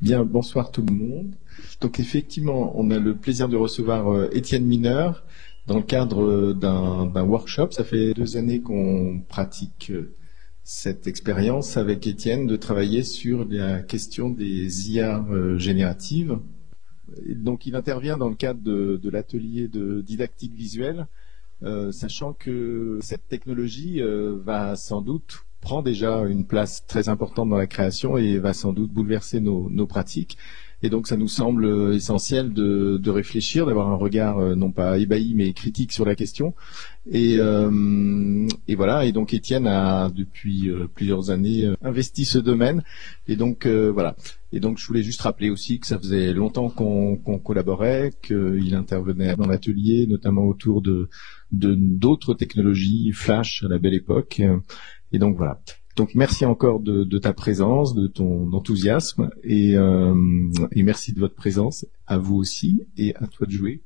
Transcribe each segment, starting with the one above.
Bien, bonsoir tout le monde. Donc effectivement, on a le plaisir de recevoir Étienne Mineur dans le cadre d'un workshop. Ça fait 2 années qu'on pratique cette expérience avec Étienne de travailler sur la question des IA génératives. Et donc il intervient dans le cadre de l'atelier de didactique visuelle, sachant que cette technologie va sans doute prend déjà une place très importante dans la création et va sans doute bouleverser nos pratiques. Et donc ça nous semble essentiel de réfléchir, d'avoir un regard non pas ébahi mais critique sur la question. Et voilà. Et donc Étienne a depuis plusieurs années investi ce domaine. Et donc voilà. Et donc je voulais juste rappeler aussi que ça faisait longtemps qu'on collaborait, qu'il intervenait dans l'atelier, notamment autour de d'autres technologies, Flash à la belle époque. Et donc voilà. Donc merci encore de ta présence, de ton enthousiasme et merci de votre présence, à vous aussi et à toi de jouer.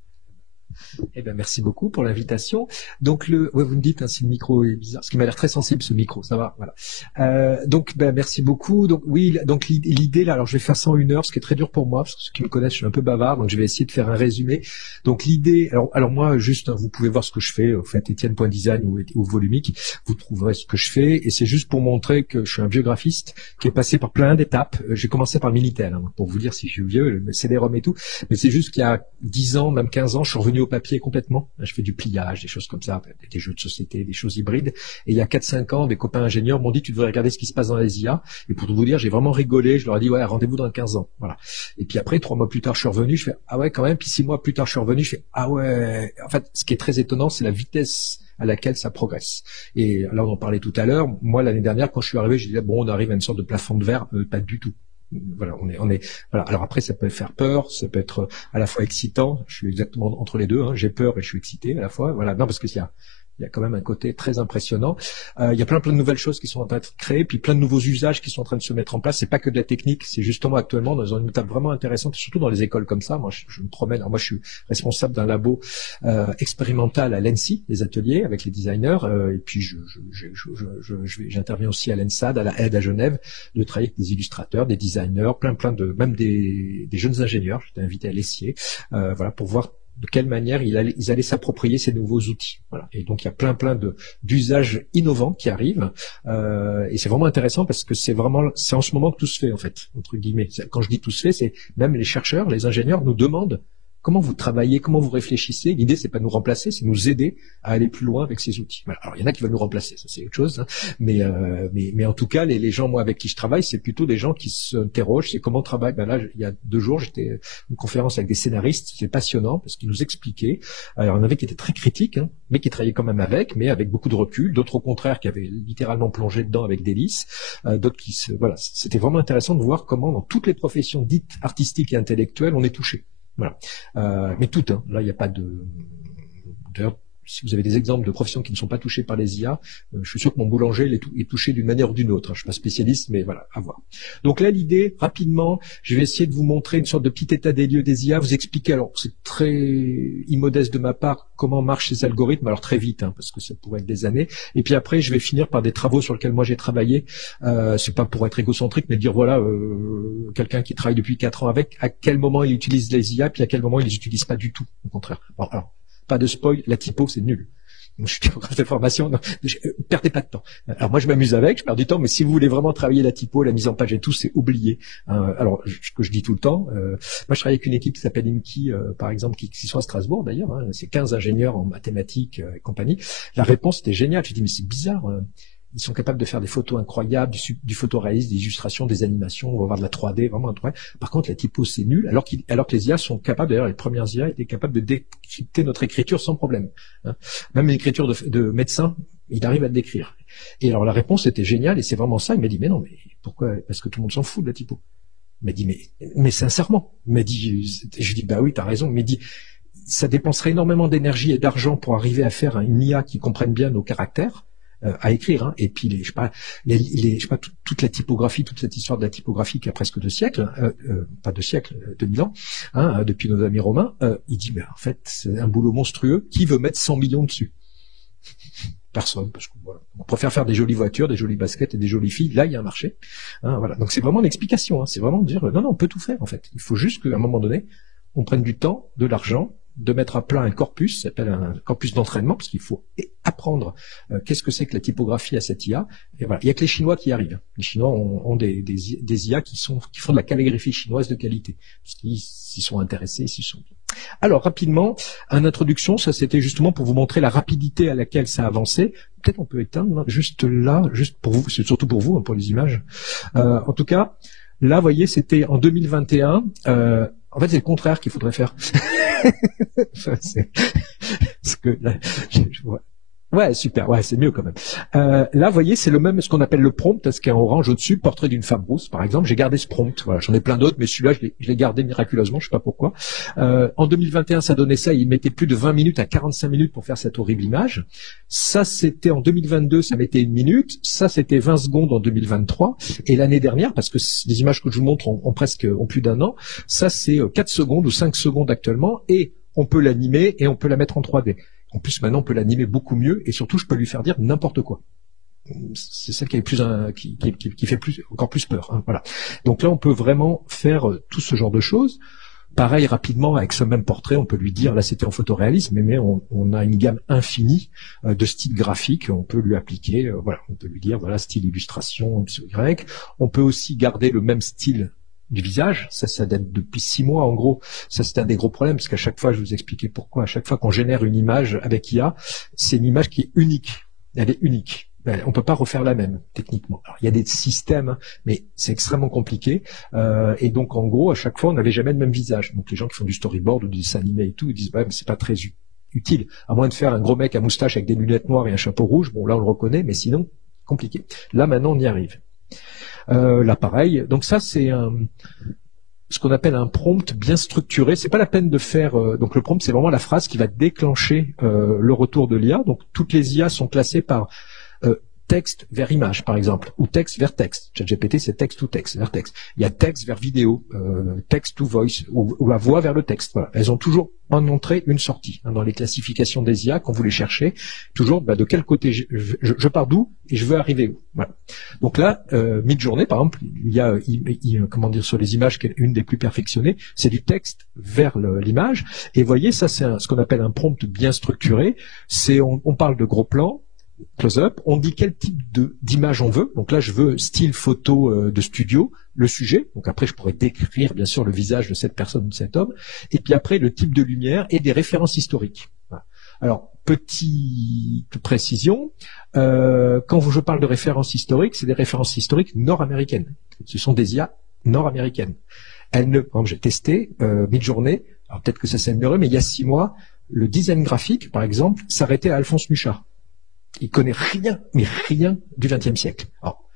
Eh ben merci beaucoup pour l'invitation. Donc ouais, vous me dites si le micro est bizarre, parce qu'il m'a l'air très sensible ce micro, ça va, voilà. Donc merci beaucoup. Donc oui, donc l'idée là, alors je vais faire ça en 1 heure, ce qui est très dur pour moi, parce que ceux qui me connaissent, je suis un peu bavard, donc je vais essayer de faire un résumé. Donc l'idée, alors moi juste, vous pouvez voir ce que je fais, faites etienne.design ou Volumique, vous trouverez ce que je fais, et c'est juste pour montrer que je suis un vieux graphiste qui est passé par plein d'étapes. J'ai commencé par le Minitel, pour vous dire si je suis vieux, le CD-ROM et tout, mais c'est juste qu'il y a 10 ans, même 15 ans, je suis revenu au papier complètement. Je fais du pliage, des choses comme ça, des jeux de société, des choses hybrides. Et il y a 4-5 ans, des copains ingénieurs m'ont dit tu devrais regarder ce qui se passe dans les IA. Et pour tout vous dire, j'ai vraiment rigolé. Je leur ai dit ouais, rendez-vous dans 15 ans. Voilà. Et puis après, 3 mois plus tard, je suis revenu. Je fais ah ouais quand même. Puis 6 mois plus tard, je suis revenu. Je fais ah ouais. En fait, ce qui est très étonnant, c'est la vitesse à laquelle ça progresse. Et là, on en parlait tout à l'heure. Moi, l'année dernière, quand je suis arrivé, j'ai dit bon, on arrive à une sorte de plafond de verre. Pas du tout. Voilà, on est, voilà. Alors après, ça peut faire peur, ça peut être à la fois excitant. Je suis exactement entre les deux. J'ai peur et je suis excité à la fois. Voilà, non, parce que il y a quand même un côté très impressionnant. Il y a plein de nouvelles choses qui sont en train de créer, puis plein de nouveaux usages qui sont en train de se mettre en place. C'est pas que de la technique, c'est justement actuellement dans une étape vraiment intéressante, surtout dans les écoles comme ça. Moi, je me promène. Alors moi, je suis responsable d'un labo expérimental à l'ENSI, les ateliers avec les designers, et puis j'interviens aussi à l'ENSAD, à la aide à Genève, de travailler avec des illustrateurs, des designers, même des jeunes ingénieurs. J'étais invité à l'ESSIer, voilà, pour voir de quelle manière ils allaient s'approprier ces nouveaux outils. Voilà. Et donc il y a plein d'usages innovants qui arrivent, et c'est vraiment intéressant parce que c'est en ce moment que tout se fait en fait, entre guillemets. Quand je dis tout se fait, c'est même les chercheurs, les ingénieurs nous demandent comment vous travaillez, comment vous réfléchissez. L'idée, c'est pas de nous remplacer, c'est nous aider à aller plus loin avec ces outils. Voilà. Alors, il y en a qui veulent nous remplacer, ça c'est autre chose. Mais en tout cas, les gens, moi, avec qui je travaille, c'est plutôt des gens qui s'interrogent. C'est comment on travaille. Là, il y a 2 jours, j'étais à une conférence avec des scénaristes. C'était passionnant parce qu'ils nous expliquaient. Alors, il y en avait qui étaient très critiques, mais qui travaillaient quand même mais avec beaucoup de recul. D'autres, au contraire, qui avaient littéralement plongé dedans avec délice. D'autres voilà. C'était vraiment intéressant de voir comment, dans toutes les professions dites artistiques et intellectuelles, on est touché. Voilà. Mais toutes, là, il n'y a pas de... D'ailleurs, si vous avez des exemples de professions qui ne sont pas touchées par les IA, je suis sûr que mon boulanger est touché d'une manière ou d'une autre. Je ne suis pas spécialiste, mais voilà, à voir. Donc là, l'idée, rapidement, je vais essayer de vous montrer une sorte de petit état des lieux des IA, vous expliquer, alors c'est très immodeste de ma part, comment marchent ces algorithmes, alors très vite, parce que ça pourrait être des années. Et puis après, je vais finir par des travaux sur lesquels moi j'ai travaillé. C'est pas pour être égocentrique, mais dire, voilà, quelqu'un qui travaille depuis 4 ans avec, à quel moment il utilise les IA, puis à quel moment il les utilise pas du tout, au contraire. Bon, alors, pas de spoil, la typo c'est nul. Je suis en de formation, perdez pas de temps. Alors moi je m'amuse avec, je perds du temps, mais si vous voulez vraiment travailler la typo, la mise en page et tout, c'est oublié. Alors ce que je dis tout le temps, moi je travaille avec une équipe qui s'appelle INKI, par exemple, qui sont à Strasbourg d'ailleurs, c'est 15 ingénieurs en mathématiques et compagnie. La réponse était géniale, je dis mais c'est bizarre. Ils sont capables de faire des photos incroyables, du photoréalisme, des illustrations, des animations, on va voir de la 3D, vraiment un truc. Par contre, la typo, c'est nul, alors que les IA sont capables, d'ailleurs, les premières IA étaient capables de décrypter notre écriture sans problème. Même l'écriture de médecin, il arrive à le décrire. Et alors, la réponse était géniale, et c'est vraiment ça. Il m'a dit, mais non, mais pourquoi? Parce que tout le monde s'en fout de la typo. Il m'a dit, mais sincèrement. Il m'a dit, je dis, bah oui, t'as raison. Il m'a dit, ça dépenserait énormément d'énergie et d'argent pour arriver à faire une IA qui comprenne bien nos caractères, à écrire, et puis je sais pas, toute la typographie, toute cette histoire de la typographie qui a presque 2 siècles, pas 2 siècles, 2000 ans, depuis nos amis romains, il dit mais en fait c'est un boulot monstrueux, qui veut mettre 100 millions dessus? Personne, parce que voilà. On préfère faire des jolies voitures, des jolies baskets et des jolies filles. Là, il y a un marché. Hein, voilà. Donc c'est vraiment une explication. Hein. C'est vraiment de dire non, on peut tout faire en fait. Il faut juste qu'à un moment donné, on prenne du temps, de l'argent, de mettre à plat un corpus, ça s'appelle un corpus d'entraînement, parce qu'il faut apprendre qu'est-ce que c'est que la typographie à cette IA. Et voilà. Il y a que les Chinois qui y arrivent. Les Chinois ont des IA qui font de la calligraphie chinoise de qualité, parce qu'ils s'y sont intéressés, ils s'y sont. Alors rapidement, une introduction, ça c'était justement pour vous montrer la rapidité à laquelle ça a avancé. Peut-être on peut éteindre juste là, juste pour vous, c'est surtout pour vous, hein, pour les images. En tout cas, là, vous voyez, c'était en 2021. En fait, c'est le contraire qu'il faudrait faire. Parce que là, je vois. Ouais, super. Ouais, c'est mieux quand même. Là, vous voyez, c'est le même, ce qu'on appelle le prompt, ce qui est en orange au-dessus, portrait d'une femme rousse, par exemple. J'ai gardé ce prompt. Voilà, j'en ai plein d'autres, mais celui-là, je l'ai gardé miraculeusement. Je sais pas pourquoi. En 2021, ça donnait ça. Il mettait plus de 20 minutes à 45 minutes pour faire cette horrible image. Ça, c'était en 2022, ça mettait 1 minute. Ça, c'était 20 secondes en 2023. Et l'année dernière, parce que les images que je vous montre ont plus d'un an, ça, c'est 4 secondes ou 5 secondes actuellement. Et on peut l'animer et on peut la mettre en 3D. En plus, maintenant, on peut l'animer beaucoup mieux et surtout, je peux lui faire dire n'importe quoi. C'est ça qui est qui fait encore plus peur. Hein, voilà. Donc là, on peut vraiment faire tout ce genre de choses. Pareil, rapidement, avec ce même portrait, on peut lui dire, là c'était en photoréalisme, mais on a une gamme infinie de styles graphiques, on peut lui appliquer, voilà, on peut lui dire, voilà, style illustration, Y. On peut aussi garder le même style du visage, ça date depuis 6 mois en gros. Ça c'est un des gros problèmes, parce qu'à chaque fois, je vous expliquais pourquoi, à chaque fois qu'on génère une image avec IA, c'est une image qui est unique. Elle est unique. On peut pas refaire la même techniquement. Alors, il y a des systèmes, mais c'est extrêmement compliqué. Et donc en gros, à chaque fois, on n'avait jamais le même visage. Donc les gens qui font du storyboard ou du dessin animé et tout, ils disent ouais, mais c'est pas très utile. À moins de faire un gros mec à moustache avec des lunettes noires et un chapeau rouge. Bon là, on le reconnaît, mais sinon compliqué. Là maintenant, on y arrive. Là pareil. Donc ça, c'est ce qu'on appelle un prompt bien structuré. C'est pas la peine de faire. Donc le prompt, c'est vraiment la phrase qui va déclencher le retour de l'IA. Donc toutes les IA sont classées par texte vers image, par exemple, ou texte vers texte. ChatGPT, c'est texte ou texte vers texte. Il y a texte vers vidéo, texte to voice, ou la voix vers le texte. Voilà. Elles ont toujours une entrée, une sortie. Hein, dans les classifications des IA, quand vous les cherchez, toujours de quel côté je pars d'où et je veux arriver où. Voilà. Donc là, Midjourney, par exemple, il y a, comment dire, sur les images, une des plus perfectionnées, c'est du texte vers l'image. Et vous voyez, ça, c'est ce qu'on appelle un prompt bien structuré. On parle de gros plans, close-up, on dit quel type d'image on veut. Donc là, je veux style photo de studio, le sujet. Donc après, je pourrais décrire bien sûr le visage de cette personne ou de cet homme. Et puis après, le type de lumière et des références historiques. Voilà. Alors, petite précision, quand je parle de références historiques, c'est des références historiques nord-américaines. Ce sont des IA nord-américaines. Par exemple, j'ai testé Midjourney. Alors peut-être que ça s'est amélioré, mais il y a 6 mois, le design graphique, par exemple, s'arrêtait à Alphonse Mucha. Il connaît rien, mais rien du XXe siècle. Alors,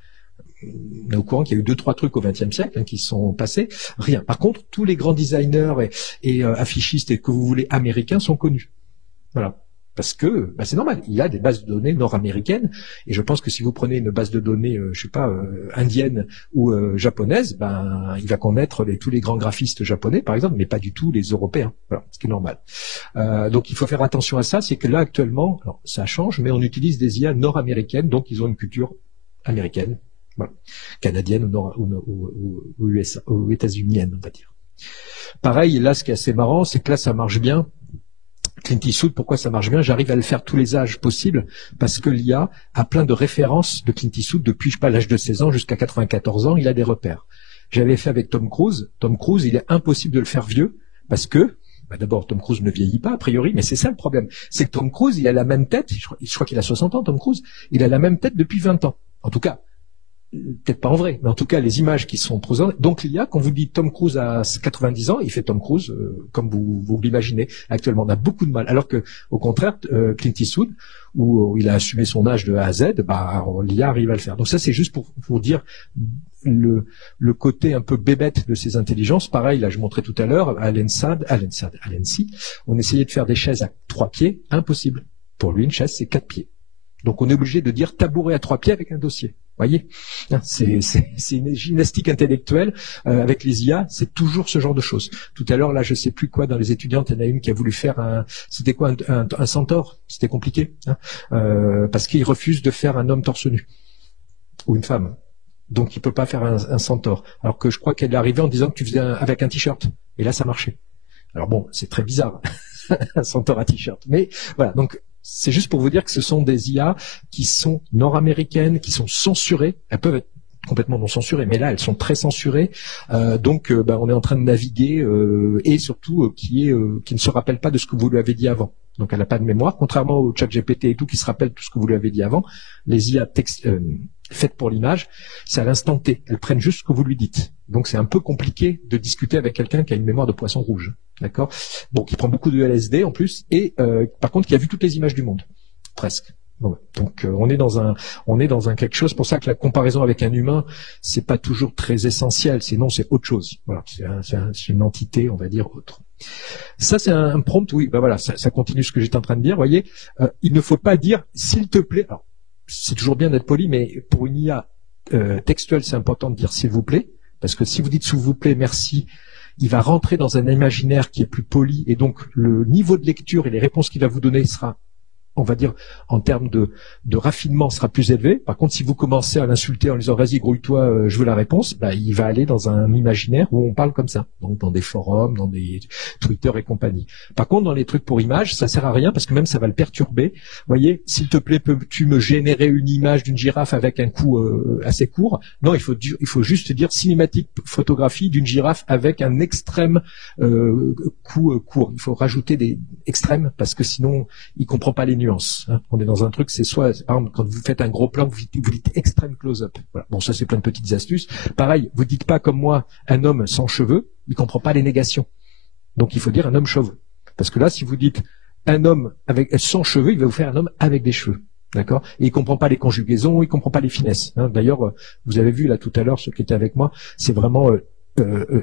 on est au courant qu'il y a eu 2-3 trucs au XXe siècle qui sont passés. Rien. Par contre, tous les grands designers et affichistes et que vous voulez américains sont connus. Voilà. Parce que c'est normal. Il y a des bases de données nord-américaines. Et je pense que si vous prenez une base de données, je sais pas, indienne ou japonaise, il va connaître tous les grands graphistes japonais, par exemple, mais pas du tout les Européens. Voilà, ce qui est normal. Donc il faut faire attention à ça. C'est que là actuellement, alors, ça change, mais on utilise des IA nord-américaines, donc ils ont une culture américaine, voilà, canadienne ou états-unienne, on va dire. Pareil, là, ce qui est assez marrant, c'est que là, ça marche bien. Clint Eastwood, pourquoi ça marche bien? J'arrive à le faire tous les âges possibles parce que l'IA a plein de références de Clint Eastwood depuis, je sais pas, l'âge de 16 ans jusqu'à 94 ans, il a des repères. J'avais fait avec Tom Cruise. Tom Cruise, il est impossible de le faire vieux parce que, d'abord, Tom Cruise ne vieillit pas, a priori, mais c'est ça le problème. C'est que Tom Cruise, il a la même tête, je crois qu'il a 60 ans, Tom Cruise, il a la même tête depuis 20 ans. En tout cas, peut-être pas en vrai, mais en tout cas, les images qui sont présentes. Donc, l'IA, quand vous dites Tom Cruise à 90 ans, il fait Tom Cruise comme vous l'imaginez actuellement. On a beaucoup de mal. Alors que, au contraire, Clint Eastwood, où il a assumé son âge de A à Z, l'IA arrive à le faire. Donc ça, c'est juste pour dire le côté un peu bébête de ces intelligences. Pareil, là, je montrais tout à l'heure, à l'ENSI, on essayait de faire des chaises à 3 pieds. Impossible. Pour lui, une chaise, c'est 4 pieds. Donc, on est obligé de dire tabouret à 3 pieds avec un dossier. Voyez, c'est une gymnastique intellectuelle avec les IA, c'est toujours ce genre de choses. Tout à l'heure, là, je sais plus quoi, dans les étudiantes, il y en a une qui a voulu faire c'était quoi, un centaure, c'était compliqué, hein, parce qu'il refuse de faire un homme torse nu ou une femme. Donc il peut pas faire un centaure. Alors que je crois qu'elle est arrivée en disant que tu faisais avec un t-shirt. Et là, ça marchait. Alors bon, c'est très bizarre, un centaure à t-shirt. Mais voilà, donc c'est juste pour vous dire que ce sont des IA qui sont nord-américaines, qui sont censurées. Elles peuvent être complètement non censurées, mais là, elles sont très censurées. Donc, on est en train de naviguer et surtout qui ne se rappelle pas de ce que vous lui avez dit avant. Donc, elle n'a pas de mémoire, contrairement au chat GPT et tout qui se rappelle tout ce que vous lui avez dit avant. Les IA faites pour l'image, c'est à l'instant T. Elles prennent juste ce que vous lui dites. Donc, c'est un peu compliqué de discuter avec quelqu'un qui a une mémoire de poisson rouge. D'accord? Bon, qui prend beaucoup de LSD en plus, et par contre, qui a vu toutes les images du monde. Presque. Bon, donc on est dans un quelque chose. C'est pour ça que la comparaison avec un humain, c'est pas toujours très essentiel. Sinon, c'est autre chose. Voilà, c'est une entité, on va dire autre. Ça, c'est un prompt. Oui, ben voilà, ça continue ce que j'étais en train de dire. Vous voyez, il ne faut pas dire s'il te plaît. Alors, c'est toujours bien d'être poli, mais pour une IA textuelle, c'est important de dire s'il vous plaît, parce que si vous dites s'il vous plaît, merci, il va rentrer dans un imaginaire qui est plus poli, et donc le niveau de lecture et les réponses qu'il va vous donner sera, on va dire, en termes de raffinement, sera plus élevé. Par contre, si vous commencez à l'insulter en lui disant « vas-y, grouille-toi, je veux la réponse », bah, il va aller dans un imaginaire où on parle comme ça, donc dans des forums, dans des Twitter et compagnie. Par contre, dans les trucs pour images, ça sert à rien parce que même ça va le perturber. Vous voyez, s'il te plaît, peux-tu me générer une image d'une girafe avec un cou assez court? Non, il faut juste dire cinématique photographie d'une girafe avec un extrême cou court. Il faut rajouter des extrêmes parce que sinon, il comprend pas les nuances. On est dans un truc, c'est soit, par exemple, quand vous faites un gros plan, vous dites extrême close-up. Voilà. Bon, ça c'est plein de petites astuces. Pareil, vous dites pas comme moi un homme sans cheveux, il comprend pas les négations. Donc il faut dire un homme chauve. Parce que là, si vous dites un homme sans cheveux, il va vous faire un homme avec des cheveux. D'accord? Et il comprend pas les conjugaisons, il comprend pas les finesses. D'ailleurs, vous avez vu là tout à l'heure, ceux qui étaient avec moi, c'est vraiment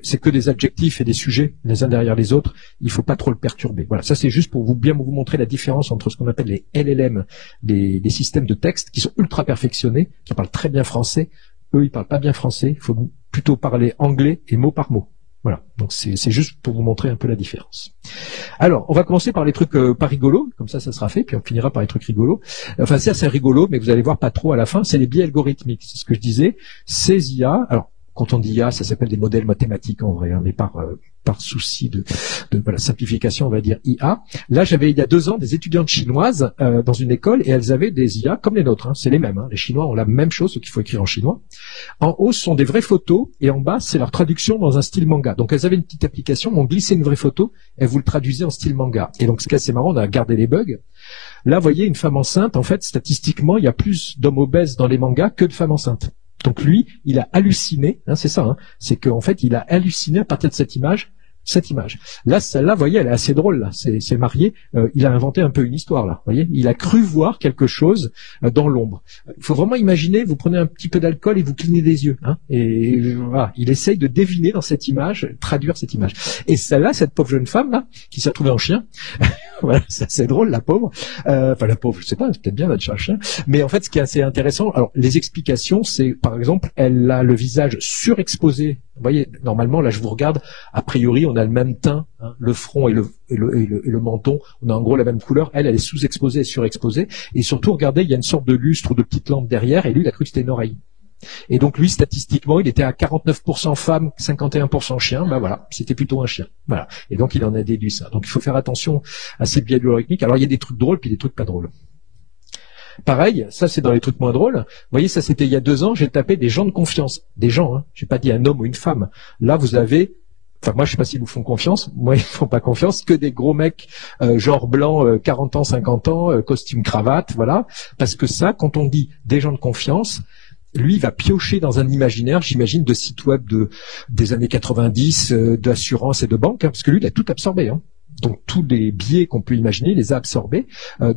c'est que des adjectifs et des sujets les uns derrière les autres. Il faut pas trop le perturber. Voilà, ça c'est juste pour bien vous montrer la différence entre ce qu'on appelle les LLM, les systèmes de texte qui sont ultra perfectionnés, qui parlent très bien français. Eux, ils parlent pas bien français. Il faut plutôt parler anglais et mot par mot. Voilà, donc c'est juste pour vous montrer un peu la différence. Alors, on va commencer par les trucs pas rigolos, comme ça sera fait, puis on finira par les trucs rigolos. Enfin, c'est rigolo, mais vous allez voir pas trop à la fin, c'est les biais algorithmiques. C'est ce que je disais. Ces IA, alors, quand on dit IA, ça s'appelle des modèles mathématiques en vrai, mais par souci de voilà, simplification, on va dire IA. Là, j'avais il y a 2 ans des étudiantes chinoises dans une école et elles avaient des IA comme les nôtres. C'est les mêmes. Les Chinois ont la même chose, ce qu'il faut écrire en chinois. En haut, ce sont des vraies photos et en bas, c'est leur traduction dans un style manga. Donc, elles avaient une petite application, on glissait une vraie photo et vous le traduisez en style manga. Et donc, ce qui est assez marrant, on a gardé les bugs. Là, vous voyez, une femme enceinte, en fait, statistiquement, il y a plus d'hommes obèses dans les mangas que de femmes enceintes. Donc lui, il a halluciné, c'est ça, c'est qu'en fait, il a halluciné à partir de cette image. Là, celle-là, vous voyez, elle est assez drôle, là. C'est marié. Il a inventé un peu une histoire, là. Vous voyez, il a cru voir quelque chose dans l'ombre. Il faut vraiment imaginer, vous prenez un petit peu d'alcool et vous clignez des yeux, et voilà, il essaye de deviner dans cette image, traduire cette image. Et celle-là, cette pauvre jeune femme, là, qui s'est retrouvée en chien, voilà, c'est assez drôle, la pauvre. Enfin, la pauvre, je sais pas, c'est peut-être bien d'être un chien. Mais en fait, ce qui est assez intéressant, alors, les explications, c'est, par exemple, elle a le visage surexposé. Vous voyez, normalement, là, je vous regarde, a priori, on a le même teint, le front et le menton, on a en gros la même couleur. Elle est sous-exposée et surexposée. Et surtout, regardez, il y a une sorte de lustre ou de petite lampe derrière, et lui, il a cru que c'était une oreille. Et donc, lui, statistiquement, il était à 49% femme, 51% chien. Ben voilà, c'était plutôt un chien. Voilà. Et donc, il en a déduit ça. Donc, il faut faire attention à ces biais algorithmiques. Alors, il y a des trucs drôles, puis des trucs pas drôles. Pareil, ça c'est dans les trucs moins drôles. Vous voyez, ça c'était il y a 2 ans, j'ai tapé des gens de confiance. Des gens, j'ai pas dit un homme ou une femme. Là, vous avez, enfin moi je sais pas s'ils vous font confiance, moi ils font pas confiance, que des gros mecs genre blancs, 40 ans, 50 ans, costume cravate, voilà. Parce que ça, quand on dit des gens de confiance, lui, il va piocher dans un imaginaire, j'imagine, de sites web des années 90, d'assurance et de banque, parce que lui, il a tout absorbé. Donc tous les biais qu'on peut imaginer, il les a absorbés.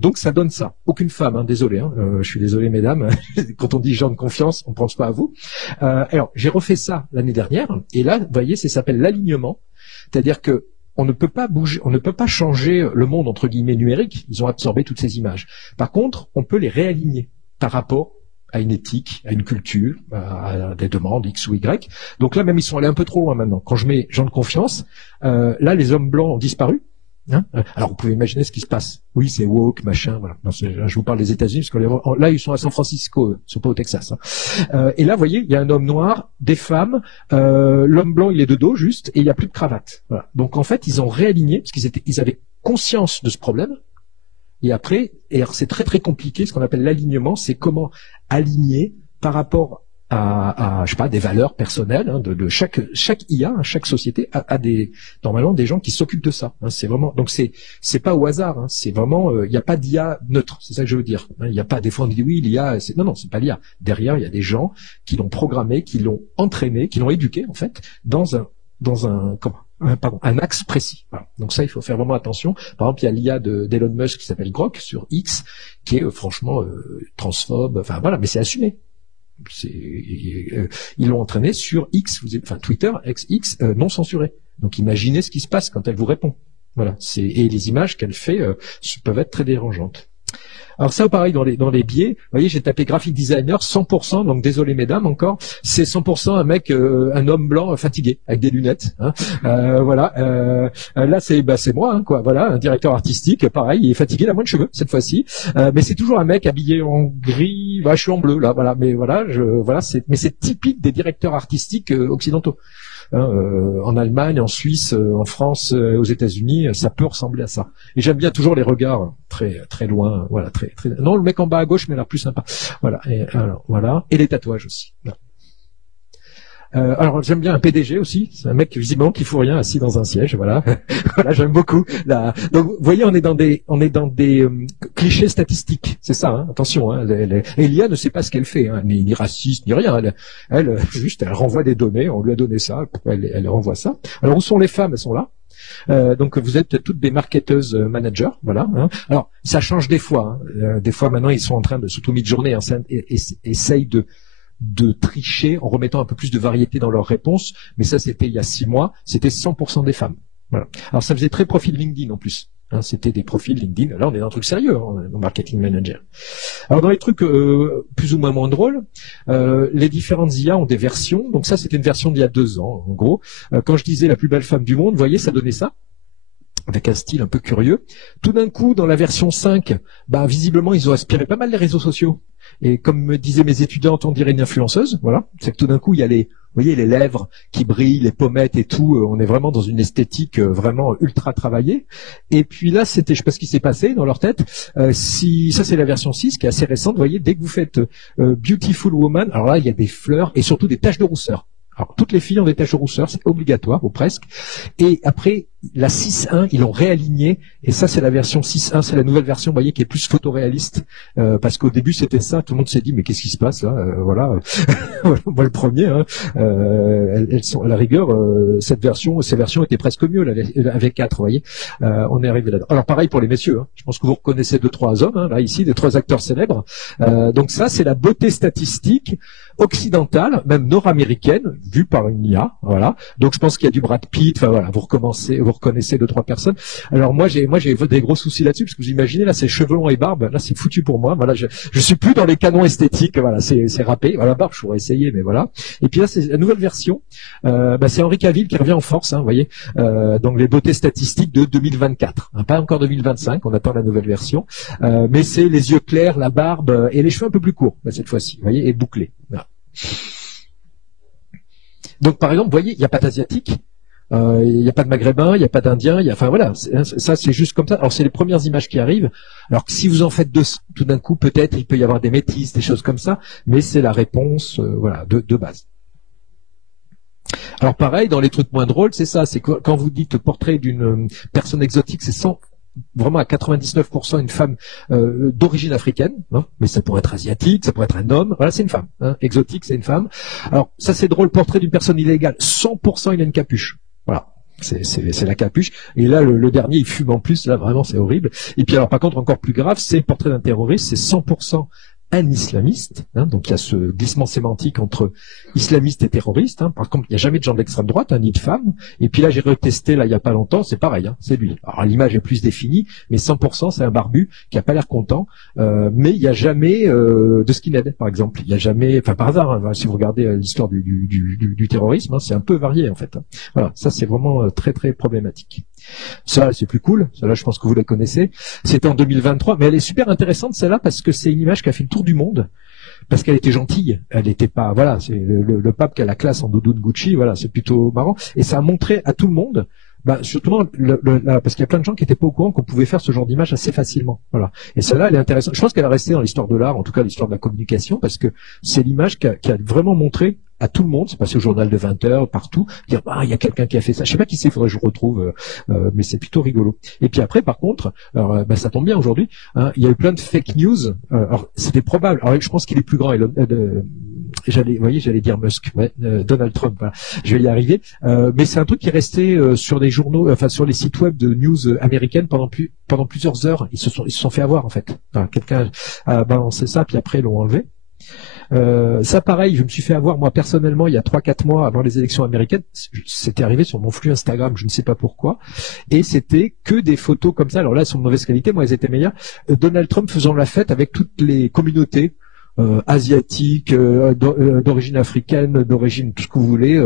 Donc ça donne ça. Aucune femme, désolé, je suis désolé mesdames. Quand on dit gens de confiance, on ne pense pas à vous. Alors j'ai refait ça l'année dernière, et là, vous voyez, ça s'appelle l'alignement. C'est-à-dire que on ne peut pas bouger, on ne peut pas changer le monde entre guillemets numérique. Ils ont absorbé toutes ces images. Par contre, on peut les réaligner par rapport à une éthique, à une culture, à des demandes X ou Y. Donc là même ils sont allés un peu trop loin maintenant. Quand je mets gens de confiance, là les hommes blancs ont disparu. Hein, alors vous pouvez imaginer ce qui se passe. Oui, c'est woke, machin, voilà. Non, je vous parle des États-Unis parce que là ils sont à San Francisco, ils sont pas au Texas. Hein. Et là, vous voyez, il y a un homme noir, des femmes, l'homme blanc il est de dos juste, et il y a plus de cravate. Voilà. Donc en fait, ils ont réaligné parce ils avaient conscience de ce problème. Et après, et alors c'est très très compliqué, ce qu'on appelle l'alignement, c'est comment aligner par rapport à je sais pas, des valeurs personnelles hein, de chaque IA, hein, chaque société a normalement des gens qui s'occupent de ça. Hein, c'est vraiment donc c'est pas au hasard. Hein, c'est vraiment il n'y a pas d'IA neutre. C'est ça que je veux dire. Il n'y a pas des fois on dit oui l'IA. Non c'est pas l'IA. Derrière il y a des gens qui l'ont programmé, qui l'ont entraîné, qui l'ont éduqué en fait dans un axe précis. Voilà. Donc ça, il faut faire vraiment attention. Par exemple, il y a l'IA d'Elon Musk qui s'appelle Grok sur X, qui est franchement transphobe. Enfin voilà, mais c'est assumé. Ils l'ont entraîné sur X, Twitter, ex-X, non censuré. Donc imaginez ce qui se passe quand elle vous répond. Voilà. Et les images qu'elle fait peuvent être très dérangeantes. Alors ça, pareil, dans les biais, vous voyez, j'ai tapé graphic designer 100%, donc désolé mesdames encore, c'est 100% un mec, un homme blanc fatigué, avec des lunettes. Hein. Voilà. Là, c'est moi, hein, quoi. Voilà, un directeur artistique, pareil, il est fatigué, il a moins de cheveux cette fois-ci, mais c'est toujours un mec habillé en gris. Bah, je suis en bleu là, voilà. Mais voilà, mais c'est typique des directeurs artistiques occidentaux. Hein, en Allemagne, en Suisse, en France, aux États-Unis, ça peut ressembler à ça. Et j'aime bien toujours les regards très très loin, voilà, très très. Non, le mec en bas à gauche, mais l'air plus sympa. Voilà. Et alors voilà. Et les tatouages aussi. Voilà. Alors j'aime bien un PDG aussi, c'est un mec visiblement qui fout rien assis dans un siège, voilà. Voilà, j'aime beaucoup. Là. Donc vous voyez, on est dans des clichés statistiques, c'est ça. Hein, attention, hein, et l'IA ne sait pas ce qu'elle fait, hein, ni raciste ni rien. Elle juste elle renvoie des données, on lui a donné ça, elle renvoie ça. Alors où sont les femmes? Elles sont là. Donc vous êtes toutes des marketeuses managers, voilà. Hein. Alors ça change des fois. Hein. Des fois maintenant ils sont en train de, surtout mid-journée, hein, essayent de tricher en remettant un peu plus de variété dans leurs réponses, mais ça c'était il y a 6 mois, c'était 100% des femmes. Voilà. Alors ça faisait très profil LinkedIn en plus. Hein, c'était des profils LinkedIn. Là on est dans un truc sérieux, hein, dans marketing manager. Alors dans les trucs plus ou moins drôles, les différentes IA ont des versions. Donc ça c'était une version d'il y a 2 ans en gros. Quand je disais la plus belle femme du monde, vous voyez ça donnait ça. Avec un style un peu curieux. Tout d'un coup, dans la version 5, bah, visiblement, ils ont aspiré pas mal les réseaux sociaux. Et comme me disaient mes étudiantes, on dirait une influenceuse, voilà. C'est que tout d'un coup, il y a vous voyez, les lèvres qui brillent, les pommettes et tout. On est vraiment dans une esthétique vraiment ultra travaillée. Et puis là, je sais pas ce qui s'est passé dans leur tête. Ça, c'est la version 6 qui est assez récente. Vous voyez, dès que vous faites Beautiful Woman, alors là, il y a des fleurs et surtout des taches de rousseur. Alors, toutes les filles ont des taches de rousseur, c'est obligatoire, ou presque. Et après, la 6.1, ils l'ont réaligné. Et ça, c'est la version 6.1, c'est la nouvelle version, vous voyez, qui est plus photoréaliste. Parce qu'au début, c'était ça. Tout le monde s'est dit, mais qu'est-ce qui se passe là? Voilà. Moi, le premier. Hein. Elles sont, à la rigueur, ces versions étaient presque mieux, la V4, vous voyez. On est arrivé là-dedans. Alors, pareil pour les messieurs. Hein. Je pense que vous reconnaissez 2-3 hommes, hein, là, ici, 2-3 acteurs célèbres. Donc ça, c'est la beauté statistique occidentale, même nord-américaine, vue par une IA, voilà. Donc je pense qu'il y a du Brad Pitt, enfin voilà, vous reconnaissez 2-3 personnes. Alors moi j'ai des gros soucis là-dessus, parce que vous imaginez, là c'est cheveux longs et barbe, là c'est foutu pour moi, voilà, je suis plus dans les canons esthétiques, voilà, c'est râpé, voilà, barbe, je pourrais essayer, mais voilà. Et puis là c'est la nouvelle version, c'est Henry Cavill qui revient en force, hein, vous voyez, donc les beautés statistiques de 2024, hein, pas encore 2025, on attend la nouvelle version, mais c'est les yeux clairs, la barbe et les cheveux un peu plus courts, là, cette fois-ci, vous voyez, et bouclés, voilà. Donc par exemple, vous voyez, il n'y a pas d'asiatique, il n'y a pas de maghrébin, il n'y a pas d'indien, enfin voilà, ça c'est juste comme ça. Alors c'est les premières images qui arrivent. Alors que si vous en faites 2, tout d'un coup peut-être il peut y avoir des métis, des choses comme ça, mais c'est la réponse voilà de base. Alors pareil, dans les trucs moins drôles, c'est ça, c'est quand vous dites portrait d'une personne exotique, c'est vraiment à 99% une femme d'origine africaine, hein, mais ça pourrait être asiatique, ça pourrait être un homme, voilà, c'est une femme, hein, exotique, c'est une femme. Alors ça c'est drôle, portrait d'une personne illégale, 100% il a une capuche, voilà. C'est la capuche. Et là, le dernier, il fume en plus. Là, vraiment, c'est horrible. Et puis alors, par contre, encore plus grave, c'est le portrait d'un terroriste. C'est 100% un islamiste, hein, donc il y a ce glissement sémantique entre islamiste et terroriste. Hein. Par contre, il n'y a jamais de gens d'extrême droite, hein, ni de femmes. Et puis là, j'ai retesté là il y a pas longtemps, c'est pareil, hein, c'est lui. Alors l'image est plus définie, mais 100% c'est un barbu qui a pas l'air content. Mais il n'y a jamais de skinhead, par exemple. Il n'y a jamais, enfin par hasard, hein, si vous regardez l'histoire du terrorisme, hein, c'est un peu varié en fait. Hein. Voilà, ça c'est vraiment très très problématique. Ça, c'est plus cool. Celle-là, je pense que vous la connaissez. C'était en 2023, mais elle est super intéressante, celle-là, parce que c'est une image qui a fait le tour du monde. Parce qu'elle était gentille. Elle n'était pas, voilà, c'est le pape qui a la classe en doudoune Gucci, voilà, c'est plutôt marrant. Et ça a montré à tout le monde, surtout parce qu'il y a plein de gens qui étaient pas au courant qu'on pouvait faire ce genre d'image assez facilement. Voilà. Et celle-là, elle est intéressante. Je pense qu'elle a resté dans l'histoire de l'art, en tout cas l'histoire de la communication, parce que c'est l'image qui a vraiment montré à tout le monde, c'est passé au journal de 20 heures, partout, dire il y a quelqu'un qui a fait ça. Je sais pas qui c'est, il faudrait que je retrouve, mais c'est plutôt rigolo. Et puis après, par contre, alors, ça tombe bien aujourd'hui, hein, il y a eu plein de fake news. Alors c'était probable. Alors je pense qu'il est plus grand. J'allais dire Musk, ouais, Donald Trump. Voilà. Je vais y arriver. Mais c'est un truc qui est resté sur les journaux, enfin sur les sites web de news américaines pendant plusieurs heures. Ils se sont fait avoir en fait. Enfin, quelqu'un a balancé ça, puis après ils l'ont enlevé. Ça pareil, je me suis fait avoir moi personnellement il y a 3-4 mois avant les élections américaines, c'était arrivé sur mon flux Instagram, je ne sais pas pourquoi, et c'était que des photos comme ça. Alors là, elles sont de mauvaise qualité, moi elles étaient meilleures. Donald Trump faisant la fête avec toutes les communautés asiatiques, d'origine africaine, d'origine tout ce que vous voulez,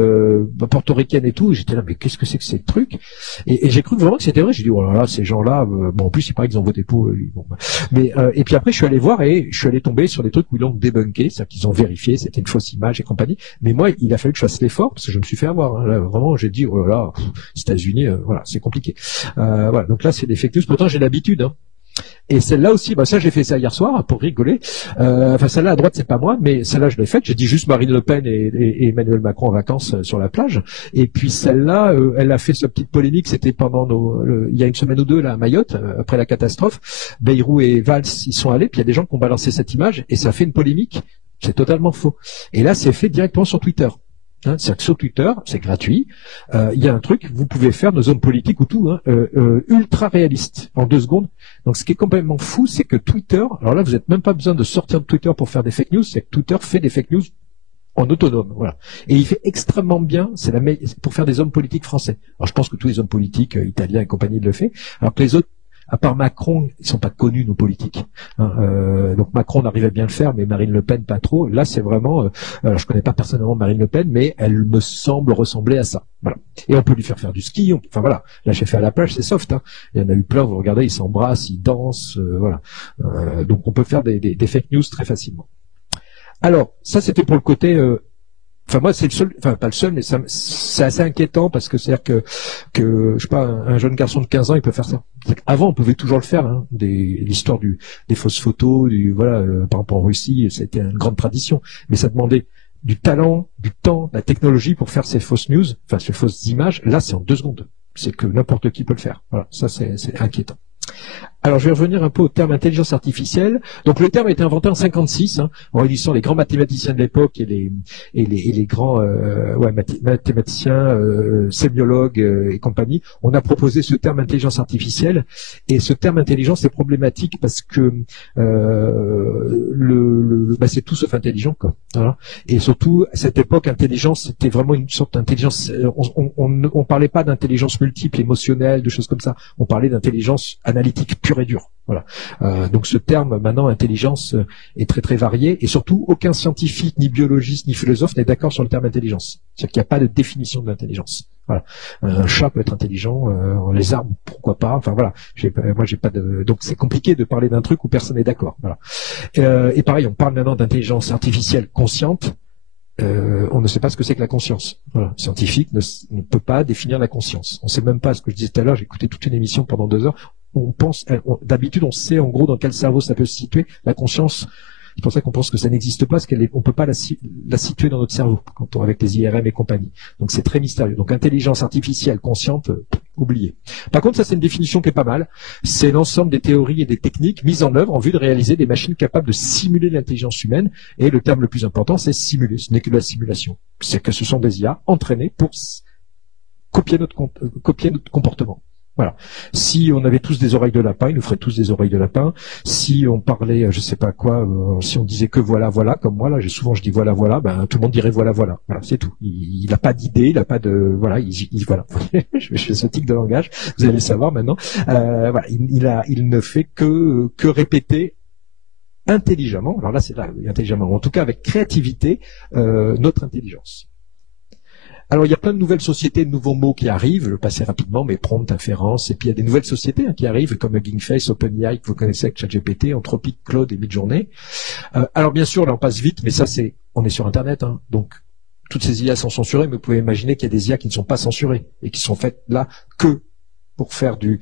portoricaine et tout. J'étais là, mais qu'est-ce que c'est que ces trucs? Et j'ai cru vraiment que c'était vrai. J'ai dit, oh là là, ces gens-là, bon, en plus, il paraît qu'ils ont voté pour lui. Bon, mais et puis après, je suis allé voir et je suis allé tomber sur des trucs où ils l'ont débunké, c'est-à-dire qu'ils ont vérifié, c'était une fausse image et compagnie. Mais moi, il a fallu que je fasse l'effort parce que je me suis fait avoir. Hein. Là, vraiment, j'ai dit, oh là là, États-Unis, voilà, c'est compliqué. Voilà, donc là, c'est des fake news. Pourtant, j'ai l'habitude. Hein. Et celle-là aussi, ça j'ai fait ça hier soir pour rigoler. Enfin celle-là à droite c'est pas moi, mais celle-là je l'ai faite. J'ai dit juste Marine Le Pen et Emmanuel Macron en vacances sur la plage. Et puis celle-là, elle a fait sa petite polémique. C'était pendant il y a une semaine ou deux là à Mayotte après la catastrophe. Bayrou et Valls ils sont allés. Puis il y a des gens qui ont balancé cette image et ça a fait une polémique. C'est totalement faux. Et là c'est fait directement sur Twitter. Hein, c'est-à-dire que sur Twitter, c'est gratuit. Il y a un truc, vous pouvez faire nos hommes politiques ou tout, hein, ultra réaliste en 2 secondes. Donc, ce qui est complètement fou, c'est que Twitter, alors là, vous n'avez même pas besoin de sortir de Twitter pour faire des fake news. C'est que Twitter fait des fake news en autonome, voilà. Et il fait extrêmement bien. C'est pour faire des hommes politiques français. Alors, je pense que tous les hommes politiques italiens et compagnie le font. Alors que les autres, à part Macron, ils sont pas connus nos politiques. Hein, donc Macron arrivait bien à le faire, mais Marine Le Pen pas trop. Là, c'est vraiment. Alors je connais pas personnellement Marine Le Pen, mais elle me semble ressembler à ça. Voilà. Et on peut lui faire du ski. Enfin voilà. Là, j'ai fait à la plage, c'est soft. Hein. Il y en a eu plein. Vous regardez, ils s'embrassent, ils dansent. Voilà. Donc on peut faire des fake news très facilement. Alors ça, c'était pour le côté. Enfin moi c'est le seul, enfin pas le seul, mais c'est assez inquiétant parce que c'est-à-dire que je sais pas, un jeune garçon de 15 ans il peut faire ça. Avant on pouvait toujours le faire, hein, l'histoire des fausses photos, voilà, par exemple en Russie c'était une grande tradition, mais ça demandait du talent, du temps, de la technologie pour faire ces fausses news, enfin ces fausses images. Là c'est en 2 secondes, c'est que n'importe qui peut le faire. Voilà, ça c'est inquiétant. Alors, je vais revenir un peu au terme intelligence artificielle. Donc, le terme a été inventé en 56, hein, en réunissant les grands mathématiciens de l'époque et les grands mathématiciens, sémiologues et compagnie. On a proposé ce terme intelligence artificielle. Et ce terme intelligence est problématique parce que c'est tout sauf intelligent, quoi. Voilà. Et surtout, à cette époque, intelligence, c'était vraiment une sorte d'intelligence. On parlait pas d'intelligence multiple, émotionnelle, de choses comme ça. On parlait d'intelligence analytique pure et dure. Voilà. Donc ce terme maintenant intelligence est très très varié et surtout aucun scientifique, ni biologiste, ni philosophe n'est d'accord sur le terme intelligence. C'est-à-dire qu'il n'y a pas de définition de l'intelligence. Voilà. Un chat peut être intelligent, les arbres pourquoi pas. Enfin voilà. Moi j'ai pas de. Donc c'est compliqué de parler d'un truc où personne n'est d'accord. Voilà. Et pareil, on parle maintenant d'intelligence artificielle consciente. On ne sait pas ce que c'est que la conscience. Voilà. Le scientifique ne peut pas définir la conscience. On ne sait même pas ce que je disais tout à l'heure. J'ai écouté toute une émission pendant 2 heures. D'habitude, on sait en gros dans quel cerveau ça peut se situer. La conscience, c'est pour ça qu'on pense que ça n'existe pas, parce on peut pas la situer dans notre cerveau avec les IRM et compagnie. Donc c'est très mystérieux. Donc intelligence artificielle consciente, oubliée. Par contre, ça c'est une définition qui est pas mal. C'est l'ensemble des théories et des techniques mises en œuvre en vue de réaliser des machines capables de simuler l'intelligence humaine. Et le terme le plus important, c'est simuler. Ce n'est que la simulation. C'est que ce sont des IA entraînées pour copier notre comportement. Voilà. Si on avait tous des oreilles de lapin, ils nous feraient tous des oreilles de lapin. Si on parlait, je sais pas quoi, si on disait que voilà, voilà, comme moi là, je dis voilà, voilà, ben tout le monde dirait voilà, voilà. Voilà, c'est tout. Il a pas d'idée, il a pas de, voilà, voilà. je fais ce tic de langage. Vous allez le savoir maintenant. Voilà, il ne fait que répéter intelligemment. Alors là, c'est là, intelligemment, en tout cas avec créativité, notre intelligence. Alors, il y a plein de nouvelles sociétés, de nouveaux mots qui arrivent, je vais passer rapidement, mais prompt, inférence, et puis il y a des nouvelles sociétés qui arrivent, comme Hugging Face, OpenAI, que vous connaissez avec ChatGPT, Anthropic, Claude et Midjourney. Alors, bien sûr, là, on passe vite, mais ça, on est sur Internet, donc toutes ces IA sont censurées, mais vous pouvez imaginer qu'il y a des IA qui ne sont pas censurées, et qui sont faites là que pour faire du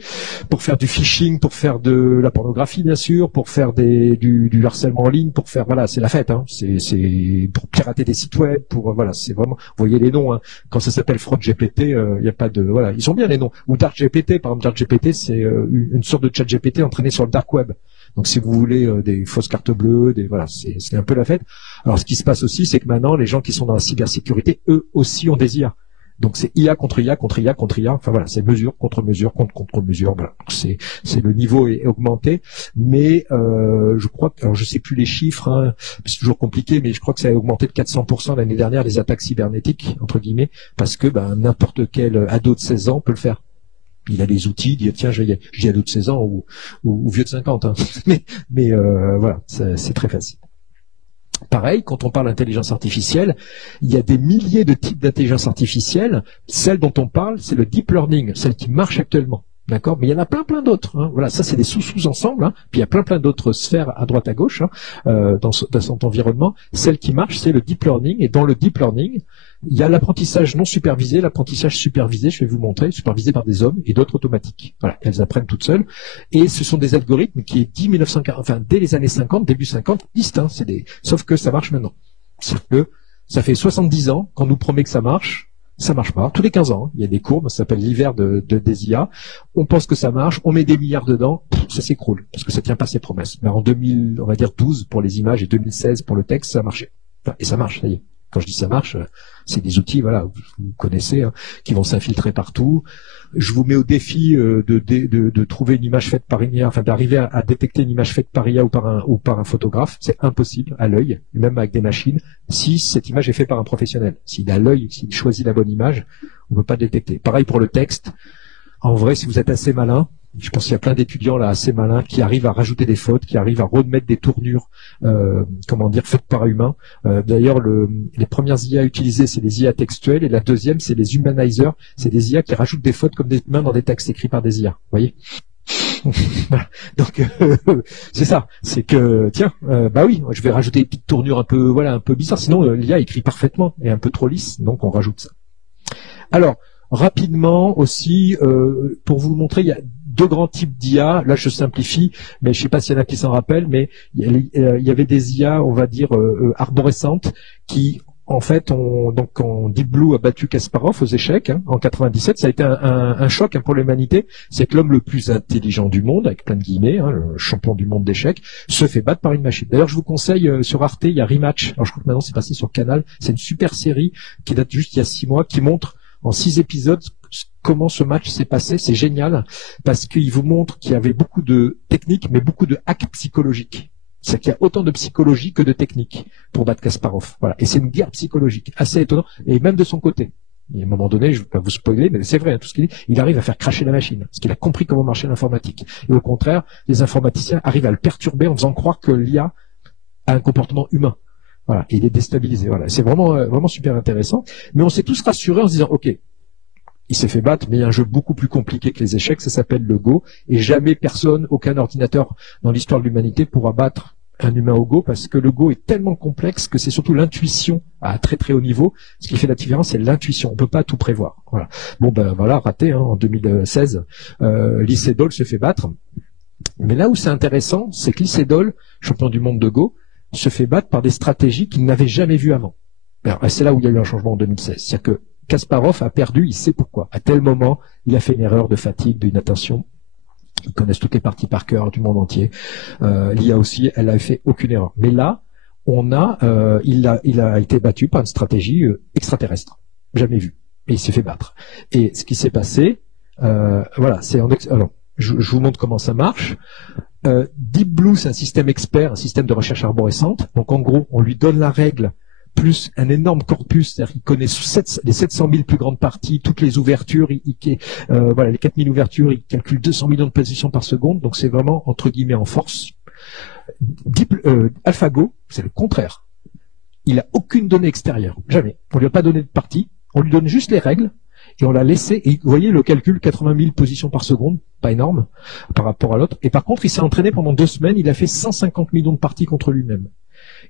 phishing, pour faire de la pornographie bien sûr, pour faire du harcèlement en ligne, pour faire voilà, c'est la fête, c'est pour pirater des sites web, pour voilà, c'est vraiment, vous voyez les noms, quand ça s'appelle Fraud GPT, il y a pas de voilà, ils sont bien les noms. Ou Dark GPT, par exemple, Dark GPT, c'est une sorte de chat GPT entraîné sur le dark web. Donc si vous voulez des fausses cartes bleues, voilà, c'est un peu la fête. Alors ce qui se passe aussi, c'est que maintenant les gens qui sont dans la cybersécurité, eux aussi ont des IA. Donc c'est IA contre IA contre IA contre IA. Enfin voilà, c'est mesure contre mesure contre mesure. Voilà, c'est le niveau est augmenté, mais je crois que, alors je sais plus les chiffres, c'est toujours compliqué, mais je crois que ça a augmenté de 400% l'année dernière les attaques cybernétiques entre guillemets, parce que n'importe quel ado de 16 ans peut le faire. Il a les outils, il dit tiens, je dis ado de 16 ans ou vieux de 50, mais voilà, c'est très facile. Pareil, quand on parle d'intelligence artificielle, il y a des milliers de types d'intelligence artificielle. Celle dont on parle, c'est le deep learning, celle qui marche actuellement. D'accord? Mais il y en a plein d'autres. Voilà, ça c'est des sous-ensembles. Puis il y a plein d'autres sphères à droite à gauche dans son environnement. Celle qui marche, c'est le deep learning. Et dans le deep learning, il y a l'apprentissage non supervisé, l'apprentissage supervisé, je vais vous montrer, supervisé par des hommes et d'autres automatiques. Voilà, elles apprennent toutes seules. Et ce sont des algorithmes qui, dès les années 50, début 50, existent. Sauf que ça marche maintenant. Sauf que ça fait 70 ans qu'on nous promet que ça marche. Ça marche pas. Tous les 15 ans, il y a des courbes, ça s'appelle l'hiver des IA. On pense que ça marche, on met des milliards dedans, ça s'écroule, parce que ça tient pas ses promesses. Mais en 2000, on va dire 12 pour les images et 2016 pour le texte, ça a marché. Et ça marche, ça y est. Quand je dis ça marche, c'est des outils, voilà, vous connaissez, qui vont s'infiltrer partout. Je vous mets au défi de trouver une image faite par une IA, enfin d'arriver à détecter une image faite par IA ou par un photographe. C'est impossible à l'œil, même avec des machines, si cette image est faite par un professionnel. S'il a l'œil, s'il choisit la bonne image, on ne peut pas détecter. Pareil pour le texte. En vrai, si vous êtes assez malin, je pense qu'il y a plein d'étudiants là assez malins qui arrivent à rajouter des fautes, qui arrivent à remettre des tournures, faites par un humain. D'ailleurs, les premières IA utilisées, c'est les IA textuelles, et la deuxième, c'est les humanizers, c'est des IA qui rajoutent des fautes comme des humains dans des textes écrits par des IA. Vous voyez? Donc c'est ça, c'est que tiens, oui, je vais rajouter des petites tournures un peu bizarres, sinon l'IA écrit parfaitement et un peu trop lisse, donc on rajoute ça. Alors rapidement aussi, pour vous montrer, il y a deux grands types d'IA. Là, je simplifie, mais je ne sais pas s'il y en a qui s'en rappellent, mais il y avait des IA, on va dire, arborescentes, qui, en fait, quand Deep Blue a battu Kasparov aux échecs, en 97, ça a été un choc pour l'humanité. C'est que l'homme le plus intelligent du monde, avec plein de guillemets, le champion du monde d'échecs, se fait battre par une machine. D'ailleurs, je vous conseille, sur Arte, il y a Rematch. Alors, je crois que maintenant, c'est passé sur Canal. C'est une super série qui date juste il y a 6 mois, qui montre en 6 épisodes comment ce match s'est passé. C'est génial parce qu'il vous montre qu'il y avait beaucoup de techniques, mais beaucoup de hacks psychologiques. C'est qu'il y a autant de psychologie que de technique pour battre Kasparov. Voilà. Et c'est une guerre psychologique assez étonnante, et même de son côté. Et à un moment donné, je ne vais pas vous spoiler, mais c'est vrai, tout ce qu'il dit, il arrive à faire cracher la machine, parce qu'il a compris comment marchait l'informatique. Et au contraire, les informaticiens arrivent à le perturber en faisant croire que l'IA a un comportement humain. Voilà, et il est déstabilisé. Voilà, c'est vraiment super intéressant. Mais on s'est tous rassurés en se disant, ok, il s'est fait battre, mais il y a un jeu beaucoup plus compliqué que les échecs, ça s'appelle le Go, et jamais personne, aucun ordinateur dans l'histoire de l'humanité pourra battre un humain au Go, parce que le Go est tellement complexe que c'est surtout l'intuition à très très haut niveau. Ce qui fait la différence, c'est l'intuition. On peut pas tout prévoir. Voilà. Bon voilà, raté en 2016. Lee Sedol se fait battre. Mais là où c'est intéressant, c'est que Lee Sedol, champion du monde de Go, se fait battre par des stratégies qu'il n'avait jamais vues avant. C'est là où il y a eu un changement en 2016. C'est-à-dire que Kasparov a perdu, il sait pourquoi. À tel moment, il a fait une erreur de fatigue, d'inattention. Ils connaissent toutes les parties par cœur du monde entier. L'IA aussi, elle n'a fait aucune erreur. Mais là, il a été battu par une stratégie extraterrestre, jamais vue. Et il s'est fait battre. Et ce qui s'est passé, Voilà, alors, je vous montre comment ça marche. Deep Blue, c'est un système expert, un système de recherche arborescente. Donc en gros, on lui donne la règle plus un énorme corpus, c'est-à-dire qu'il connaît les 700 000 plus grandes parties, toutes les ouvertures, voilà, les 4000 ouvertures, il calcule 200 millions de positions par seconde, donc c'est vraiment entre guillemets en force. AlphaGo, c'est le contraire. Il a aucune donnée extérieure, jamais. On lui a pas donné de partie, on lui donne juste les règles, et on l'a laissé, et vous voyez le calcul, 80 000 positions par seconde, pas énorme par rapport à l'autre, et par contre il s'est entraîné pendant 2 semaines, il a fait 150 millions de parties contre lui-même.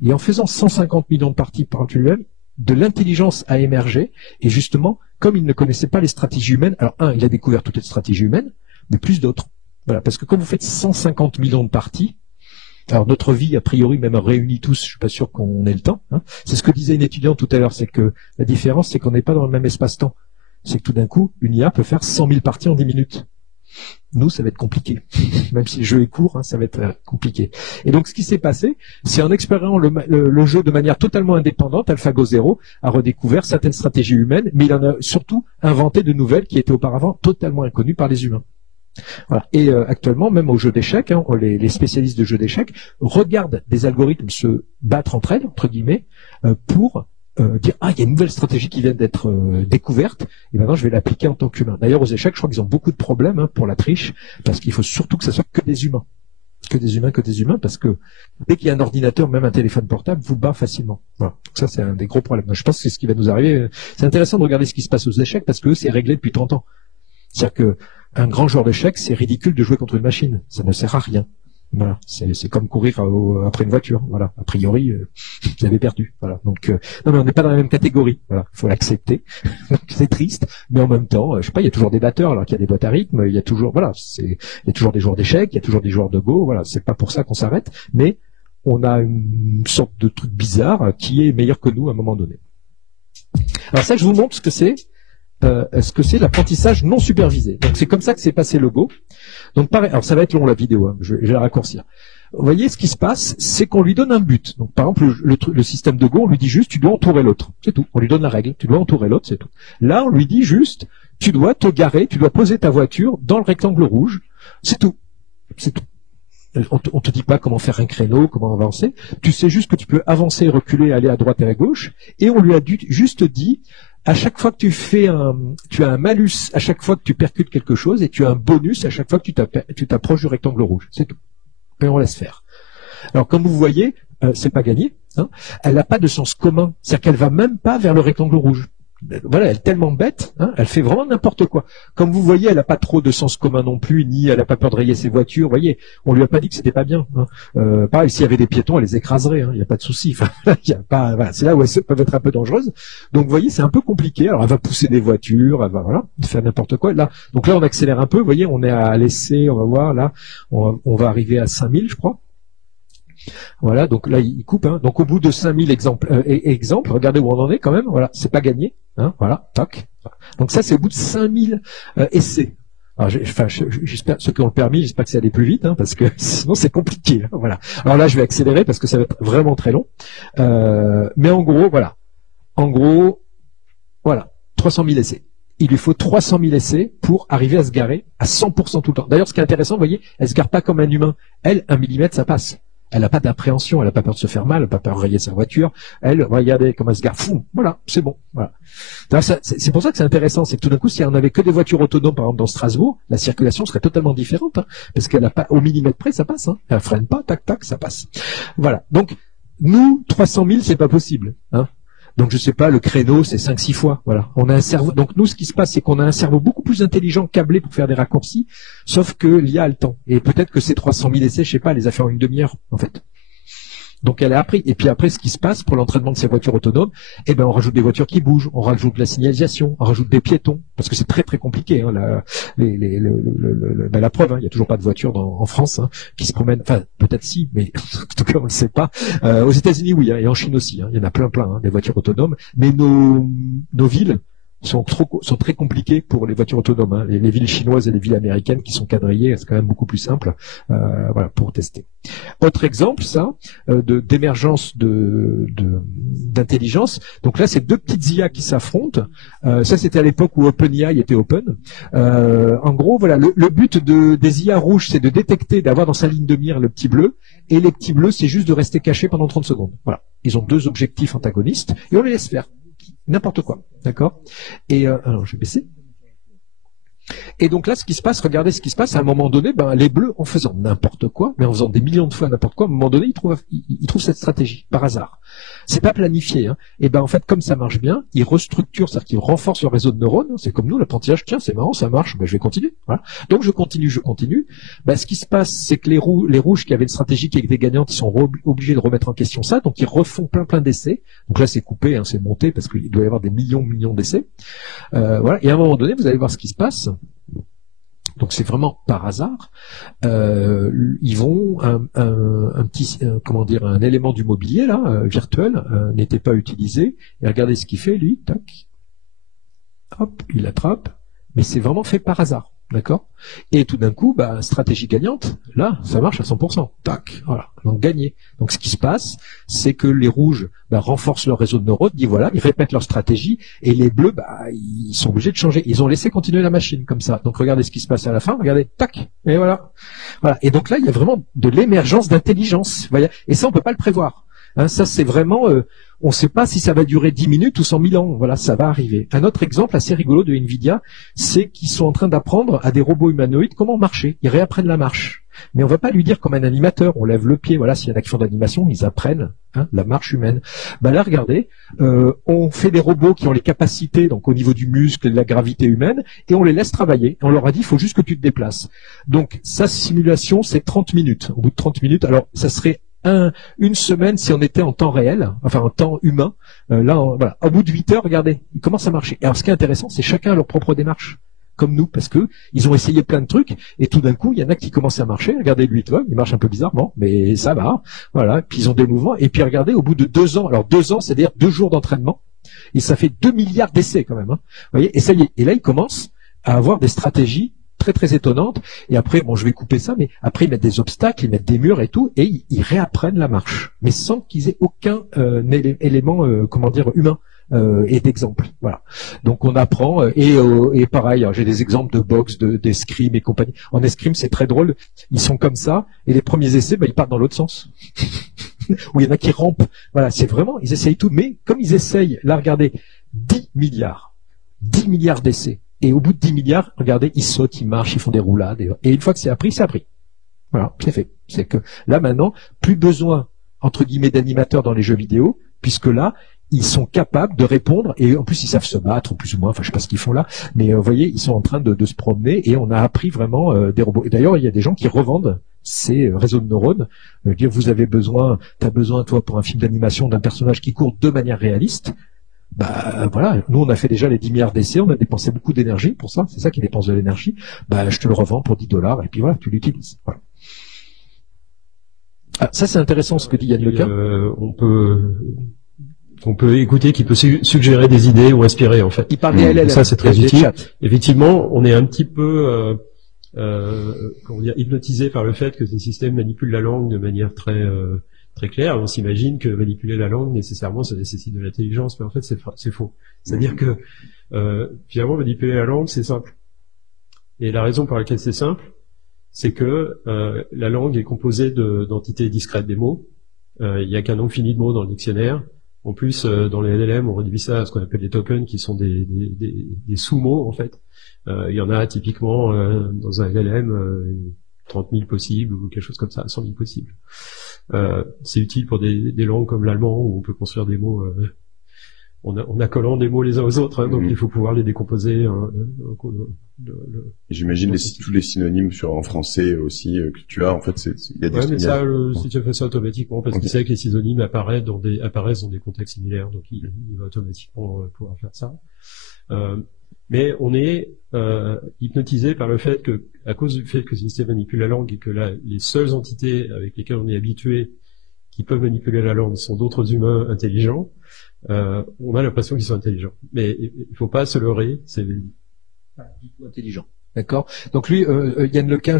Et en faisant 150 millions de parties par lui-même, de l'intelligence a émergé, et justement, comme il ne connaissait pas les stratégies humaines, alors il a découvert toutes les stratégies humaines, mais plus d'autres. Voilà, parce que quand vous faites 150 millions de parties, alors notre vie, a priori, même réunis tous, je suis pas sûr qu'on ait le temps, hein. C'est ce que disait une étudiante tout à l'heure, c'est que la différence, c'est qu'on n'est pas dans le même espace-temps. C'est que tout d'un coup, une IA peut faire 100 000 parties en 10 minutes. Nous, ça va être compliqué. Même si le jeu est court, hein, ça va être compliqué. Et donc, ce qui s'est passé, c'est en explorant le jeu de manière totalement indépendante, AlphaGo Zero a redécouvert certaines stratégies humaines, mais il en a surtout inventé de nouvelles qui étaient auparavant totalement inconnues par les humains. Voilà. Et actuellement, même au jeu d'échecs, hein, les spécialistes de jeux d'échecs regardent des algorithmes se battre entre elles, entre guillemets, pour dire il y a une nouvelle stratégie qui vient d'être découverte et maintenant je vais l'appliquer en tant qu'humain. D'ailleurs aux échecs, je crois qu'ils ont beaucoup de problèmes pour la triche parce qu'il faut surtout que ça soit que des humains, parce que dès qu'il y a un ordinateur, même un téléphone portable, vous bat facilement. Voilà. Donc ça c'est un des gros problèmes. Donc, je pense que c'est ce qui va nous arriver. C'est intéressant de regarder ce qui se passe aux échecs parce que c'est réglé depuis 30 ans. C'est-à-dire que un grand joueur d'échecs, c'est ridicule de jouer contre une machine. Ça ne sert à rien. Voilà, c'est comme courir après une voiture. Voilà, a priori, vous avez perdu. Voilà, donc non mais on n'est pas dans la même catégorie. Voilà, il faut l'accepter. Donc c'est triste, mais en même temps, je sais pas, il y a toujours des batteurs alors qu'il y a des boîtes à rythme. Il y a toujours, voilà, il y a toujours des joueurs d'échecs, il y a toujours des joueurs de Go. Voilà, c'est pas pour ça qu'on s'arrête, mais on a une sorte de truc bizarre qui est meilleur que nous à un moment donné. Alors ça, je vous montre ce que c'est l'apprentissage non supervisé. Donc c'est comme ça que s'est passé le Go. Donc pareil, alors ça va être long la vidéo, hein, je vais la raccourcir. Vous voyez, ce qui se passe, c'est qu'on lui donne un but. Donc par exemple, le système de Go, on lui dit juste, tu dois entourer l'autre. C'est tout. On lui donne la règle, tu dois entourer l'autre, c'est tout. Là, on lui dit juste, tu dois te garer, tu dois poser ta voiture dans le rectangle rouge. C'est tout. C'est tout. On te dit pas comment faire un créneau, comment avancer. Tu sais juste que tu peux avancer, reculer, aller à droite et à gauche. Et on lui a juste dit, à chaque fois que tu as un malus à chaque fois que tu percutes quelque chose et tu as un bonus à chaque fois que tu t'approches du rectangle rouge. C'est tout. Et on laisse faire. Alors, comme vous voyez, c'est pas gagné. Hein. Elle n'a pas de sens commun. C'est-à-dire qu'elle va même pas vers le rectangle rouge. Voilà, elle est tellement bête, hein, elle fait vraiment n'importe quoi. Comme vous voyez, elle n'a pas trop de sens commun non plus, ni elle n'a pas peur de rayer ses voitures. Vous voyez, on lui a pas dit que c'était pas bien. Hein. Pareil, s'il y avait des piétons, elle les écraserait. Il n'y a pas de souci. Enfin, il y a pas. Voilà, c'est là où elles peuvent être un peu dangereuses. Donc, vous voyez, c'est un peu compliqué. Alors, elle va pousser des voitures, elle va faire n'importe quoi. Là, donc là, on accélère un peu. Vous voyez, on est à l'essai. On va voir là, on va arriver à 5000, je crois. Voilà, donc là il coupe. Hein. Donc au bout de 5000 exemples, regardez où on en est quand même. Voilà, c'est pas gagné. Hein, voilà, toc. Donc ça c'est au bout de 5000 essais. Alors j'espère ceux qui ont le permis, j'espère que ça allait plus vite, hein, parce que sinon c'est compliqué. Hein, voilà. Alors là je vais accélérer parce que ça va être vraiment très long. Mais en gros, voilà. En gros, voilà, 300 000 essais. Il lui faut 300 000 essais pour arriver à se garer à 100% tout le temps. D'ailleurs, ce qui est intéressant, vous voyez, elle se gare pas comme un humain. Elle, 1 millimètre, ça passe. Elle n'a pas d'appréhension, elle n'a pas peur de se faire mal, elle n'a pas peur de rayer sa voiture. Elle, regardez comment elle se gare, fou, voilà, c'est bon. Voilà. C'est pour ça que c'est intéressant, c'est que tout d'un coup, si on n'avait que des voitures autonomes, par exemple dans Strasbourg, la circulation serait totalement différente, hein, parce qu'elle n'a pas au millimètre près, ça passe. Hein. Elle freine pas, tac, tac, ça passe. Voilà. Donc, nous, 300 000, c'est pas possible. Hein. Donc, je sais pas, le créneau, c'est 5-6 fois. Voilà. On a un cerveau. Donc, nous, ce qui se passe, c'est qu'on a un cerveau beaucoup plus intelligent, câblé pour faire des raccourcis, sauf que l'IA a le temps. Et peut-être que ces 300 000 essais, je sais pas, elle les a fait en une demi-heure, en fait. Donc elle a appris. Et puis après, ce qui se passe pour l'entraînement de ces voitures autonomes, eh ben on rajoute des voitures qui bougent, on rajoute de la signalisation, on rajoute des piétons, parce que c'est très très compliqué. Hein, la preuve, hein, il y a toujours pas de voitures en France hein, qui se promènent. Enfin, peut-être si, mais en tout cas on le sait pas. Aux États-Unis, oui, hein, et en Chine aussi. Hein, il y en a plein, hein, des voitures autonomes. Mais nos villes, sont très compliqués pour les voitures autonomes. Hein. Les villes chinoises et les villes américaines qui sont quadrillées, c'est quand même beaucoup plus simple, voilà, pour tester. Autre exemple, ça, d'émergence d'intelligence. Donc là, c'est deux petites IA qui s'affrontent. Ça, c'était à l'époque où OpenAI était open. En gros, voilà, le but des IA rouges, c'est de détecter, d'avoir dans sa ligne de mire le petit bleu, et les petits bleus, c'est juste de rester caché pendant 30 secondes. Voilà. Ils ont deux objectifs antagonistes, et on les laisse faire. N'importe quoi, d'accord. Et alors, je vais baisser. Et donc là, ce qui se passe, regardez ce qui se passe, à un moment donné, les bleus, en faisant n'importe quoi, mais en faisant des millions de fois n'importe quoi, à un moment donné, ils trouvent cette stratégie, par hasard. C'est pas planifié, hein. Et en fait, comme ça marche bien, ils restructurent, c'est-à-dire qu'ils renforcent le réseau de neurones, c'est comme nous, l'apprentissage, tiens, c'est marrant, ça marche, je vais continuer, voilà. Donc je continue. Ce qui se passe, c'est que les rouges qui avaient une stratégie qui était gagnante, ils sont obligés de remettre en question ça, donc ils refont plein d'essais. Donc là, c'est coupé, hein, c'est monté, parce qu'il doit y avoir des millions d'essais. Voilà. Et à un moment donné, vous allez voir ce qui se passe. Donc c'est vraiment par hasard. Ils vont un élément du mobilier là virtuel n'était pas utilisé. Et regardez ce qu'il fait lui. Tac. Hop, il attrape. Mais c'est vraiment fait par hasard. D'accord. Et tout d'un coup, stratégie gagnante, là, ça marche à 100%. Tac, voilà, donc gagné. Donc ce qui se passe, c'est que les rouges renforcent leur réseau de neurones, ils répètent leur stratégie, et les bleus, ils sont obligés de changer. Ils ont laissé continuer la machine comme ça. Donc regardez ce qui se passe à la fin, regardez, tac, et voilà. Et donc là, il y a vraiment de l'émergence d'intelligence. Voyez, et ça, on peut pas le prévoir. Hein, ça, c'est vraiment, on ne sait pas si ça va durer 10 minutes ou 100 000 ans. Voilà, ça va arriver. Un autre exemple assez rigolo de Nvidia, c'est qu'ils sont en train d'apprendre à des robots humanoïdes comment marcher. Ils réapprennent la marche. Mais on va pas lui dire comme un animateur, on lève le pied. Voilà, s'il y en a qui font d'animation, ils apprennent la marche humaine. Là, regardez, on fait des robots qui ont les capacités, donc au niveau du muscle et de la gravité humaine, et on les laisse travailler. On leur a dit, il faut juste que tu te déplaces. Donc, sa simulation, c'est 30 minutes. Au bout de 30 minutes, alors, ça serait une semaine si on était en temps réel, enfin en temps humain. Voilà. Au bout de 8 heures, regardez, il commence à marcher. Et alors, ce qui est intéressant, c'est chacun a leur propre démarche, comme nous, parce que ils ont essayé plein de trucs, et tout d'un coup, il y en a qui commencent à marcher. Regardez lui, il marche un peu bizarrement, mais ça va. Voilà. Puis ils ont des mouvements. Et puis regardez, au bout de 2 ans, alors 2 ans, c'est-à-dire 2 jours d'entraînement, et ça fait 2 milliards d'essais quand même. Hein. Vous voyez, et ça y est. Et là, ils commencent à avoir des stratégies très étonnante. Et après, je vais couper ça, mais après ils mettent des obstacles, ils mettent des murs et tout, et ils réapprennent la marche, mais sans qu'ils aient aucun élément, humain et d'exemple. Voilà. Donc on apprend et pareil. J'ai des exemples de boxe, d'escrime et compagnie. En escrime, c'est très drôle. Ils sont comme ça, et les premiers essais, ils partent dans l'autre sens. Où il y en a qui rampent. Voilà, c'est vraiment, ils essayent tout, mais comme ils essayent, là, regardez, 10 milliards d'essais. Et au bout de 10 milliards, regardez, ils sautent, ils marchent, ils font des roulades. Et une fois que c'est appris, c'est appris. Voilà, c'est fait. C'est que là, maintenant, plus besoin, entre guillemets, d'animateurs dans les jeux vidéo, puisque là, ils sont capables de répondre, et en plus, ils savent se battre, plus ou moins, enfin, je sais pas ce qu'ils font là, mais vous voyez, ils sont en train de se promener, et on a appris vraiment des robots. Et d'ailleurs, il y a des gens qui revendent ces réseaux de neurones. Dire, t'as besoin, toi, pour un film d'animation, d'un personnage qui court de manière réaliste. Voilà, nous on a fait déjà les 10 milliards d'essais, on a dépensé beaucoup d'énergie pour ça, c'est ça qui dépense de l'énergie. Je te le revends pour $10 et puis voilà, tu l'utilises. Voilà. Ça c'est intéressant ce que dit Yann Lequin. On peut écouter, qui peut suggérer des idées ou inspirer en fait. Il parle des LLM. Ça c'est très utile. Effectivement, on est un petit peu hypnotisé par le fait que ces systèmes manipulent la langue de manière très clair. On s'imagine que manipuler la langue, nécessairement, ça nécessite de l'intelligence, mais en fait, c'est faux. C'est-à-dire que, finalement, manipuler la langue, c'est simple. Et la raison pour laquelle c'est simple, c'est que la langue est composée d'entités discrètes des mots. Il n'y a qu'un nombre fini de mots dans le dictionnaire. En plus, dans les LLM, on réduit ça à ce qu'on appelle des tokens, qui sont des sous-mots, en fait. Il y en a typiquement dans un LLM 30 000 possibles, ou quelque chose comme ça, 100 000 possibles. C'est utile pour des langues comme l'allemand où on peut construire des mots en accolant des mots les uns aux autres, hein, donc il faut pouvoir les décomposer. J'imagine tous les synonymes en français aussi que tu as, en fait, il y a des... Ouais, mais ça, si tu fais ça automatiquement, parce qu'il sait que les synonymes apparaissent dans des contextes similaires, donc il va automatiquement pouvoir faire ça. Mais on est hypnotisé par le fait que, à cause du fait que ce système manipule la langue et que là, les seules entités avec lesquelles on est habitué qui peuvent manipuler la langue sont d'autres humains intelligents, on a l'impression qu'ils sont intelligents. Mais il faut pas se leurrer, c'est pas du tout intelligent. D'accord. Donc lui, Yann Lequin,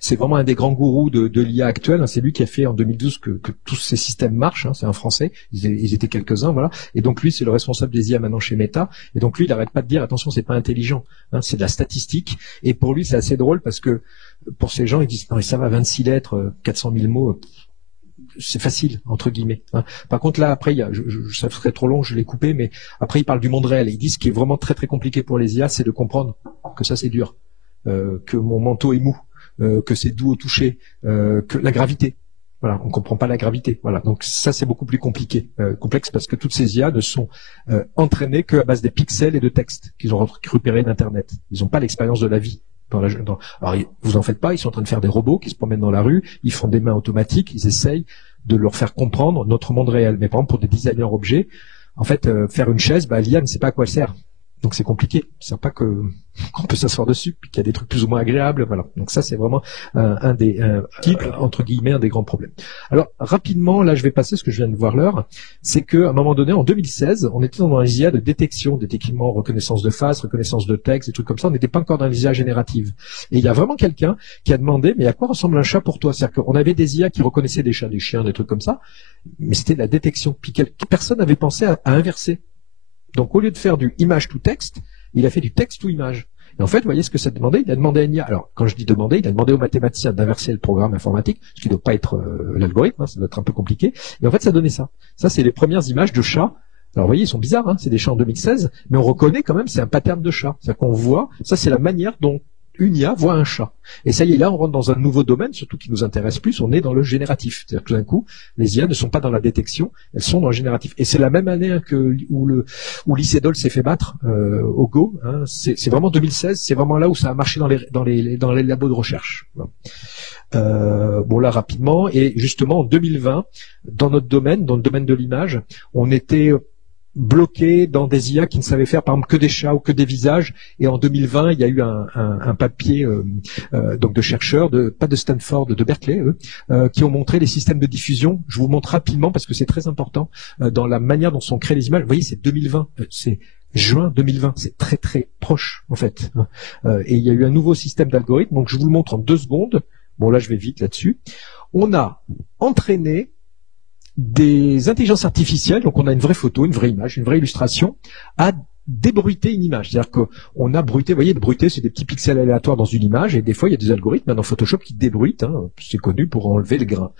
c'est vraiment un des grands gourous de l'IA actuelle. Hein. C'est lui qui a fait en 2012 que tous ces systèmes marchent. Hein. C'est un Français. Ils étaient quelques-uns, voilà. Et donc lui, c'est le responsable des IA maintenant chez Meta. Et donc lui, il n'arrête pas de dire attention, c'est pas intelligent. Hein, c'est de la statistique. Et pour lui, c'est assez drôle parce que pour ces gens, ils disent non, mais ça va, 26 lettres, 400 000 mots. C'est facile, entre guillemets. Hein. Par contre, là, après, ça serait trop long, je l'ai coupé, mais après, il parle du monde réel. Et il dit ce qui est vraiment très, très compliqué pour les IA, c'est de comprendre que ça, c'est dur, que mon manteau est mou, que c'est doux au toucher, que la gravité. Voilà, on comprend pas la gravité. Voilà, donc ça, c'est beaucoup plus compliqué, complexe, parce que toutes ces IA ne sont entraînées qu'à base des pixels et de textes qu'ils ont récupérés d'Internet. Ils n'ont pas l'expérience de la vie. Alors, vous en faites pas, ils sont en train de faire des robots qui se promènent dans la rue, ils font des mains automatiques, ils essayent de leur faire comprendre notre monde réel. Mais par exemple, pour des designers objets, en fait, faire une chaise, l'IA ne sait pas à quoi elle sert. Donc c'est compliqué. C'est pas qu'on peut s'asseoir dessus, puis qu'il y a des trucs plus ou moins agréables, voilà. Donc ça, c'est vraiment un des entre guillemets, un des grands problèmes. Alors rapidement, là, je vais passer ce que je viens de voir l'heure, c'est que à un moment donné, en 2016, on était dans les IA de détection, d'équipement, reconnaissance de face, reconnaissance de texte, des trucs comme ça. On n'était pas encore dans les IA génératives. Et il y a vraiment quelqu'un qui a demandé, mais à quoi ressemble un chat pour toi? C'est-à-dire qu'on avait des IA qui reconnaissaient des chats, des chiens, des trucs comme ça, mais c'était de la détection. Puis personne n'avait pensé à inverser. Donc, au lieu de faire du image to texte, il a fait du texte to image. Et en fait, vous voyez ce que ça demandait? Il a demandé à une IA. Alors, quand je dis demander, il a demandé aux mathématiciens d'inverser le programme informatique, ce qui ne doit pas être l'algorithme, hein, ça doit être un peu compliqué. Et en fait, ça donnait ça. Ça, c'est les premières images de chats. Alors, vous voyez, ils sont bizarres, hein, c'est des chats en 2016, mais on reconnaît quand même, c'est un pattern de chat. C'est-à-dire qu'on voit, ça, c'est la manière dont une IA voit un chat. Et ça y est, là, on rentre dans un nouveau domaine, surtout qui nous intéresse plus, on est dans le génératif. C'est-à-dire que tout d'un coup, les IA ne sont pas dans la détection, elles sont dans le génératif. Et c'est la même année hein, où Lycédol s'est fait battre au Go. Hein. C'est vraiment 2016, c'est vraiment là où ça a marché dans les labos de recherche. Bon là rapidement, et justement en 2020, dans notre domaine, dans le domaine de l'image, on était bloqué dans des IA qui ne savaient faire par exemple que des chats ou que des visages, et en 2020 il y a eu un papier donc de chercheurs pas de Stanford, de Berkeley qui ont montré les systèmes de diffusion. Je vous montre rapidement parce que c'est très important dans la manière dont sont créées les images. Vous voyez, c'est 2020, c'est juin 2020, c'est très très proche en fait, et il y a eu un nouveau système d'algorithme, donc je vous le montre en 2 secondes. Bon là je vais vite là-dessus. On a entraîné des intelligences artificielles, donc on a une vraie photo, une vraie image, une vraie illustration, à débruiter une image. C'est-à-dire qu'on a bruité, vous voyez, bruiter, c'est des petits pixels aléatoires dans une image, et des fois il y a des algorithmes dans Photoshop qui débruitent, hein, c'est connu pour enlever le grain.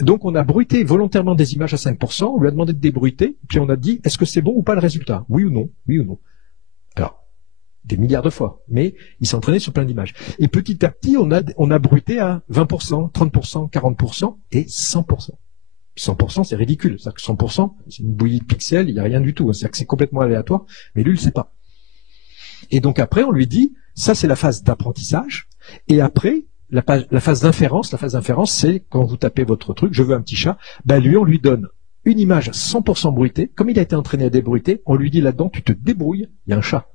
Donc on a bruité volontairement des images à 5%, on lui a demandé de débruiter, puis on a dit, est-ce que c'est bon ou pas le résultat? Oui ou non? Oui ou non? Alors, des milliards de fois, mais il s'est entraîné sur plein d'images. Et petit à petit, on a bruité à 20%, 30%, 40% et 100%. 100%, c'est ridicule. C'est-à-dire que 100%, c'est une bouillie de pixels, il n'y a rien du tout. C'est-à-dire que c'est complètement aléatoire, mais lui, il ne sait pas. Et donc après, on lui dit, ça c'est la phase d'apprentissage, et après, la phase d'inférence, c'est quand vous tapez votre truc, je veux un petit chat, lui, on lui donne une image 100% bruitée, comme il a été entraîné à débruiter, on lui dit là-dedans, tu te débrouilles, il y a un chat.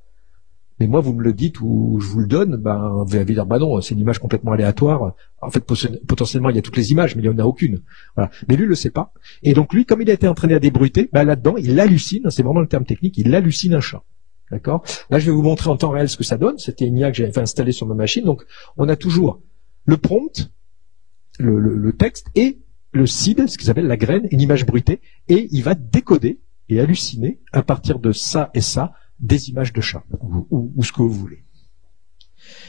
Mais moi, vous me le dites ou je vous le donne, vous allez dire, non, c'est une image complètement aléatoire. En fait, potentiellement, il y a toutes les images, mais il n'y en a aucune. Voilà. Mais lui, il le sait pas. Et donc, lui, comme il a été entraîné à débruiter, là-dedans, il hallucine, c'est vraiment le terme technique, il hallucine un chat. D'accord? Là, je vais vous montrer en temps réel ce que ça donne. C'était une IA que j'avais installée sur ma machine. Donc, on a toujours le prompt, le texte et le seed, ce qu'ils appellent la graine, une image bruitée, et il va décoder et halluciner à partir de ça et ça, des images de chats, ou ce que vous voulez.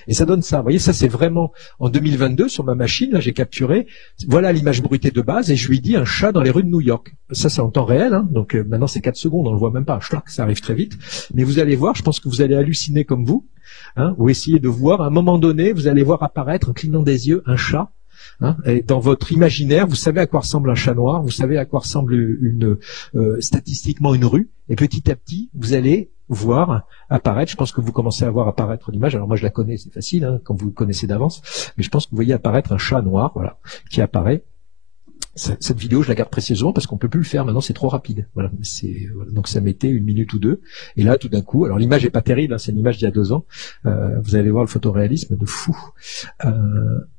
Et ça donne ça. Vous voyez, ça c'est vraiment en 2022 sur ma machine, là j'ai capturé, voilà l'image bruitée de base, et je lui dis un chat dans les rues de New York. Ça c'est en temps réel, hein, donc maintenant c'est 4 secondes, on le voit même pas, ça arrive très vite. Mais vous allez voir, je pense que vous allez halluciner comme vous, hein, ou essayer de voir, à un moment donné, vous allez voir apparaître en clignant des yeux un chat. Hein, et dans votre imaginaire, vous savez à quoi ressemble un chat noir, vous savez à quoi ressemble statistiquement une rue, et petit à petit, vous allez voir apparaître, je pense que vous commencez à voir apparaître l'image, alors moi je la connais, c'est facile, hein, quand vous le connaissez d'avance, mais je pense que vous voyez apparaître un chat noir, voilà, qui apparaît. Cette vidéo, je la garde précieusement parce qu'on peut plus le faire maintenant, c'est trop rapide. Voilà, voilà. Donc ça mettait 1 minute ou 2. Et là, tout d'un coup, alors l'image est pas terrible, hein, c'est une image d'il y a 2 ans. Vous allez voir le photoréalisme de fou.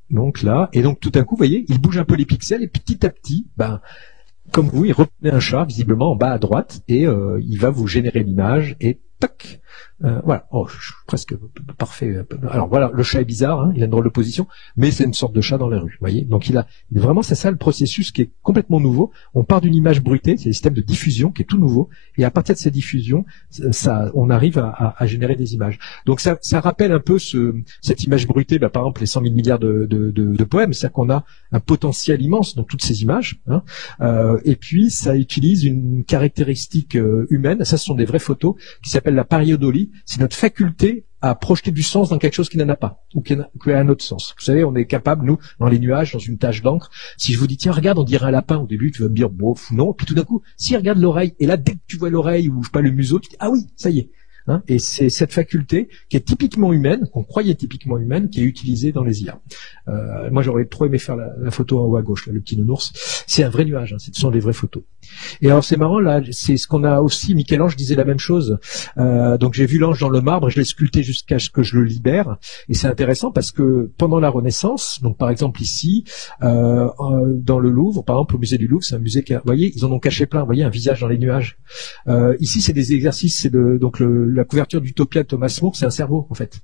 Donc là, et donc tout d'un coup, vous voyez, il bouge un peu les pixels et petit à petit, comme vous, il reconnaît un chat visiblement en bas à droite et il va vous générer l'image et tac. Voilà, oh, je suis presque parfait. Alors voilà, le chat est bizarre, hein, il a une drôle de position, mais c'est une sorte de chat dans la rue, vous voyez. Donc vraiment, c'est ça le processus qui est complètement nouveau. On part d'une image bruitée, c'est le système de diffusion qui est tout nouveau, et à partir de ces diffusions, on arrive à générer des images. Donc ça rappelle un peu cette image bruitée, par exemple les 100 000 milliards de poèmes, c'est-à-dire qu'on a un potentiel immense dans toutes ces images, hein, et puis ça utilise une caractéristique humaine, ça ce sont des vraies photos, qui s'appelle la pareidolie. C'est notre faculté à projeter du sens dans quelque chose qui n'en a pas, ou qui a un autre sens. Vous savez, on est capable, nous, dans les nuages, dans une tache d'encre, si je vous dis, tiens, regarde, on dirait un lapin, au début, tu vas me dire, bof, non, puis tout d'un coup, si, regarde l'oreille, et là, dès que tu vois l'oreille, ou je sais pas, le museau, tu dis, ah oui, ça y est. Hein, et c'est cette faculté qui est typiquement humaine, qu'on croyait typiquement humaine, qui est utilisée dans les IA. Moi, j'aurais trop aimé faire la photo en haut à gauche, là, le petit nounours. C'est un vrai nuage, hein, ce sont des vraies photos. Et alors, c'est marrant, là, c'est ce qu'on a aussi, Michel-Ange disait la même chose. Donc, j'ai vu l'ange dans le marbre, je l'ai sculpté jusqu'à ce que je le libère. Et c'est intéressant parce que pendant la Renaissance, donc par exemple ici, dans le Louvre, par exemple, au musée du Louvre, c'est un musée qui a, vous voyez, ils en ont caché plein, vous voyez, un visage dans les nuages. Ici, c'est des exercices, c'est donc la couverture d'Utopia de Thomas More, c'est un cerveau, en fait.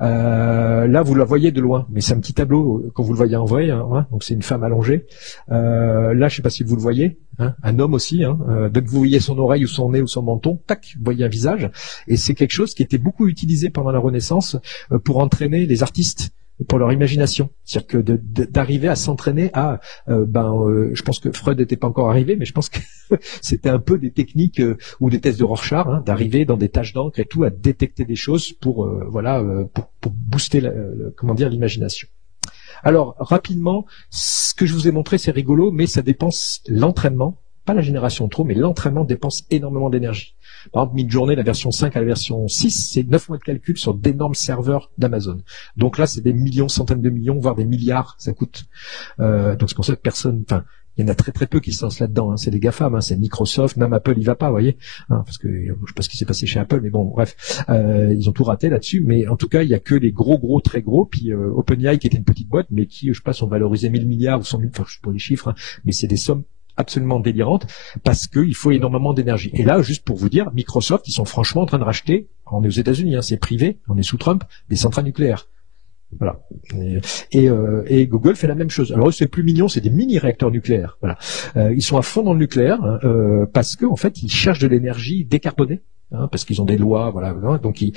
Là, vous la voyez de loin, mais c'est un petit tableau quand vous le voyez en vrai. Hein, donc c'est une femme allongée. Là, je sais pas si vous le voyez, hein, un homme aussi. Hein, dès que vous voyez son oreille ou son nez ou son menton, tac, vous voyez un visage. Et c'est quelque chose qui était beaucoup utilisé pendant la Renaissance pour entraîner les artistes pour leur imagination. C'est-à-dire que d'arriver à s'entraîner à, je pense que Freud n'était pas encore arrivé, mais je pense que c'était un peu des techniques ou des tests de Rorschach, hein, d'arriver dans des taches d'encre et tout à détecter des choses pour pour booster l'imagination. Alors rapidement, ce que je vous ai montré c'est rigolo, mais ça dépense l'entraînement, pas la génération trop, mais l'entraînement dépense énormément d'énergie. Par exemple, Midjourney, la version 5 à la version 6, c'est 9 mois de calcul sur d'énormes serveurs d'Amazon. Donc là, c'est des millions, centaines de millions, voire des milliards, ça coûte. Donc c'est pour ça que il y en a très très peu qui se lancent là-dedans. Hein. C'est des GAFAM, hein. C'est Microsoft, même Apple, il va pas, vous voyez, hein, parce que je sais pas ce qui s'est passé chez Apple, mais bon, bref, ils ont tout raté là-dessus. Mais en tout cas, il y a que les gros, très gros. Puis OpenAI qui était une petite boîte, mais qui, je sais pas, sont valorisés 1000 milliards ou 100 000, enfin, je sais pas les chiffres, hein, mais c'est des sommes absolument délirante parce qu'il faut énormément d'énergie. Et là, juste pour vous dire, Microsoft, ils sont franchement en train de racheter, on est aux États-Unis, hein, c'est privé, on est sous Trump, des centrales nucléaires. Voilà. Et Google fait la même chose. Alors eux, c'est plus mignon, c'est des mini-réacteurs nucléaires. Voilà. Ils sont à fond dans le nucléaire hein, parce que en fait, ils cherchent de l'énergie décarbonée. Hein, parce qu'ils ont des lois, voilà, donc ils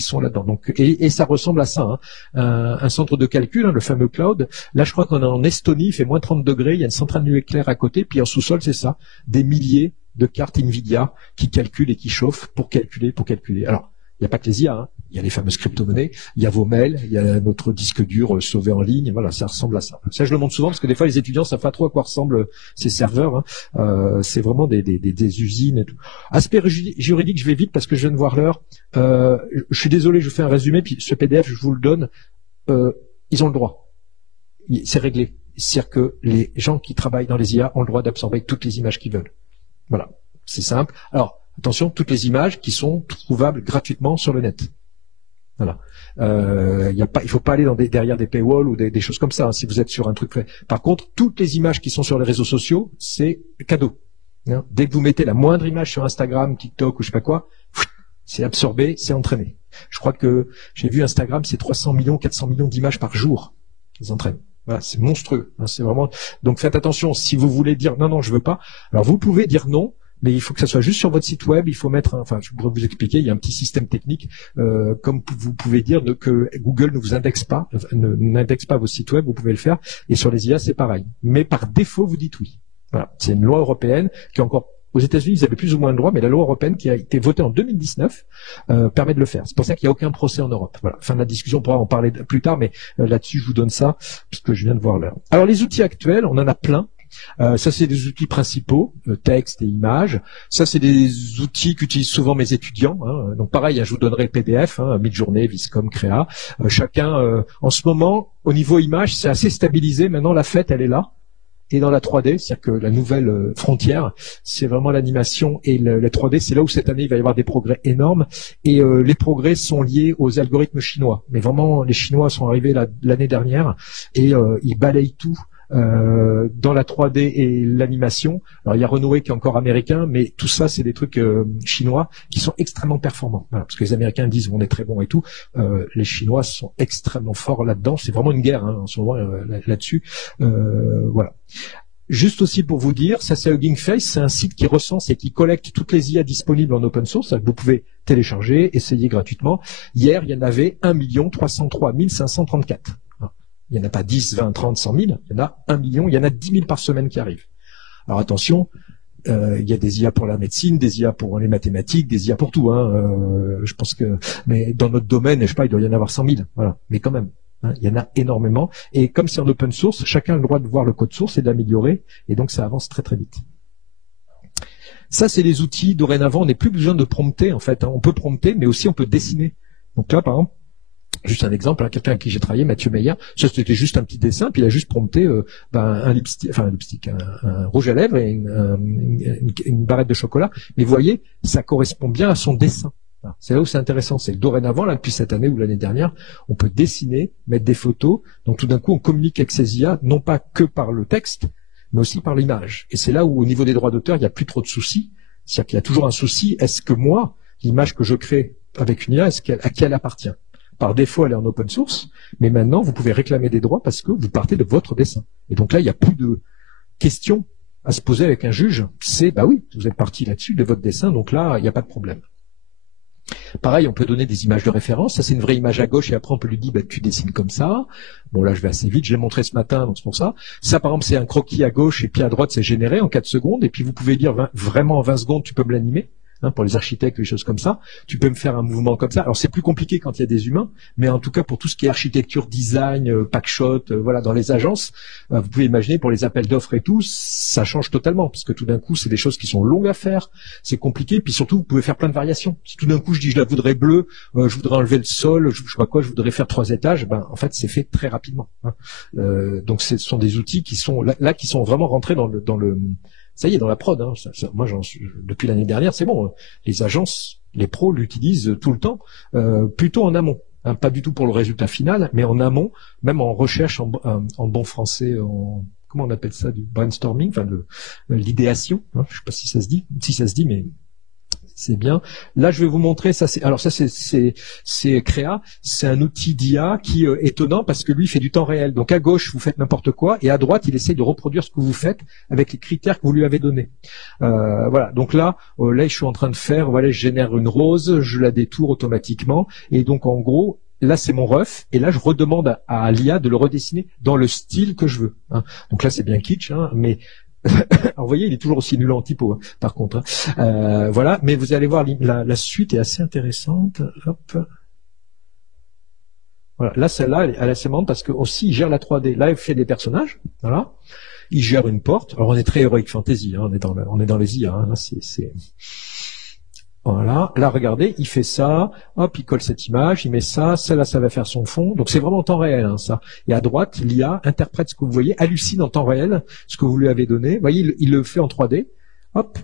sont là-dedans. Donc et ça ressemble à ça, hein, un centre de calcul, hein, le fameux cloud. Là, je crois qu'on est en Estonie, il fait moins 30 degrés, il y a une centrale nucléaire à côté, puis en sous-sol, c'est ça, des milliers de cartes Nvidia qui calculent et qui chauffent pour calculer. Alors, il n'y a pas que les IA, hein. Il y a les fameuses crypto-monnaies, il y a vos mails, il y a notre disque dur sauvé en ligne, voilà, ça ressemble à ça. Ça, je le montre souvent parce que des fois les étudiants savent pas trop à quoi ressemblent ces serveurs. Hein. C'est vraiment des usines et tout. Aspect juridique, je vais vite parce que je viens de voir l'heure. Je suis désolé, je fais un résumé, puis ce PDF, je vous le donne. Ils ont le droit. C'est réglé. C'est-à-dire que les gens qui travaillent dans les IA ont le droit d'absorber toutes les images qu'ils veulent. Voilà, c'est simple. Alors, attention, toutes les images qui sont trouvables gratuitement sur le net. Voilà. Il faut pas aller derrière des paywalls ou des choses comme ça, hein, si vous êtes sur un truc fait. Par contre, toutes les images qui sont sur les réseaux sociaux, c'est cadeau. Hein. Dès que vous mettez la moindre image sur Instagram, TikTok ou je sais pas quoi, c'est absorbé, c'est entraîné. Je crois que j'ai vu Instagram, c'est 300 millions, 400 millions d'images par jour. Ils entraînent. Voilà, c'est monstrueux. Hein, c'est vraiment. Donc faites attention. Si vous voulez dire non, je veux pas. Alors vous pouvez dire non. Mais il faut que ça soit juste sur votre site web. Il faut mettre, je pourrais vous expliquer. Il y a un petit système technique, comme vous pouvez dire que Google ne vous indexe pas, n'indexe pas vos sites web. Vous pouvez le faire. Et sur les IA, c'est pareil. Mais par défaut, vous dites oui. Voilà. C'est une loi européenne qui est encore aux États-Unis, ils avaient plus ou moins le droit, mais la loi européenne qui a été votée en 2019 permet de le faire. C'est pour ça qu'il n'y a aucun procès en Europe. Voilà. Fin de la discussion, on pourra en parler plus tard, mais là-dessus, je vous donne ça parce que je viens de voir l'heure. Alors les outils actuels, on en a plein. Ça, c'est des outils principaux, texte et images. Ça, c'est des outils qu'utilisent souvent mes étudiants. Hein. Donc, pareil, je vous donnerai le PDF, hein, Midjourney, Viscom, Créa. Chacun, en ce moment, au niveau image, c'est assez stabilisé. Maintenant, la fête, elle est là. Et dans la 3D, c'est-à-dire que la nouvelle frontière, c'est vraiment l'animation et la 3D, c'est là où cette année, il va y avoir des progrès énormes. Et les progrès sont liés aux algorithmes chinois. Mais vraiment, les Chinois sont arrivés l'année dernière et ils balayent tout dans la 3D et l'animation. Alors il y a Renoé qui est encore américain, mais tout ça c'est des trucs chinois qui sont extrêmement performants. Voilà, parce que les Américains disent on est très bon et tout. Les Chinois sont extrêmement forts là-dedans. C'est vraiment une guerre en ce moment là-dessus. Voilà. Juste aussi pour vous dire, ça c'est Hugging Face, c'est un site qui recense et qui collecte toutes les IA disponibles en open source. Vous pouvez télécharger, essayer gratuitement. Hier, il y en avait 1 303 534. Il n'y en a pas 10, 20, 30, 100 000. Il y en a 1 million. Il y en a 10 000 par semaine qui arrivent. Alors attention, il y a des IA pour la médecine, des IA pour les mathématiques, des IA pour tout. Je pense que, mais dans notre domaine, je sais pas, il doit y en avoir 100 000. Voilà. Mais quand même. Il y en a énormément. Et comme c'est en open source, chacun a le droit de voir le code source et d'améliorer. Et donc, ça avance très, très vite. Ça, c'est les outils. Dorénavant, on n'a plus besoin de prompter, en fait. On peut prompter, mais aussi on peut dessiner. Donc là, par exemple, juste un exemple, quelqu'un avec qui j'ai travaillé, Mathieu Meyer, ça c'était juste un petit dessin, puis il a juste prompté un lipstick, un rouge à lèvres et une barrette de chocolat. Mais vous voyez, ça correspond bien à son dessin. C'est là où c'est intéressant, c'est que dorénavant, là, depuis cette année ou l'année dernière, on peut dessiner, mettre des photos, donc tout d'un coup on communique avec ces IA, non pas que par le texte, mais aussi par l'image. Et c'est là où au niveau des droits d'auteur, il n'y a plus trop de soucis, c'est-à-dire qu'il y a toujours un souci, est-ce que moi, l'image que je crée avec une IA, à qui elle appartient? Par défaut, elle est en open source, mais maintenant vous pouvez réclamer des droits parce que vous partez de votre dessin. Et donc là, il n'y a plus de questions à se poser avec un juge, c'est, bah oui, vous êtes parti là-dessus de votre dessin, donc là, il n'y a pas de problème. Pareil, on peut donner des images de référence. Ça, c'est une vraie image à gauche et après, on peut lui dire, bah, tu dessines comme ça. Bon, là, je vais assez vite. Je l'ai montré ce matin, donc c'est pour ça. Ça, par exemple, c'est un croquis à gauche et puis à droite, c'est généré en 4 secondes. Et puis, vous pouvez dire vraiment en 20 secondes, tu peux me l'animer. Pour les architectes ou des choses comme ça, tu peux me faire un mouvement comme ça. Alors c'est plus compliqué quand il y a des humains, mais en tout cas pour tout ce qui est architecture, design, packshot, voilà, dans les agences, vous pouvez imaginer pour les appels d'offres et tout, ça change totalement, parce que tout d'un coup c'est des choses qui sont longues à faire, c'est compliqué, puis surtout vous pouvez faire plein de variations. Si tout d'un coup je dis je la voudrais bleue, je voudrais enlever le sol, je sais pas quoi, je voudrais faire 3 étages, ben en fait c'est fait très rapidement. Donc ce sont des outils qui sont là qui sont vraiment rentrés dans le ça y est, dans la prod, moi depuis l'année dernière, c'est bon. Les agences, les pros l'utilisent tout le temps, plutôt en amont. Pas du tout pour le résultat final, mais en amont, même en recherche en bon français, comment on appelle ça, du brainstorming, enfin l'idéation. Je sais pas si ça se dit, mais c'est bien. Là, je vais vous montrer ça. C'est Créa. C'est un outil d'IA qui est étonnant parce que lui il fait du temps réel. Donc à gauche, vous faites n'importe quoi et à droite, il essaye de reproduire ce que vous faites avec les critères que vous lui avez donnés. Voilà. Donc là, je suis en train de faire. Voilà, je génère une rose, je la détourne automatiquement et donc en gros. Là, c'est mon ref, et là, je redemande à l'IA de le redessiner dans le style que je veux. Donc là, c'est bien kitsch, mais alors, vous voyez, il est toujours aussi nul en typo, par contre. Voilà, mais vous allez voir, la suite est assez intéressante. Hop. Voilà, là, celle-là, elle est assez marrante parce que aussi, il gère la 3D. Là, il fait des personnages. Voilà. Il gère une porte. Alors, on est très Heroic Fantasy. On est dans les IA. Là, c'est. Voilà. Là, regardez, il fait ça. Hop, il colle cette image, il met ça. Celle-là, ça va faire son fond. Donc, c'est vraiment en temps réel, ça. Et à droite, l'IA interprète ce que vous voyez, hallucine en temps réel ce que vous lui avez donné. Vous voyez, il le fait en 3D. Hop.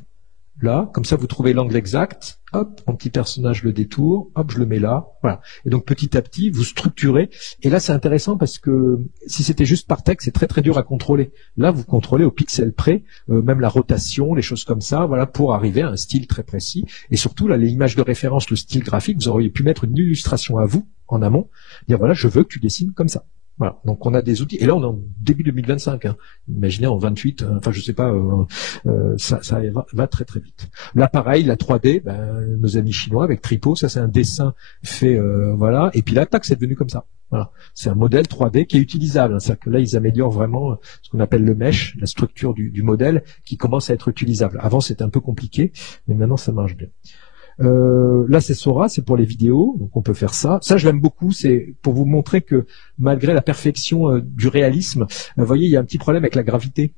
Là, comme ça, vous trouvez l'angle exact. Hop, mon petit personnage le détourne. Hop, je le mets là. Voilà. Et donc, petit à petit, vous structurez. Et là, c'est intéressant parce que si c'était juste par texte, c'est très, très dur à contrôler. Là, vous contrôlez au pixel près, même la rotation, les choses comme ça, voilà, pour arriver à un style très précis. Et surtout, là, les images de référence, le style graphique, vous auriez pu mettre une illustration à vous, en amont. Dire, voilà, je veux que tu dessines comme ça. Voilà. Donc on a des outils. Et là on est en début 2025. Imaginez en 28. Enfin je sais pas. Ça va très très vite. Là pareil, la 3D. Nos amis chinois avec Tripo, ça c'est un dessin fait. Voilà. Et puis l'attaque c'est devenu comme ça. Voilà. C'est un modèle 3D qui est utilisable. C'est-à-dire que là ils améliorent vraiment ce qu'on appelle le mesh, la structure du modèle, qui commence à être utilisable. Avant c'était un peu compliqué, mais maintenant ça marche bien. Là c'est Sora, c'est pour les vidéos, donc on peut faire ça. Ça je l'aime beaucoup, c'est pour vous montrer que malgré la perfection du réalisme, vous voyez il y a un petit problème avec la gravité.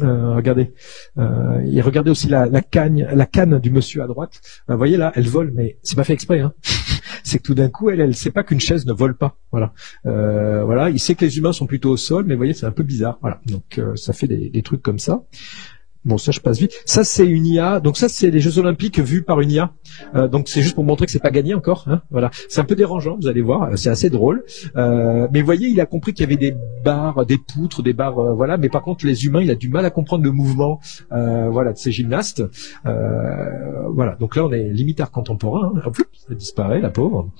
Regardez, et regardez aussi la canne du monsieur à droite. Vous voyez là, elle vole, mais c'est pas fait exprès. C'est que tout d'un coup, elle sait pas qu'une chaise ne vole pas. Voilà, voilà. Il sait que les humains sont plutôt au sol, mais vous voyez, c'est un peu bizarre. Voilà, donc ça fait des trucs comme ça. Bon, ça je passe vite. Ça c'est une IA. Donc ça c'est les Jeux Olympiques vus par une IA. Donc c'est juste pour montrer que c'est pas gagné encore. Hein, voilà. C'est un peu dérangeant, vous allez voir. C'est assez drôle. Mais vous voyez, il a compris qu'il y avait des barres, des poutres, des barres. Voilà. Mais par contre, les humains, il a du mal à comprendre le mouvement. Voilà, de ces gymnastes. Voilà. Donc là, on est limite art contemporain. Hein. Hop, ça disparaît, la pauvre.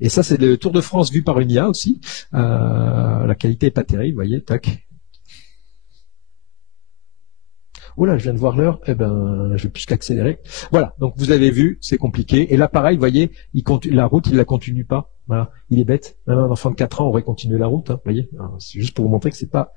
Et ça, c'est le Tour de France vu par une IA aussi. La qualité est pas terrible, vous voyez. Tac. Oh là, je viens de voir l'heure. Eh ben, je vais plus qu'accélérer. Voilà. Donc vous avez vu, c'est compliqué. Et là, pareil, vous voyez, la route, il la continue pas. Voilà. Il est bête. Même un enfant de 4 ans aurait continué la route. Hein, vous voyez. C'est juste pour vous montrer que c'est pas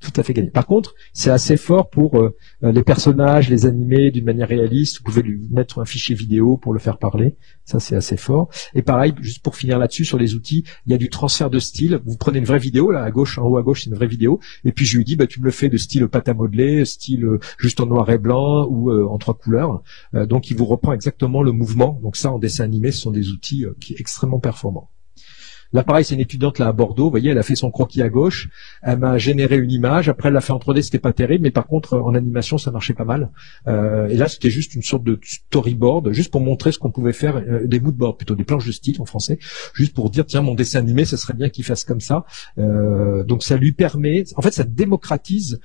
tout à fait gagné. Par contre, c'est assez fort pour les personnages, les animer d'une manière réaliste. Vous pouvez lui mettre un fichier vidéo pour le faire parler. Ça, c'est assez fort. Et pareil, juste pour finir là-dessus, sur les outils, il y a du transfert de style. Vous prenez une vraie vidéo, là, à gauche, en haut à gauche, c'est une vraie vidéo. Et puis, je lui dis, bah, tu me le fais de style pâte à modeler, style juste en noir et blanc ou en 3 couleurs. Donc, il vous reprend exactement le mouvement. Donc, ça, en dessin animé, ce sont des outils qui sont extrêmement performants. Là, pareil, c'est une étudiante là à Bordeaux. Vous voyez, elle a fait son croquis à gauche. Elle m'a généré une image. Après, elle l'a fait en 3D, c'était pas terrible, mais par contre, en animation, ça marchait pas mal. Et là, c'était juste une sorte de storyboard, juste pour montrer ce qu'on pouvait faire, des moodboards, plutôt des planches de style en français, juste pour dire, tiens, mon dessin animé, ça serait bien qu'il fasse comme ça. Donc, ça lui permet, en fait, ça démocratise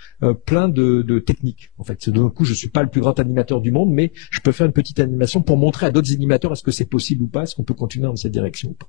plein de techniques. En fait, d'un coup, je suis pas le plus grand animateur du monde, mais je peux faire une petite animation pour montrer à d'autres animateurs est-ce que c'est possible ou pas, est-ce qu'on peut continuer dans cette direction ou pas.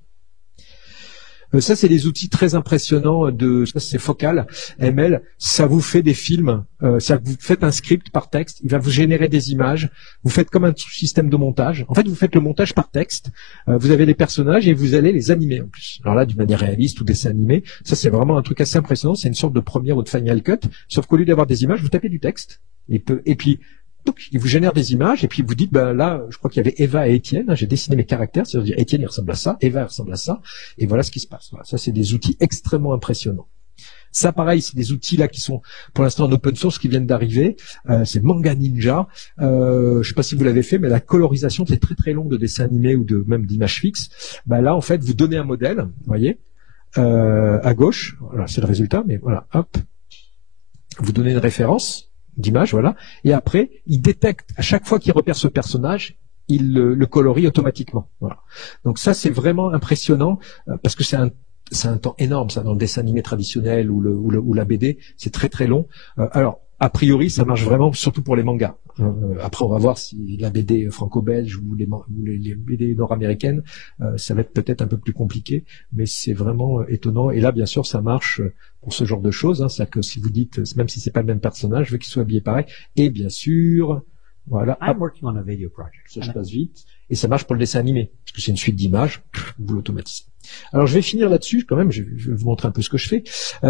Ça, c'est des outils très impressionnants ça c'est Focal, ML. Ça vous fait des films. Ça vous faites un script par texte. Il va vous générer des images. Vous faites comme un système de montage. En fait, vous faites le montage par texte. Vous avez les personnages et vous allez les animer en plus. Alors là, d'une manière réaliste ou dessin animé. Ça, c'est vraiment un truc assez impressionnant. C'est une sorte de Premiere ou de Final Cut. Sauf qu'au lieu d'avoir des images, vous tapez du texte. Et puis, donc, il vous génère des images et puis vous dites, ben là, je crois qu'il y avait Eva et Étienne. J'ai dessiné mes caractères, c'est-à-dire Étienne il ressemble à ça, Eva il ressemble à ça, et voilà ce qui se passe. Voilà, ça c'est des outils extrêmement impressionnants. Ça, pareil, c'est des outils là qui sont pour l'instant en open source qui viennent d'arriver. C'est Manga Ninja. Je sais pas si vous l'avez fait, mais la colorisation c'est très très long de dessins animés ou de même d'images fixes. Ben là, en fait, vous donnez un modèle, vous voyez, à gauche. Voilà, c'est le résultat, mais voilà, hop, vous donnez une référence d'image, voilà, et après, il détecte, à chaque fois qu'il repère ce personnage, il le colorie automatiquement. Voilà. Donc ça, c'est vraiment impressionnant, parce que c'est un temps énorme, ça, dans le dessin animé traditionnel ou la BD, c'est très très long. Alors, a priori, ça marche vraiment, surtout pour les mangas. Après, on va voir si la BD franco-belge ou les BD nord-américaines, ça va être peut-être un peu plus compliqué, mais c'est vraiment étonnant. Et là, bien sûr, ça marche pour ce genre de choses. C'est-à-dire que si vous dites, même si c'est pas le même personnage, je veux qu'il soit habillé pareil. Et bien sûr, voilà. I'm working on a video project. Ça, je passe vite. Et ça marche pour le dessin animé, parce que c'est une suite d'images, vous l'automatisez. Alors je vais finir là-dessus, quand même, je vais vous montrer un peu ce que je fais.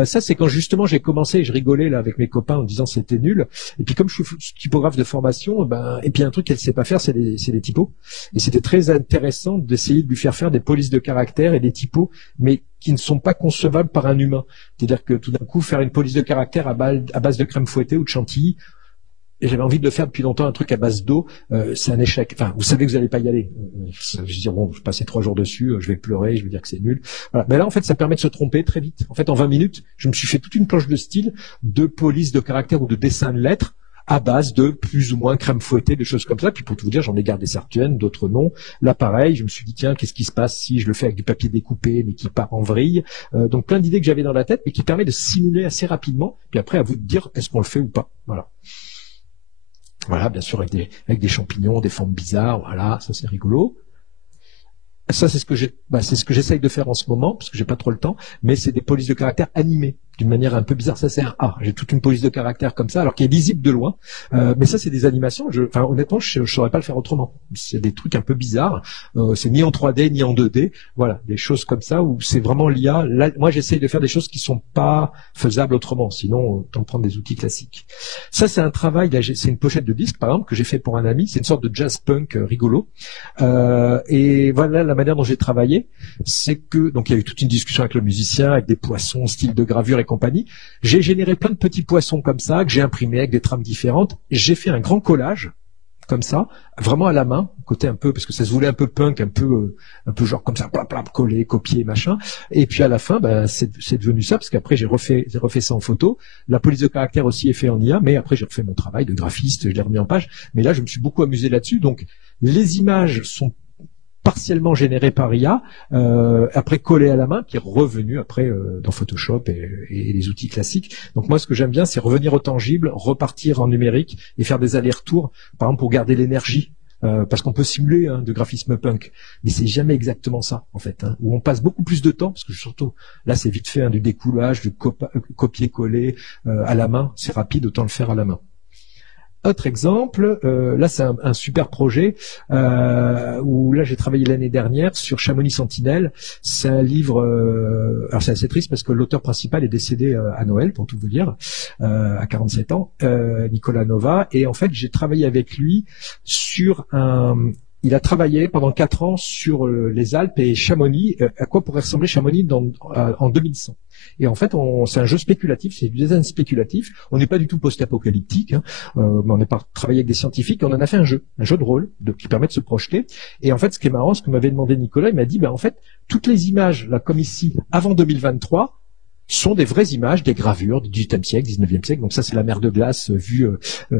Ça, c'est quand justement j'ai commencé, je rigolais là avec mes copains en disant c'était nul. Et puis comme je suis typographe de formation, et puis un truc qu'elle sait pas faire, c'est les typos. Et c'était très intéressant d'essayer de lui faire faire des polices de caractères et des typos, mais qui ne sont pas concevables par un humain. C'est-à-dire que tout d'un coup, faire une police de caractère à base de crème fouettée ou de chantilly, et j'avais envie de le faire depuis longtemps, un truc à base d'eau, c'est un échec. Enfin, vous savez que vous n'allez pas y aller. Je vais dire, bon, je vais passer 3 jours dessus, je vais pleurer, je vais dire que c'est nul. Voilà. Mais là, en fait, ça permet de se tromper très vite. En fait, en 20 minutes, je me suis fait toute une planche de style, de police de caractère ou de dessin de lettres, à base de plus ou moins crème fouettée, des choses comme ça. Puis pour tout vous dire, j'en ai gardé certaines, d'autres non. Là, pareil, je me suis dit, tiens, qu'est-ce qui se passe si je le fais avec du papier découpé, mais qui part en vrille. Donc plein d'idées que j'avais dans la tête, mais qui permet de simuler assez rapidement. Puis après, à vous de dire, est-ce qu'on le fait ou pas. Voilà. Voilà, bien sûr, avec des champignons, des formes bizarres, voilà, ça c'est rigolo. Ça, c'est ce que j'essaye de faire en ce moment, parce que j'ai pas trop le temps, mais c'est des polices de caractère animées, d'une manière un peu bizarre. Ça, c'est j'ai toute une police de caractère comme ça, alors qui est lisible de loin. Mais ça, c'est des animations. Honnêtement, je saurais pas le faire autrement. C'est des trucs un peu bizarres. C'est ni en 3D, ni en 2D. Voilà, des choses comme ça où c'est vraiment l'IA. Là, moi, j'essaye de faire des choses qui sont pas faisables autrement. Sinon, autant prendre des outils classiques. Ça, c'est un travail. Là, c'est une pochette de disque, par exemple, que j'ai fait pour un ami. C'est une sorte de jazz punk rigolo. Et voilà la manière dont j'ai travaillé, c'est que, donc il y a eu toute une discussion avec le musicien, avec des poissons, style de gravure et compagnie. J'ai généré plein de petits poissons comme ça, que j'ai imprimés avec des trames différentes. J'ai fait un grand collage comme ça, vraiment à la main, côté un peu, parce que ça se voulait un peu punk, un peu genre comme ça, plap, plap, coller, copier, machin. Et puis à la fin, c'est devenu ça, parce qu'après j'ai refait ça en photo. La police de caractère aussi est fait en IA, mais après j'ai refait mon travail de graphiste, je l'ai remis en page. Mais là, je me suis beaucoup amusé là-dessus. Donc, les images sont partiellement générées par IA, après collées à la main, qui est revenu après dans Photoshop et les outils classiques. Donc moi, ce que j'aime bien, c'est revenir au tangible, repartir en numérique et faire des allers-retours, par exemple pour garder l'énergie. Parce qu'on peut simuler de graphisme punk, mais c'est jamais exactement ça en fait. Où on passe beaucoup plus de temps, parce que surtout là c'est vite fait, du découlage, du copier-coller à la main, c'est rapide, autant le faire à la main. Autre exemple, là c'est un super projet où là j'ai travaillé l'année dernière sur Chamonix Sentinelle. C'est un livre, alors c'est assez triste parce que l'auteur principal est décédé à Noël, pour tout vous dire, à 47 ans, Nicolas Nova. Et en fait j'ai travaillé avec lui sur il a travaillé pendant 4 ans sur les Alpes et Chamonix, à quoi pourrait ressembler Chamonix en 2100. Et en fait, c'est un jeu spéculatif, c'est du design spéculatif. On n'est pas du tout post-apocalyptique, mais on n'est pas travaillé avec des scientifiques. On en a fait un jeu de rôle qui permet de se projeter. Et en fait, ce qui est marrant, ce que m'avait demandé Nicolas, il m'a dit, en fait, toutes les images, là, comme ici, avant 2023, sont des vraies images, des gravures du XVIIIe siècle, XIXe siècle. Donc ça, c'est la mer de glace vue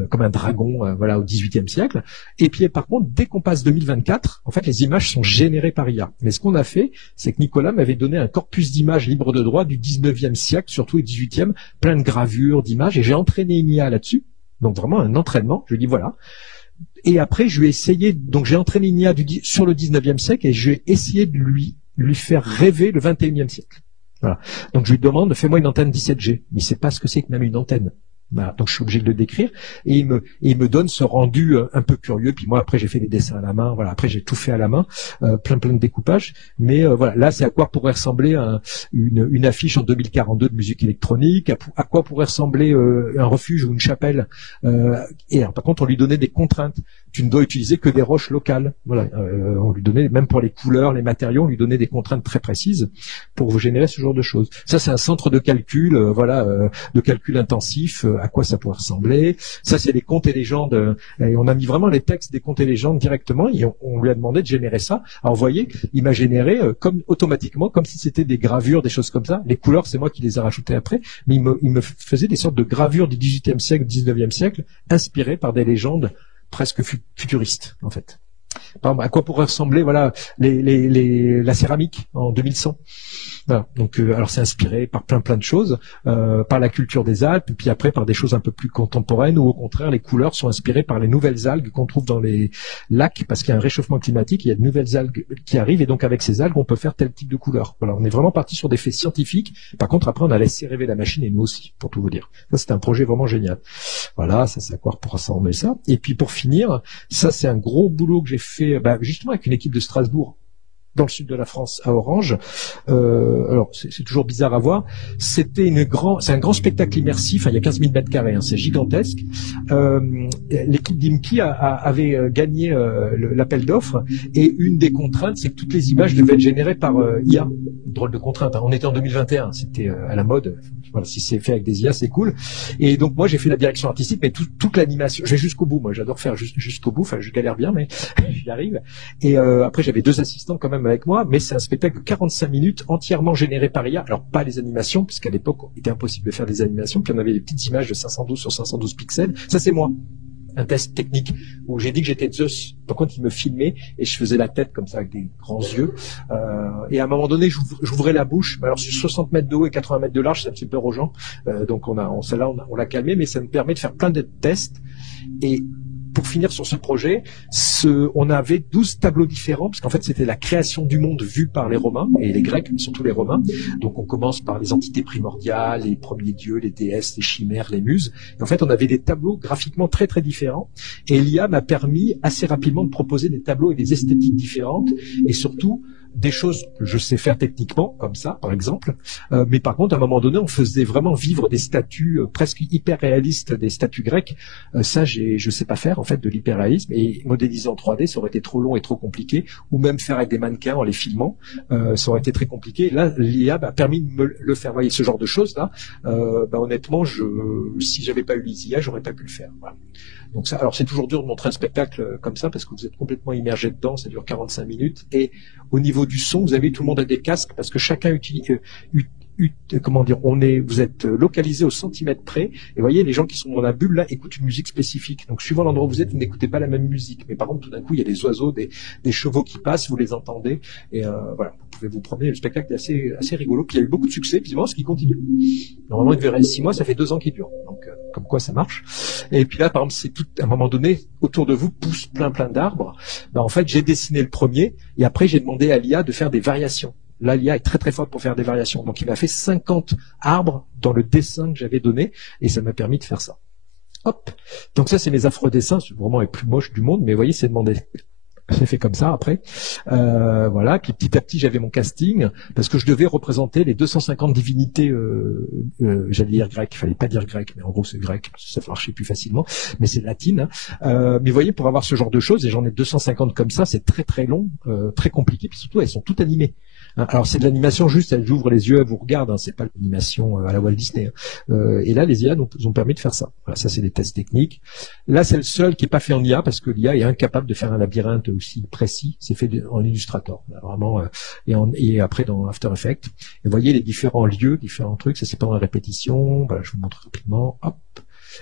comme un dragon, voilà, au XVIIIe siècle. Et puis, par contre, dès qu'on passe 2024, en fait, les images sont générées par IA. Mais ce qu'on a fait, c'est que Nicolas m'avait donné un corpus d'images libres de droit du XIXe siècle, surtout le XVIIIe, plein de gravures, d'images, et j'ai entraîné une IA là-dessus. Donc vraiment un entraînement. Je lui ai dit voilà. Et après, je lui ai essayé. Donc j'ai entraîné une IA sur le XIXe siècle et j'ai essayé de lui faire rêver le XXIe siècle. Voilà. Donc je lui demande, fais-moi une antenne 17G. Mais il sait pas ce que c'est que même une antenne. Voilà. Donc je suis obligé de le décrire et il me donne ce rendu un peu curieux. Puis moi après j'ai fait des dessins à la main. Voilà. Après j'ai tout fait à la main, plein de découpages. Mais voilà, là c'est à quoi pourrait ressembler une affiche en 2042 de musique électronique. À quoi pourrait ressembler un refuge ou une chapelle. Et alors, par contre on lui donnait des contraintes. Tu ne dois utiliser que des roches locales. Voilà. On lui donnait, même pour les couleurs, les matériaux, on lui donnait des contraintes très précises pour vous générer ce genre de choses. Ça, c'est un centre de calcul, de calcul intensif. À quoi ça pourrait ressembler. Ça, c'est les contes et légendes. Et on a mis vraiment les textes des contes et légendes directement. Et on lui a demandé de générer ça. Alors, vous voyez, il m'a généré automatiquement, comme si c'était des gravures, des choses comme ça. Les couleurs, c'est moi qui les ai rajoutées après. Mais il me faisait des sortes de gravures du XVIIIe siècle, XIXe siècle, inspirées par des légendes presque futuriste en fait. Par exemple, à quoi pourrait ressembler voilà la céramique en 2100. Voilà. Donc alors c'est inspiré par plein de choses, par la culture des Alpes, puis après par des choses un peu plus contemporaines ou au contraire les couleurs sont inspirées par les nouvelles algues qu'on trouve dans les lacs parce qu'il y a un réchauffement climatique, il y a de nouvelles algues qui arrivent et donc avec ces algues on peut faire tel type de couleur. Voilà, on est vraiment parti sur des faits scientifiques. Par contre après on a laissé rêver la machine et nous aussi pour tout vous dire. Ça c'était un projet vraiment génial. Voilà, ça c'est à quoi pour rassembler ça. Et puis pour finir, ça c'est un gros boulot que j'ai fait justement avec une équipe de Strasbourg dans le sud de la France, à Orange. Alors, c'est toujours bizarre à voir. C'est un grand spectacle immersif. Il y a 15 000 mètres carrés, c'est gigantesque. L'équipe d'Imki avait gagné l'appel d'offres et une des contraintes, c'est que toutes les images devaient être générées par IA. Drôle de contrainte. On était en 2021, c'était à la mode. Voilà, si c'est fait avec des IA, c'est cool. Et donc moi, j'ai fait la direction artistique, mais toute l'animation. Je vais jusqu'au bout. Moi, j'adore faire jusqu'au bout. Enfin, je galère bien, mais j'y arrive. Et après, j'avais 2 assistants quand même avec moi, mais c'est un spectacle de 45 minutes entièrement généré par IA. Alors pas les animations, puisqu'à l'époque il était impossible de faire des animations, puis on avait des petites images de 512 sur 512 pixels. Ça c'est moi. Un test technique où j'ai dit que j'étais Zeus. Par contre, il me filmait et je faisais la tête comme ça avec des grands yeux. Et à un moment donné, j'ouvrais la bouche. Alors sur 60 mètres de haut et 80 mètres de large, ça me fait peur aux gens. Donc on l'a calmé, mais ça me permet de faire plein de tests. Et pour finir sur ce projet, on avait 12 tableaux différents, parce qu'en fait, c'était la création du monde vue par les Romains, et les Grecs, mais surtout les Romains. Donc, on commence par les entités primordiales, les premiers dieux, les déesses, les chimères, les muses. Et en fait, on avait des tableaux graphiquement très, très différents. Et l'IA m'a permis assez rapidement de proposer des tableaux et des esthétiques différentes, et surtout, des choses que je sais faire techniquement, comme ça, par exemple. Mais par contre, à un moment donné, on faisait vraiment vivre des statues presque hyper réalistes, des statues grecques. Ça, je sais pas faire, en fait, de l'hyper-réalisme. Et modéliser en 3D, ça aurait été trop long et trop compliqué. Ou même faire avec des mannequins en les filmant, ça aurait été très compliqué. Là, l'IA m'a permis de me le faire. Vous voyez, ce genre de choses-là, honnêtement, si j'avais pas eu l'IA, j'aurais pas pu le faire. Voilà. Donc ça, alors c'est toujours dur de montrer un spectacle comme ça parce que vous êtes complètement immergé dedans, ça dure 45 minutes. Et au niveau du son, vous avez tout le monde a des casques parce que chacun utilise, comment dire, vous êtes localisé au centimètre près. Et vous voyez, les gens qui sont dans la bulle là écoutent une musique spécifique. Donc suivant l'endroit où vous êtes, vous n'écoutez pas la même musique. Mais par contre, tout d'un coup, il y a des oiseaux, des chevaux qui passent, vous les entendez. Et voilà, vous pouvez vous promener. Le spectacle est assez rigolo. Puis il y a eu beaucoup de succès, visiblement, ce qui continue. Normalement, il devait rester 6 mois, ça fait 2 ans qu'il dure. Donc comme quoi ça marche. Et puis là, par exemple, c'est tout, à un moment donné, autour de vous poussent plein d'arbres. En fait, j'ai dessiné le premier et après j'ai demandé à l'IA de faire des variations. Là, l'IA est très très forte pour faire des variations. Donc il m'a fait 50 arbres dans le dessin que j'avais donné et ça m'a permis de faire ça. Hop. Donc ça, c'est mes affreux dessins. C'est vraiment les plus moches du monde, mais vous voyez, c'est demandé. C'est fait comme ça après. Voilà. Puis petit à petit, j'avais mon casting parce que je devais représenter les 250 divinités, j'allais dire grecques. Il fallait pas dire grec, mais en gros c'est grec, ça marchait plus facilement. Mais c'est latine. Mais vous voyez, pour avoir ce genre de choses, et j'en ai 250 comme ça, c'est très très long, très compliqué. Puis surtout, elles sont toutes animées. Alors c'est de l'animation juste, elles ouvrent les yeux, elles vous regardent, c'est pas l'animation à la Walt Disney. Et là, les IA nous ont permis de faire ça. Voilà, ça c'est des tests techniques. Là, c'est le seul qui est pas fait en IA parce que l'IA est incapable de faire un labyrinthe aussi précis. C'est fait en Illustrator, là, vraiment, et après dans After Effects. Et vous voyez les différents lieux, différents trucs. Ça c'est pas dans la répétition. Voilà, je vous montre rapidement. Hop.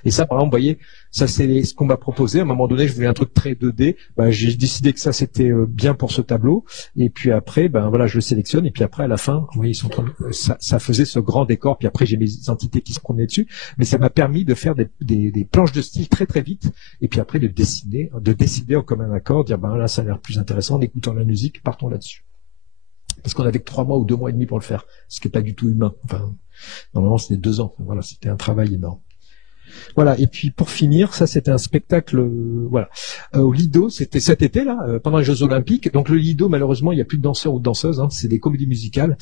Et ça, par exemple, vous voyez, ça c'est ce qu'on m'a proposé. À un moment donné, je voulais un truc très 2D. J'ai décidé que ça c'était bien pour ce tableau. Et puis après, voilà, je le sélectionne. Et puis après, à la fin, vous voyez, ça faisait ce grand décor. Puis après, j'ai mes entités qui se promenaient dessus. Mais ça m'a permis de faire des planches de style très très vite. Et puis après, de décider en commun accord, dire là, ça a l'air plus intéressant. En écoutant la musique, partons là-dessus. Parce qu'on avait que 3 mois ou 2 mois et demi pour le faire, ce qui n'est pas du tout humain. Enfin, normalement, c'était 2 ans. Voilà, c'était un travail énorme. Voilà, et puis pour finir, ça c'était un spectacle au Lido, c'était cet été là, pendant les Jeux Olympiques. Donc le Lido, malheureusement, il n'y a plus de danseurs ou de danseuses, c'est des comédies musicales.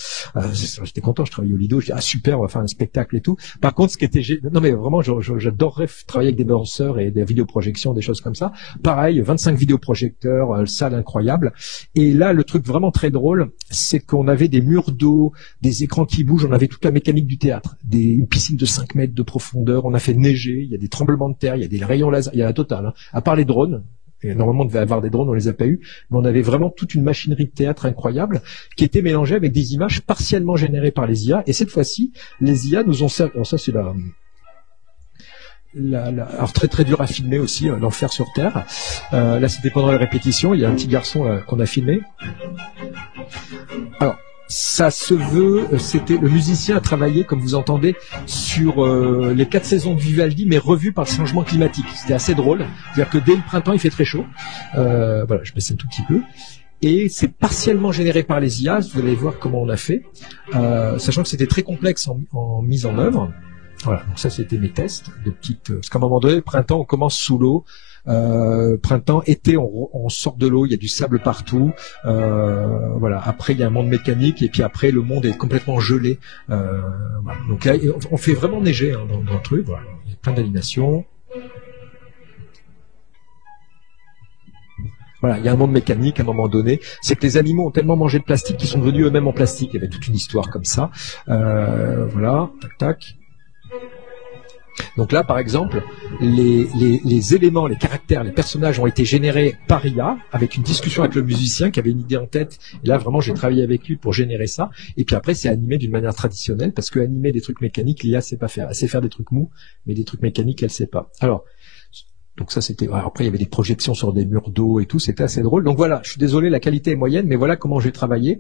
J'étais content, je travaillais au Lido, je dis super, on va faire un spectacle et tout. Par contre, ce qui était non mais vraiment, j'adorerais travailler avec des danseurs et des vidéoprojections, des choses comme ça. Pareil, 25 vidéoprojecteurs, salle incroyable. Et là, le truc vraiment très drôle, c'est qu'on avait des murs d'eau, des écrans qui bougent, on avait toute la mécanique du théâtre, une piscine de 5 mètres de profondeur, on a fait neiger, il y a des tremblements de terre, il y a des rayons laser, il y a la totale, à part les drones. Et normalement, on devait avoir des drones, on les a pas eu, mais on avait vraiment toute une machinerie de théâtre incroyable qui était mélangée avec des images partiellement générées par les IA. Et cette fois-ci, les IA nous ont servi. Alors ça, c'est alors très très dur à filmer aussi, l'enfer sur Terre. Là, c'était pendant la répétition. Il y a un petit garçon là, qu'on a filmé. Alors. Ça se veut, le musicien a travaillé, comme vous entendez, sur les 4 saisons de Vivaldi, mais revues par le changement climatique. C'était assez drôle. C'est-à-dire que dès le printemps, il fait très chaud. Voilà, je baisse un tout petit peu. Et c'est partiellement généré par les IA. Vous allez voir comment on a fait, sachant que c'était très complexe en mise en œuvre. Voilà, donc ça c'était mes tests de petites. Parce qu'à un moment donné, le printemps, on commence sous l'eau. Printemps, été, on sort de l'eau, il y a du sable partout. Voilà. Après, il y a un monde mécanique et puis après, le monde est complètement gelé. Voilà. Donc là, on fait vraiment neiger dans le truc. Voilà. Il y a plein d'animations. Voilà, il y a un monde mécanique à un moment donné. C'est que les animaux ont tellement mangé de plastique qu'ils sont devenus eux-mêmes en plastique. Il y avait toute une histoire comme ça. Voilà, tac, tac. Donc là, par exemple, les éléments, les caractères, les personnages ont été générés par IA avec une discussion avec le musicien qui avait une idée en tête. Et là, vraiment, j'ai travaillé avec lui pour générer ça. Et puis après, c'est animé d'une manière traditionnelle parce que animer des trucs mécaniques, l'IA sait pas faire. Elle sait faire des trucs mous, mais des trucs mécaniques, elle sait pas. Alors, donc ça, c'était. Après, il y avait des projections sur des murs d'eau et tout. C'était assez drôle. Donc voilà, je suis désolé, la qualité est moyenne, mais voilà comment j'ai travaillé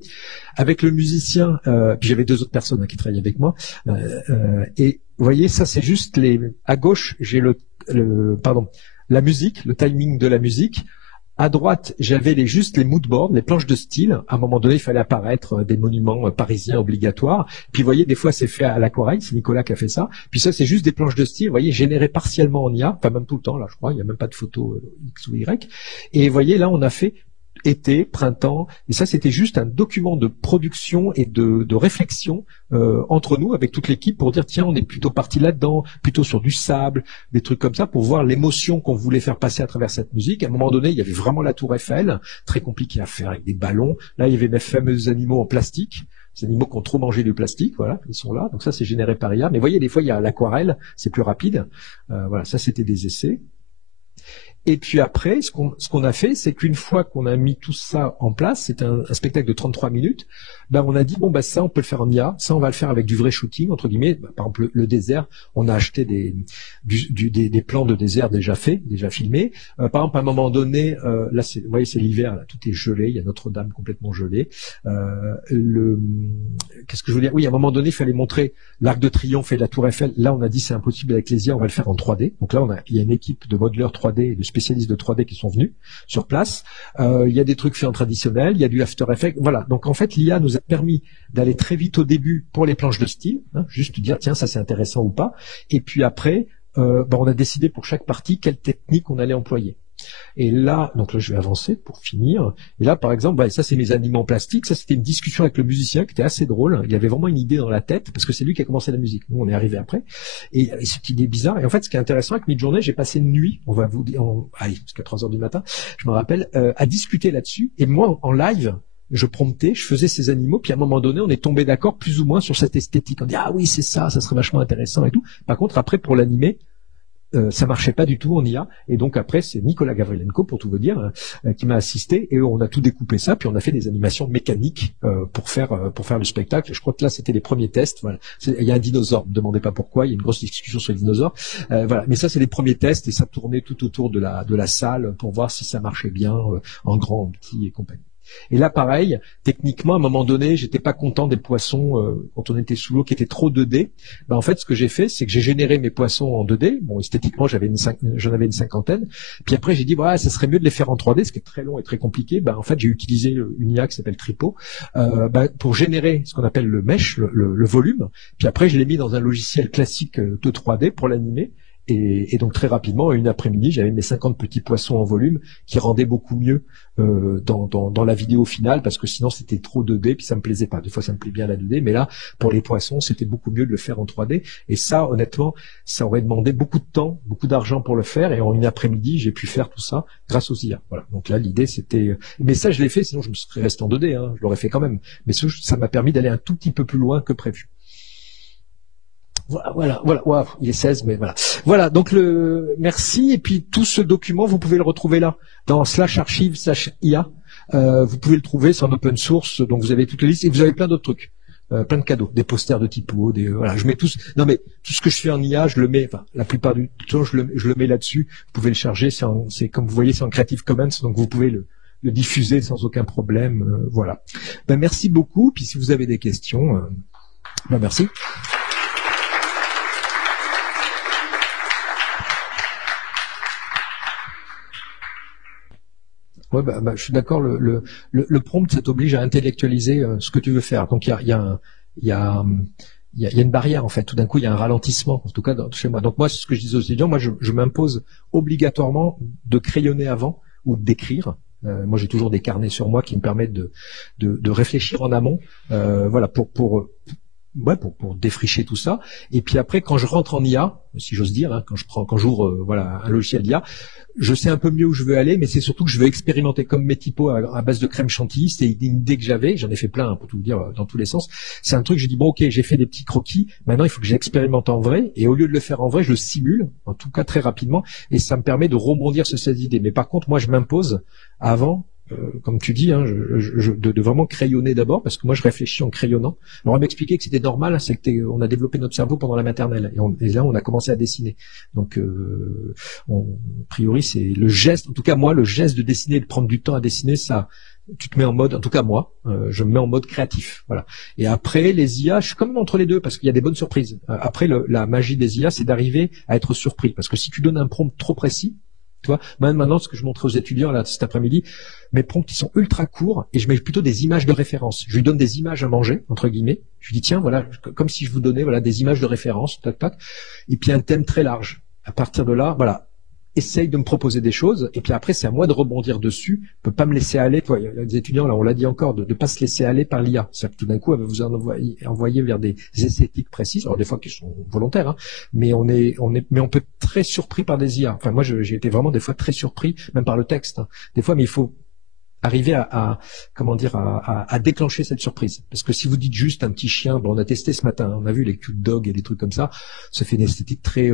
avec le musicien. Puis j'avais 2 autres personnes qui travaillaient avec moi. Et vous voyez, ça c'est juste à gauche, j'ai la musique, le timing de la musique. À droite, j'avais juste les moodboards, les planches de style. À un moment donné, il fallait apparaître des monuments parisiens obligatoires. Puis vous voyez, des fois, c'est fait à l'aquarelle. C'est Nicolas qui a fait ça. Puis ça, c'est juste des planches de style, vous voyez, générées partiellement en IA. Enfin, même tout le temps, là, je crois. Il n'y a même pas de photo X ou Y. Et vous voyez, là, on a fait été, printemps, et ça c'était juste un document de production et de réflexion entre nous avec toute l'équipe pour dire tiens on est plutôt parti là-dedans, plutôt sur du sable, des trucs comme ça pour voir l'émotion qu'on voulait faire passer à travers cette musique. À un moment donné il y avait vraiment la tour Eiffel, très compliqué à faire avec des ballons. Là il y avait mes fameux animaux en plastique. Ces animaux qui ont trop mangé du plastique, voilà, ils sont là. Donc ça c'est généré par IA. Mais vous voyez des fois il y a l'aquarelle, c'est plus rapide. Voilà, ça c'était des essais. Et puis après, ce qu'on a fait, c'est qu'une fois qu'on a mis tout ça en place, c'est un spectacle de 33 minutes, ben on a dit, bon, ben ça, on peut le faire en IA, ça, on va le faire avec du vrai shooting, entre guillemets. Ben, par exemple, le désert, on a acheté des plans de désert déjà faits, déjà filmés. Par exemple, à un moment donné, là, vous voyez, c'est l'hiver, là, tout est gelé, il y a Notre-Dame complètement gelée. Qu'est-ce que je veux dire? Oui, à un moment donné, il fallait montrer l'Arc de Triomphe et la Tour Eiffel. Là, on a dit, c'est impossible avec les IA, on va le faire en 3D. Donc là, il y a une équipe de modeleurs 3D et de spécialistes de 3D qui sont venus sur place. Il y a des trucs faits en traditionnel, il y a du After Effects. Voilà. Donc en fait, l'IA nous a permis d'aller très vite au début pour les planches de style, hein, juste dire tiens ça c'est intéressant ou pas. Et puis après, on a décidé pour chaque partie quelle technique on allait employer. Et là, donc là, je vais avancer pour finir. Et là, par exemple, ça, c'est mes animaux en plastique. Ça, c'était une discussion avec le musicien qui était assez drôle. Il avait vraiment une idée dans la tête parce que c'est lui qui a commencé la musique. Nous, on est arrivé après. Et cette idée bizarre. Et en fait, ce qui est intéressant avec Midjourney, j'ai passé une nuit, on va vous dire, allez, jusqu'à 3 heures du matin, je me rappelle, à discuter là-dessus. Et moi, en live, je promptais, je faisais ces animaux, puis à un moment donné, on est tombé d'accord plus ou moins sur cette esthétique. On dit, ah oui, c'est ça serait vachement intéressant et tout. Par contre, après, pour l'animer, ça marchait pas du tout en IA, et donc après c'est Nicolas Gavrilenko pour tout vous dire qui m'a assisté, et on a tout découpé ça, puis on a fait des animations mécaniques pour faire le spectacle. Je crois que là c'était les premiers tests. Voilà, il y a un dinosaure, ne me demandez pas pourquoi, il y a une grosse discussion sur les dinosaures. Voilà, mais ça c'est les premiers tests, et ça tournait tout autour de la salle pour voir si ça marchait bien en grand, en petit et compagnie. Et là, pareil, techniquement, à un moment donné, j'étais pas content des poissons quand on était sous l'eau qui étaient trop 2D. En fait, ce que j'ai fait, c'est que j'ai généré mes poissons en 2D. Bon, esthétiquement, j'en avais une cinquantaine. Puis après, j'ai dit, voilà, ça serait mieux de les faire en 3D, ce qui est très long et très compliqué. En fait, j'ai utilisé une IA qui s'appelle Tripo pour générer ce qu'on appelle le mesh, le volume. Puis après, je l'ai mis dans un logiciel classique de 3D pour l'animer. Et donc très rapidement, une après-midi, j'avais mes 50 petits poissons en volume qui rendaient beaucoup mieux dans la vidéo finale, parce que sinon c'était trop 2D, puis ça me plaisait pas. Des fois ça me plaît bien la 2D, mais là, pour les poissons, c'était beaucoup mieux de le faire en 3D. Et ça, honnêtement, ça aurait demandé beaucoup de temps, beaucoup d'argent pour le faire, et en une après-midi, j'ai pu faire tout ça grâce aux IA. Voilà. Donc là, l'idée c'était... Mais ça, je l'ai fait, sinon je me serais resté en 2D, hein. Je l'aurais fait quand même. Mais ça m'a permis d'aller un tout petit peu plus loin que prévu. Voilà, wow, il est 16, mais voilà. Voilà, donc merci, et puis tout ce document, vous pouvez le retrouver là, dans /archive/IA. Vous pouvez le trouver, c'est en open source, donc vous avez toutes les listes, et vous avez plein d'autres trucs, plein de cadeaux, des posters de typo, voilà, je mets tout ce que je fais en IA, je le mets, enfin, la plupart du temps, je le mets là-dessus, vous pouvez le charger, c'est comme vous voyez, c'est en Creative Commons, donc vous pouvez le diffuser sans aucun problème, voilà. Merci beaucoup, puis si vous avez des questions, merci. Ouais, je suis d'accord. Le prompt, ça t'oblige à intellectualiser ce que tu veux faire. Donc il y a une barrière en fait. Tout d'un coup, il y a un ralentissement. En tout cas, chez moi. Donc moi, c'est ce que je disais aux étudiants. Moi, je m'impose obligatoirement de crayonner avant ou d'écrire. Moi, j'ai toujours des carnets sur moi qui me permettent de réfléchir en amont. Voilà, pour défricher tout ça. Et puis après, quand je rentre en IA, si j'ose dire, hein, quand j'ouvre un logiciel d'IA, je sais un peu mieux où je veux aller, mais c'est surtout que je veux expérimenter comme mes typos à base de crème chantilly. C'est une idée que j'avais, j'en ai fait plein, hein, pour tout vous dire, dans tous les sens. C'est un truc, je dis bon ok, j'ai fait des petits croquis, maintenant il faut que j'expérimente en vrai, et au lieu de le faire en vrai, je le simule, en tout cas très rapidement, et ça me permet de rebondir sur ces idées. Mais par contre, moi je m'impose avant, comme tu dis, hein, de vraiment crayonner d'abord, parce que moi je réfléchis en crayonnant. Alors on m'a expliqué que c'était normal, hein, c'est que on a développé notre cerveau pendant la maternelle, et là on a commencé à dessiner. Donc a priori c'est le geste, en tout cas moi le geste de dessiner, de prendre du temps à dessiner, ça, tu te mets en mode, en tout cas moi, je me mets en mode créatif, voilà. Et après les IA, je suis quand même entre les deux parce qu'il y a des bonnes surprises. Après la magie des IA, c'est d'arriver à être surpris, parce que si tu donnes un prompt trop précis, tu vois, maintenant, ce que je montrais aux étudiants là cet après-midi, mes prompts ils sont ultra courts et je mets plutôt des images de référence. Je lui donne des images à manger entre guillemets. Je lui dis tiens voilà, comme si je vous donnais des images de référence, tac tac, et puis un thème très large. À partir de là, voilà, essaye de me proposer des choses, et puis après c'est à moi de rebondir dessus. Je peux pas me laisser aller. Tu vois, les étudiants là, on l'a dit encore, de pas se laisser aller par l'IA. C'est-à-dire que tout d'un coup, elle va vous envoyer vers des esthétiques précises. Alors des fois qui sont volontaires, hein, mais on peut être très surpris par des IA. Enfin moi, j'ai été vraiment des fois très surpris, même par le texte. Hein. Des fois, mais il faut arriver à déclencher cette surprise. Parce que si vous dites juste un petit chien, on a testé ce matin, on a vu les cute dogs et des trucs comme ça, ça fait une esthétique très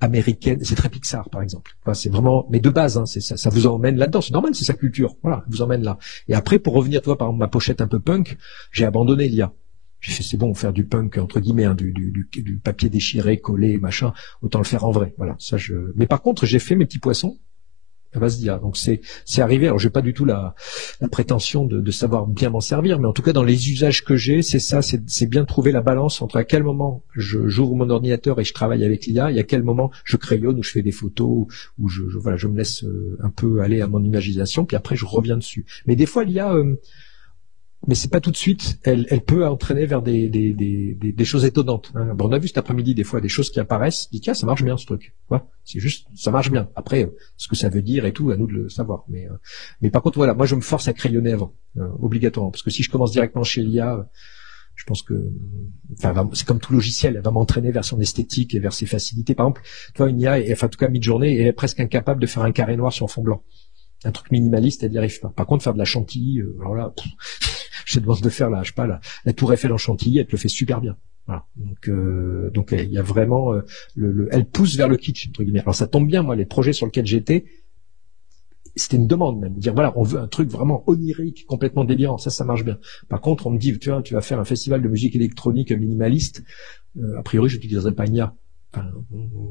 américaine. C'est très Pixar, par exemple. Enfin, c'est vraiment, mais de base, hein, c'est ça, ça vous emmène là-dedans. C'est normal, c'est sa culture. Voilà, elle vous emmène là. Et après, pour revenir, toi, par exemple, ma pochette un peu punk, j'ai abandonné l'IA. J'ai fait, c'est bon, faire du punk, entre guillemets, hein, du papier déchiré, collé, machin, autant le faire en vrai. Voilà, ça mais par contre, j'ai fait mes petits poissons. Elle va se dire. Donc c'est arrivé. Alors j'ai pas du tout la prétention de savoir bien m'en servir, mais en tout cas dans les usages que j'ai, c'est ça, c'est bien de trouver la balance entre à quel moment j'ouvre mon ordinateur et je travaille avec l'IA, et à quel moment je crayonne ou je fais des photos, ou voilà, je me laisse un peu aller à mon imagination, puis après je reviens dessus. Mais des fois l'IA mais c'est pas tout de suite. Elle peut entraîner vers des choses étonnantes. Hein. Bon, on a vu cet après-midi des fois des choses qui apparaissent. Dit tiens, ça marche bien ce truc. Ouais, c'est juste, ça marche bien. Après, ce que ça veut dire et tout, à nous de le savoir. Mais par contre, voilà, moi je me force à crayonner avant, obligatoirement, parce que si je commence directement chez l'IA, je pense que, enfin, c'est comme tout logiciel, elle va m'entraîner vers son esthétique et vers ses facilités. Par exemple, toi, une IA, enfin en tout cas Midjourney, est presque incapable de faire un carré noir sur fond blanc. Un truc minimaliste, elle n'y arrive pas. Par contre, faire de la chantilly, alors là, je te demande de faire je sais pas, la Tour Eiffel en chantilly, elle te le fait super bien. Voilà. Donc il y a vraiment elle pousse vers le kitsch, entre guillemets. Alors ça tombe bien, moi, les projets sur lesquels j'étais, c'était une demande même, de dire voilà, on veut un truc vraiment onirique, complètement délirant, ça marche bien. Par contre, on me dit, tu vois, tu vas faire un festival de musique électronique minimaliste, a priori, je n'utiliserai pas une IA. Enfin,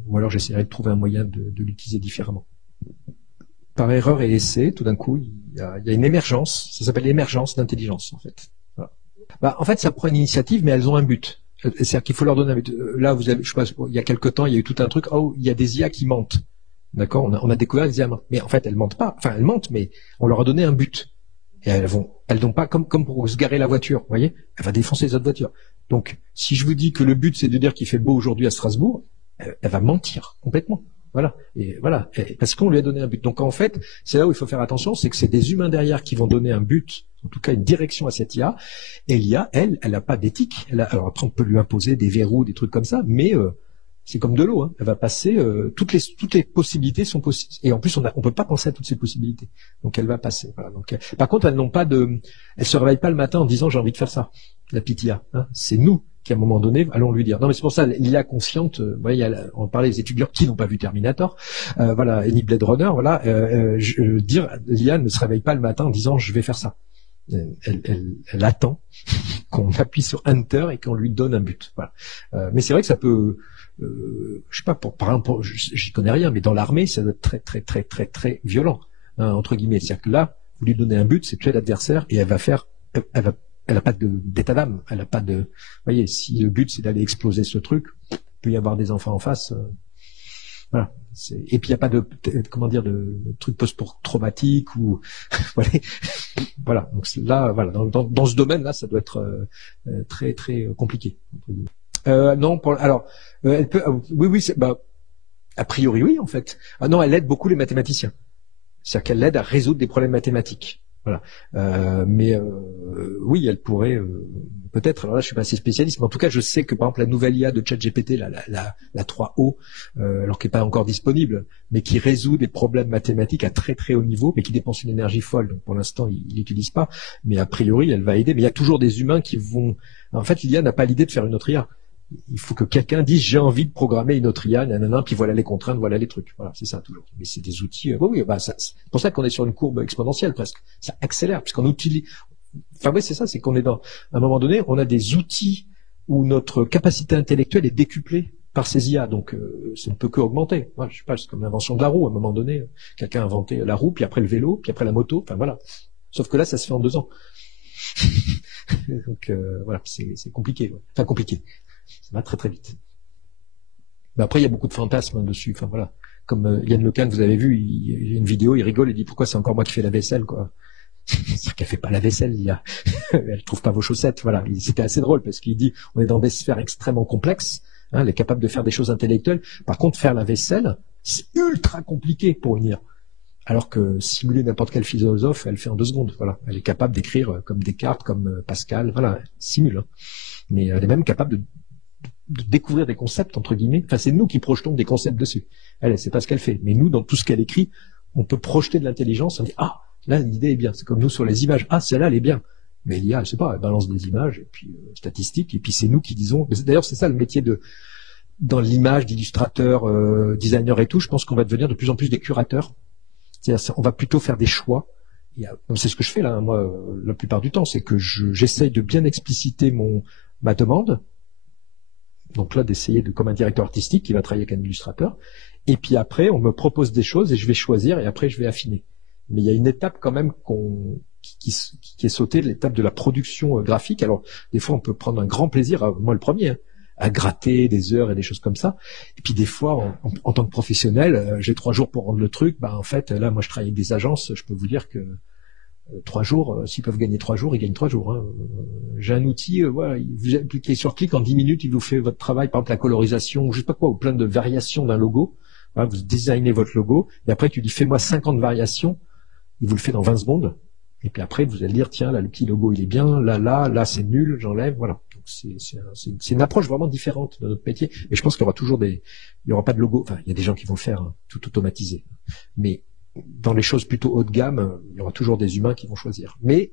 ou alors j'essaierai de trouver un moyen de l'utiliser différemment. Par erreur et essai, tout d'un coup, il y a une émergence. Ça s'appelle l'émergence d'intelligence, en fait. Voilà. En fait, ça prend une initiative, mais elles ont un but. C'est-à-dire qu'il faut leur donner un but. Là, vous avez, je sais pas, il y a quelque temps, il y a eu tout un truc. Oh, il y a des IA qui mentent. D'accord, on a découvert les IA, mais en fait, elles mentent pas. Enfin, elles mentent, mais on leur a donné un but. Et elles n'ont pas comme pour se garer la voiture. Vous voyez, elle va défoncer les autres voitures. Donc, si je vous dis que le but c'est de dire qu'il fait beau aujourd'hui à Strasbourg, elle va mentir complètement. Voilà, parce qu'on lui a donné un but. Donc en fait, c'est là où il faut faire attention, c'est que c'est des humains derrière qui vont donner un but, en tout cas une direction à cette IA. Et l'IA, elle n'a pas d'éthique. Alors après, on peut lui imposer des verrous, des trucs comme ça, mais c'est comme de l'eau. Hein. Elle va passer. Toutes les possibilités sont possibles. Et en plus, on peut pas penser à toutes ces possibilités. Donc elle va passer. Voilà. Donc, par contre, elles se réveillent pas le matin en disant j'ai envie de faire ça. La petite IA. Hein. C'est nous qui à un moment donné allons lui dire. Non mais c'est pour ça l'IA consciente. On parlait des étudiants qui n'ont pas vu Terminator, ni Blade Runner. Voilà, dire l'IA ne se réveille pas le matin en disant je vais faire ça. Elle attend qu'on appuie sur Enter et qu'on lui donne un but. Voilà. Mais c'est vrai que ça peut, je sais pas, par exemple, j'y connais rien, mais dans l'armée ça doit être très très très très très violent, hein, entre guillemets. C'est-à-dire que là, vous lui donnez un but, c'est tuer l'adversaire et elle n'a pas d'état d'âme, elle n'a pas de. Vous voyez, si le but c'est d'aller exploser ce truc, il peut y avoir des enfants en face. Voilà. Et puis il n'y a pas de truc post-traumatique ou voilà. Donc là, voilà, dans ce domaine-là, ça doit être très très compliqué. Non, elle peut. Oui, a priori oui en fait. Ah non, elle aide beaucoup les mathématiciens. C'est-à-dire qu'elle aide à résoudre des problèmes mathématiques. Voilà. Oui, elle pourrait peut-être. Alors là, je suis pas assez spécialiste, mais en tout cas, je sais que par exemple la nouvelle IA de ChatGPT, la 3O, alors qui n'est pas encore disponible, mais qui résout des problèmes mathématiques à très très haut niveau, mais qui dépense une énergie folle. Donc pour l'instant, il l'utilise pas, mais a priori, elle va aider. Mais il y a toujours des humains qui vont. En fait, l'IA n'a pas l'idée de faire une autre IA. Il faut que quelqu'un dise j'ai envie de programmer une autre IA, nanana, puis voilà les contraintes, voilà les trucs. Voilà, c'est ça toujours. Mais c'est des outils. C'est pour ça qu'on est sur une courbe exponentielle presque. Ça accélère puisqu'on utilise. Enfin oui, c'est ça, c'est qu'on est à un moment donné, on a des outils où notre capacité intellectuelle est décuplée par ces IA, donc ça ne peut que augmenter. Moi, je sais pas, c'est comme l'invention de la roue. À un moment donné, quelqu'un a inventé la roue, puis après le vélo, puis après la moto. Enfin voilà. Sauf que là, ça se fait en 2 ans. Donc voilà, c'est compliqué. Ouais. Enfin compliqué. Ça va très très vite. Mais après, il y a beaucoup de fantasmes dessus. Enfin voilà, comme Yann Lecan, vous avez vu, il y a une vidéo, il rigole, il dit pourquoi c'est encore moi qui fais la vaisselle, quoi. C'est qu'elle fait pas la vaisselle, elle trouve pas vos chaussettes. Voilà, c'était assez drôle parce qu'il dit on est dans des sphères extrêmement complexes. Hein, elle est capable de faire des choses intellectuelles. Par contre, faire la vaisselle, c'est ultra compliqué pour une IA. Alors que simuler n'importe quel philosophe, elle fait en 2 secondes. Voilà, elle est capable d'écrire comme Descartes, comme Pascal. Voilà, elle simule. Hein. Mais elle est même capable de découvrir des concepts, entre guillemets. Enfin, c'est nous qui projetons des concepts dessus. Elle sait pas ce qu'elle fait. Mais nous, dans tout ce qu'elle écrit, on peut projeter de l'intelligence. On dit, ah, là, l'idée est bien. C'est comme nous sur les images. Ah, celle-là, elle est bien. Mais l'IA, je sais pas, elle balance des images, et puis statistiques, et puis c'est nous qui disons. D'ailleurs, c'est ça le métier dans l'image d'illustrateurs, designers et tout, je pense qu'on va devenir de plus en plus des curateurs. C'est-à-dire, on va plutôt faire des choix. C'est ce que je fais là, moi, la plupart du temps, c'est que j'essaye de bien expliciter ma demande. Donc là, d'essayer comme un directeur artistique qui va travailler avec un illustrateur. Et puis après, on me propose des choses et je vais choisir et après je vais affiner. Mais il y a une étape quand même qui est sautée, l'étape de la production graphique. Alors, des fois, on peut prendre un grand plaisir, moi le premier, hein, à gratter des heures et des choses comme ça. Et puis des fois, en tant que professionnel, j'ai 3 jours pour rendre le truc. En fait, là, moi, je travaille avec des agences. Je peux vous dire que 3 jours, s'ils peuvent gagner 3 jours, ils gagnent 3 jours. Hein. J'ai un outil, voilà, vous appliquez sur clic, en 10 minutes, il vous fait votre travail, par exemple la colorisation, je sais pas quoi, ou plein de variations d'un logo. Voilà, vous designez votre logo, et après tu dis fais-moi 50 variations, il vous le fait dans 20 secondes. Et puis après, vous allez dire, tiens, là, le petit logo, il est bien, là, c'est nul, j'enlève, voilà. Donc, c'est une approche vraiment différente de notre métier. Et je pense qu'il y aura toujours il y aura pas de logo, enfin, il y a des gens qui vont le faire, hein, tout automatisé. Mais, dans les choses plutôt haut de gamme, il y aura toujours des humains qui vont choisir. Mais,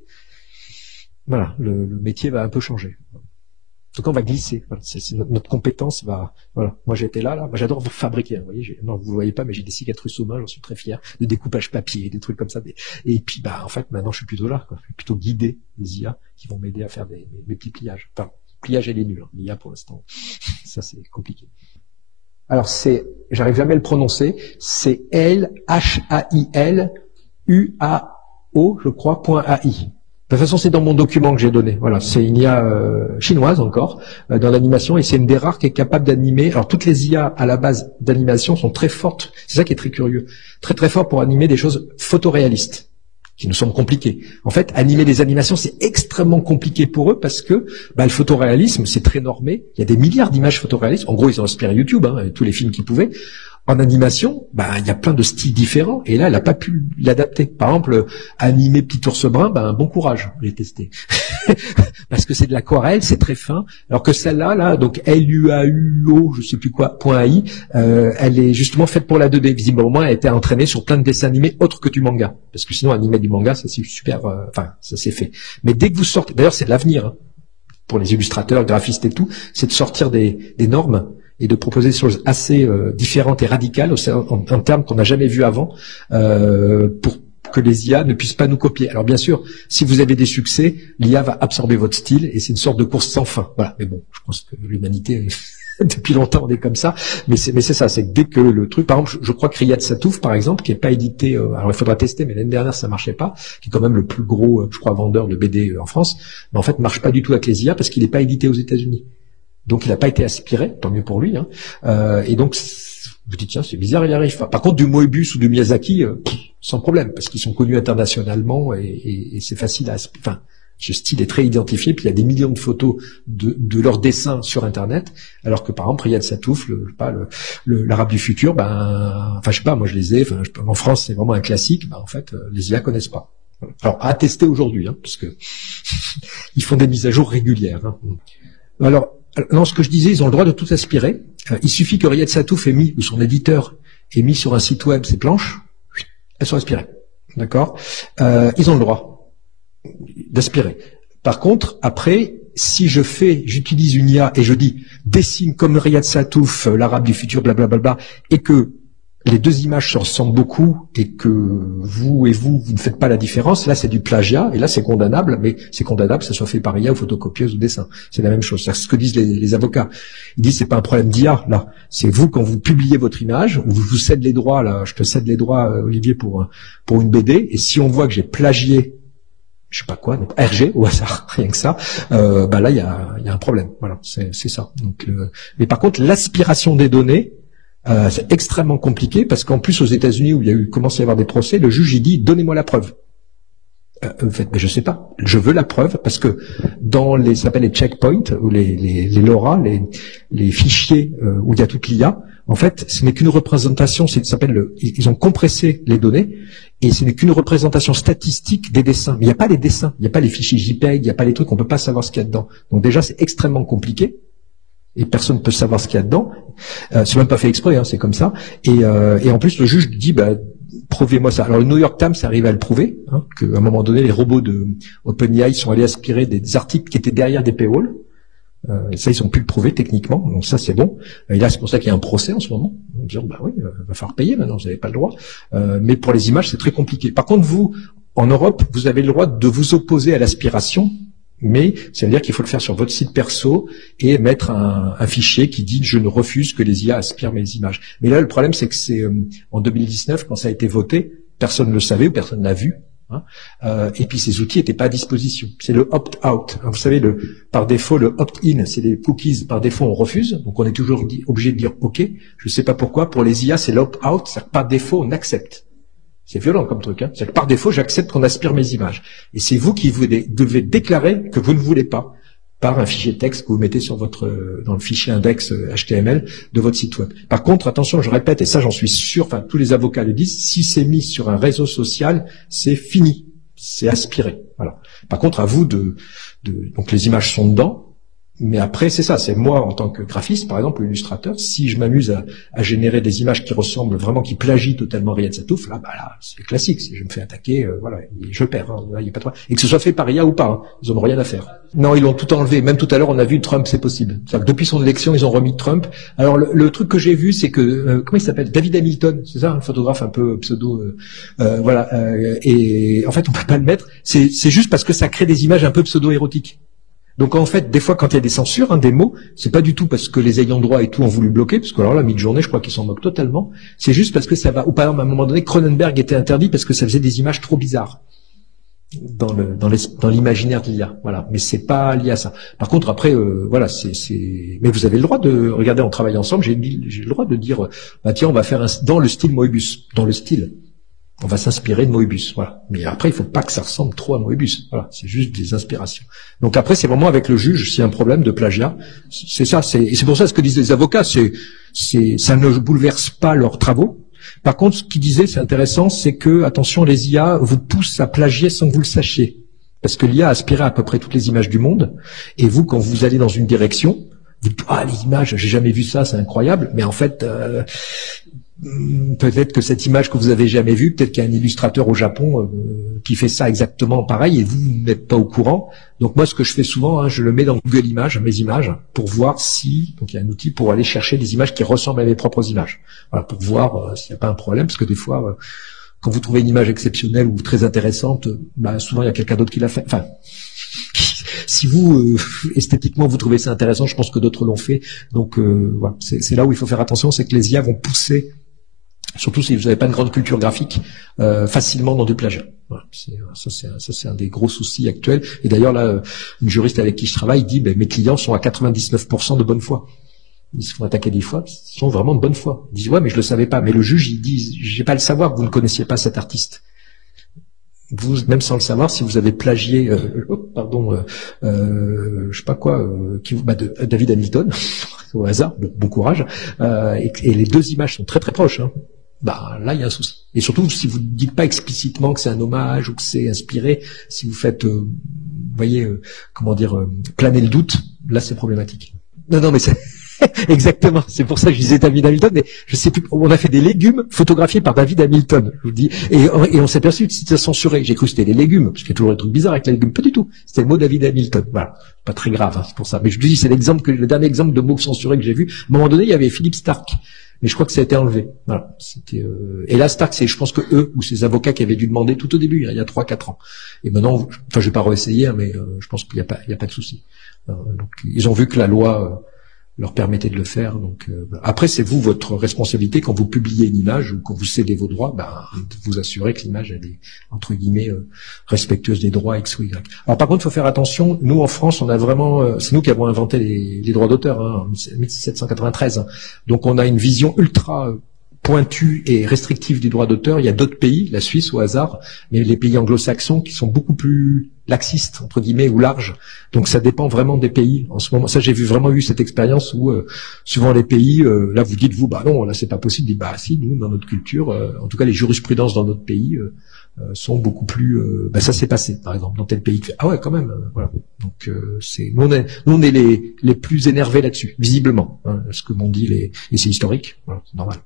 voilà, le métier va un peu changer. En tout cas, on va glisser. Voilà, notre compétence va, voilà. Moi, j'étais là. Moi, j'adore vous fabriquer. Vous voyez, non, vous le voyez pas, mais j'ai des cicatrices aux mains, j'en suis très fier. De découpage papier, des trucs comme ça. Et puis, en fait, maintenant, je suis plutôt là, quoi. Je suis plutôt guidé des IA qui vont m'aider à faire mes petits pliages. Enfin, pliage, elle est nulle. Hein. L'IA, pour l'instant, ça, c'est compliqué. Alors, j'arrive jamais à le prononcer. C'est LHAILUAO, je crois, .ai. De toute façon, c'est dans mon document que j'ai donné. Voilà, c'est une IA chinoise encore dans l'animation et c'est une des rares qui est capable d'animer. Alors toutes les IA à la base d'animation sont très fortes. C'est ça qui est très curieux, très très fort pour animer des choses photoréalistes qui nous semblent compliquées. En fait, animer des animations, c'est extrêmement compliqué pour eux parce que le photoréalisme, c'est très normé. Il y a des milliards d'images photoréalistes. En gros, ils ont inspiré YouTube, hein, tous les films qu'ils pouvaient. En animation, il y a plein de styles différents, et là, elle n'a pas pu l'adapter. Par exemple, animer Petit Ours Brun, bon courage, je l'ai testé. Parce que c'est de l'aquarelle, c'est très fin, alors que celle-là, là, donc LUAUO, je sais plus quoi, .ai, elle est justement faite pour la 2D. Visiblement, elle a été entraînée sur plein de dessins animés autres que du manga. Parce que sinon, animer du manga, ça c'est super, ça c'est fait. Mais dès que vous sortez, d'ailleurs, c'est de l'avenir, hein, pour les illustrateurs, graphistes et tout, c'est de sortir des normes et de proposer des choses assez différentes et radicales en termes qu'on n'a jamais vus avant pour que les IA ne puissent pas nous copier. Alors bien sûr, si vous avez des succès, l'IA va absorber votre style et c'est une sorte de course sans fin. Voilà. Mais bon, je pense que l'humanité, depuis longtemps, on est comme ça. Mais c'est ça, c'est que dès que le truc, par exemple, je crois que Riyad Satouf, par exemple, qui est pas édité, alors il faudra tester, mais l'année dernière ça marchait pas, qui est quand même le plus gros, je crois, vendeur de BD en France, mais en fait marche pas du tout avec les IA parce qu'il n'est pas édité aux États-Unis. Donc il n'a pas été aspiré, tant mieux pour lui. Hein. Et donc vous dites tiens c'est bizarre, il y arrive. Par contre du Moebius ou du Miyazaki, sans problème, parce qu'ils sont connus internationalement et c'est facile à. Enfin, ce style est très identifié. Puis il y a des millions de photos de leurs dessins sur Internet, alors que par exemple Riyad Satouf, l'Arabe du futur, enfin je sais pas, moi je les ai. En France c'est vraiment un classique. En fait les IA connaissent pas. Alors à tester aujourd'hui, hein, parce que ils font des mises à jour régulières. Hein. Alors non, ce que je disais, ils ont le droit de tout aspirer. Il suffit que Riyad Satouf ou son éditeur ait mis sur un site web ces planches, elles sont aspirées. D'accord ? Ils ont le droit d'aspirer. Par contre, après, si j'utilise une IA et je dis dessine comme Riyad Satouf, l'Arabe du futur, blablabla, et que les deux images se ressemblent beaucoup et que vous ne faites pas la différence, là c'est du plagiat et là c'est condamnable, mais c'est condamnable que ça soit fait par IA ou photocopieuse ou dessin. C'est la même chose. C'est ce que disent les avocats. Ils disent c'est pas un problème d'IA là. C'est vous quand vous publiez votre image, ou vous cède les droits là, je te cède les droits Olivier pour une BD et si on voit que j'ai plagié je sais pas quoi, donc RG au hasard, rien que ça, là il y a un problème. Voilà, c'est ça. Donc mais par contre l'aspiration des données c'est extrêmement compliqué parce qu'en plus aux États-Unis où commence à y avoir des procès, le juge il dit donnez-moi la preuve. En fait, mais je sais pas. Je veux la preuve parce que dans ça s'appelle les checkpoints ou les LoRa, les fichiers où il y a toute l'IA, en fait, ce n'est qu'une représentation. Ils ont compressé les données et ce n'est qu'une représentation statistique des dessins. Mais il n'y a pas les dessins, il n'y a pas les fichiers JPEG, il n'y a pas les trucs, on peut pas savoir ce qu'il y a dedans. Donc déjà, c'est extrêmement compliqué. Et personne ne peut savoir ce qu'il y a dedans. C'est même pas fait exprès, hein, c'est comme ça. Et en plus, le juge dit, prouvez-moi ça. Alors le New York Times arrive à le prouver, hein, qu'à un moment donné, les robots de OpenAI sont allés aspirer des articles qui étaient derrière des paywalls. Et ça, ils ont pu le prouver techniquement, donc ça c'est bon. Et là, c'est pour ça qu'il y a un procès en ce moment, en disant bah oui, va falloir payer maintenant, vous n'avez pas le droit. Mais pour les images, c'est très compliqué. Par contre, vous, en Europe, vous avez le droit de vous opposer à l'aspiration, mais ça veut dire qu'il faut le faire sur votre site perso et mettre un fichier qui dit je ne refuse que les IA aspirent mes images. Mais là, le problème, c'est que c'est en 2019, quand ça a été voté, personne ne le savait ou personne ne l'a vu. Et puis ces outils n'étaient pas à disposition. C'est le opt-out. Vous savez, par défaut, le opt-in, c'est les cookies. Par défaut, on refuse. Donc on est toujours obligé de dire OK. Je ne sais pas pourquoi. Pour les IA, c'est l'opt-out. C'est-à-dire que par défaut, on accepte. C'est violent comme truc. C'est-à-dire que par défaut, j'accepte qu'on aspire mes images. Et c'est vous qui devez déclarer que vous ne voulez pas par un fichier texte que vous mettez sur dans le fichier index HTML de votre site web. Par contre, attention, je répète, et ça j'en suis sûr, enfin tous les avocats le disent, si c'est mis sur un réseau social, c'est fini, c'est aspiré. Voilà. Par contre, à vous donc les images sont dedans, mais après c'est ça, c'est moi en tant que graphiste, par exemple, illustrateur, si je m'amuse à générer des images qui ressemblent vraiment, qui plagient totalement Riyad Sattouf, là, c'est classique, si je me fais attaquer, voilà, je perds, là, il y a pas de... Et que ce soit fait par IA ou pas, ils en ont rien à faire. Non, ils l'ont tout enlevé. Même tout à l'heure, on a vu Trump, c'est possible. C'est-à-dire que depuis son élection, ils ont remis Trump. Alors, le truc que j'ai vu, c'est que, comment il s'appelle? David Hamilton, c'est ça, un photographe un peu pseudo, voilà, et en fait, on peut pas le mettre. C'est juste parce que ça crée des images un peu pseudo-érotiques. Donc en fait, des fois, quand il y a des censures, des mots, c'est pas du tout parce que les ayants droit et tout ont voulu bloquer, parce que alors là, Midjourney, je crois qu'ils s'en moquent totalement. C'est juste parce que ça va. Ou par exemple, à un moment donné, Cronenberg était interdit parce que ça faisait des images trop bizarres dans l'imaginaire de l'IA. Voilà. Mais c'est pas lié à ça. Par contre, après, voilà, Mais vous avez le droit de regarder, on travaille ensemble. J'ai le droit de dire, bah tiens, on va faire dans le style Moebius, dans le style. On va s'inspirer de Moebius, voilà. Mais après, il faut pas que ça ressemble trop à Moebius, voilà. C'est juste des inspirations. Donc après, c'est vraiment avec le juge s'il y a un problème de plagiat. C'est ça, et c'est pour ça ce que disent les avocats, ça ne bouleverse pas leurs travaux. Par contre, ce qu'ils disaient, c'est intéressant, c'est que, attention, les IA vous poussent à plagier sans que vous le sachiez. Parce que l'IA a aspiré à peu près toutes les images du monde, et vous, quand vous allez dans une direction, vous dites, ah, les images, j'ai jamais vu ça, c'est incroyable, mais en fait, peut-être que cette image que vous avez jamais vue, peut-être qu'il y a un illustrateur au Japon qui fait ça exactement pareil et vous n'êtes pas au courant. Donc moi, ce que je fais souvent, je le mets dans Google Images, mes images, pour voir si, donc il y a un outil pour aller chercher des images qui ressemblent à mes propres images. Voilà, pour voir s'il n'y a pas un problème, parce que des fois, quand vous trouvez une image exceptionnelle ou très intéressante, souvent il y a quelqu'un d'autre qui l'a fait. Enfin, si vous, esthétiquement, vous trouvez ça intéressant, je pense que d'autres l'ont fait. Donc voilà, c'est là où il faut faire attention, c'est que les IA vont pousser, surtout si vous n'avez pas une grande culture graphique, facilement dans du plagiat. Voilà, ça c'est un des gros soucis actuels. Et d'ailleurs là, une juriste avec qui je travaille dit, mes clients sont à 99% de bonne foi. Ils se font attaquer 10 fois, ils sont vraiment de bonne foi. Ils disent ouais, mais je le savais pas. Mais le juge, il dit, j'ai pas à le savoir que vous ne connaissiez pas cet artiste. Vous, même sans le savoir, si vous avez plagié, je sais pas quoi, David Hamilton, au hasard, bon courage, et les deux images sont très très proches, là il y a un souci. Et surtout, si vous ne dites pas explicitement que c'est un hommage ou que c'est inspiré, si vous faites, planer le doute, là c'est problématique. Non, mais c'est... Exactement, c'est pour ça que je disais David Hamilton, mais je sais plus, on a fait des légumes photographiés par David Hamilton, je vous dis, et on s'est aperçu que c'était censuré. J'ai cru que c'était les légumes, parce qu'il y a toujours des trucs bizarres avec les légumes, pas du tout. C'était le mot David Hamilton, voilà. Pas très grave, c'est pour ça. Mais je vous dis, c'est le dernier exemple de mot censuré que j'ai vu. À un moment donné, il y avait Philippe Stark, mais je crois que ça a été enlevé. Voilà. C'était, et là, Stark, c'est, je pense que eux, ou ces avocats qui avaient dû demander tout au début, il y a 3-4 ans. Et maintenant, je vais pas réessayer, mais je pense qu'il y a pas de souci. Donc, ils ont vu que la loi, leur permettez de le faire. Donc après, c'est vous, votre responsabilité, quand vous publiez une image ou quand vous cédez vos droits, de vous assurer que l'image elle est entre guillemets respectueuse des droits X ou Y. Alors par contre, il faut faire attention. Nous en France, on a vraiment, c'est nous qui avons inventé les droits d'auteur, en 1793. Donc on a une vision ultra pointue et restrictive du droit d'auteur. Il y a d'autres pays, la Suisse au hasard, mais les pays anglo-saxons qui sont beaucoup plus laxistes, entre guillemets, ou larges. Donc ça dépend vraiment des pays. En ce moment, ça j'ai vraiment eu cette expérience où suivant les pays, là vous dites vous, non, là c'est pas possible. Dit si, nous dans notre culture, en tout cas les jurisprudences dans notre pays sont beaucoup plus. Ça s'est passé, par exemple, dans tel pays. Ah ouais, quand même. Voilà. Donc nous on est les plus énervés là-dessus, visiblement. Ce que m'ont dit et c'est historique. Voilà, c'est normal.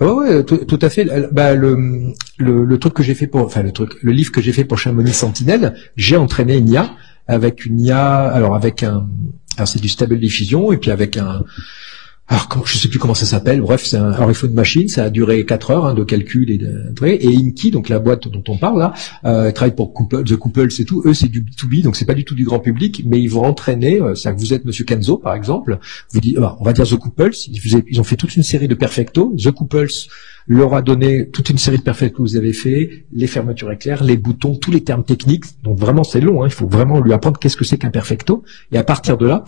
Ouais, tout à fait. Le truc que j'ai fait le livre que j'ai fait pour Chamonix Sentinelle, j'ai entraîné une IA avec Alors c'est du Stable Diffusion et puis avec je sais plus comment ça s'appelle. Bref, c'est un Horizon Machine. Ça a duré 4 heures de calcul et Inky, donc la boîte dont on parle là, travaille pour The Couples et tout. Eux, c'est du B2B, donc c'est pas du tout du grand public, mais ils vont entraîner. C'est-à-dire que vous êtes Monsieur Kenzo, par exemple. Vous dites, on va dire The Couples. Ils ont fait toute une série de perfecto. The Couples leur a donné toute une série de perfecto que vous avez fait, les fermetures éclairs, les boutons, tous les termes techniques. Donc vraiment, c'est long. Il faut vraiment lui apprendre qu'est-ce que c'est qu'un perfecto. Et à partir de là,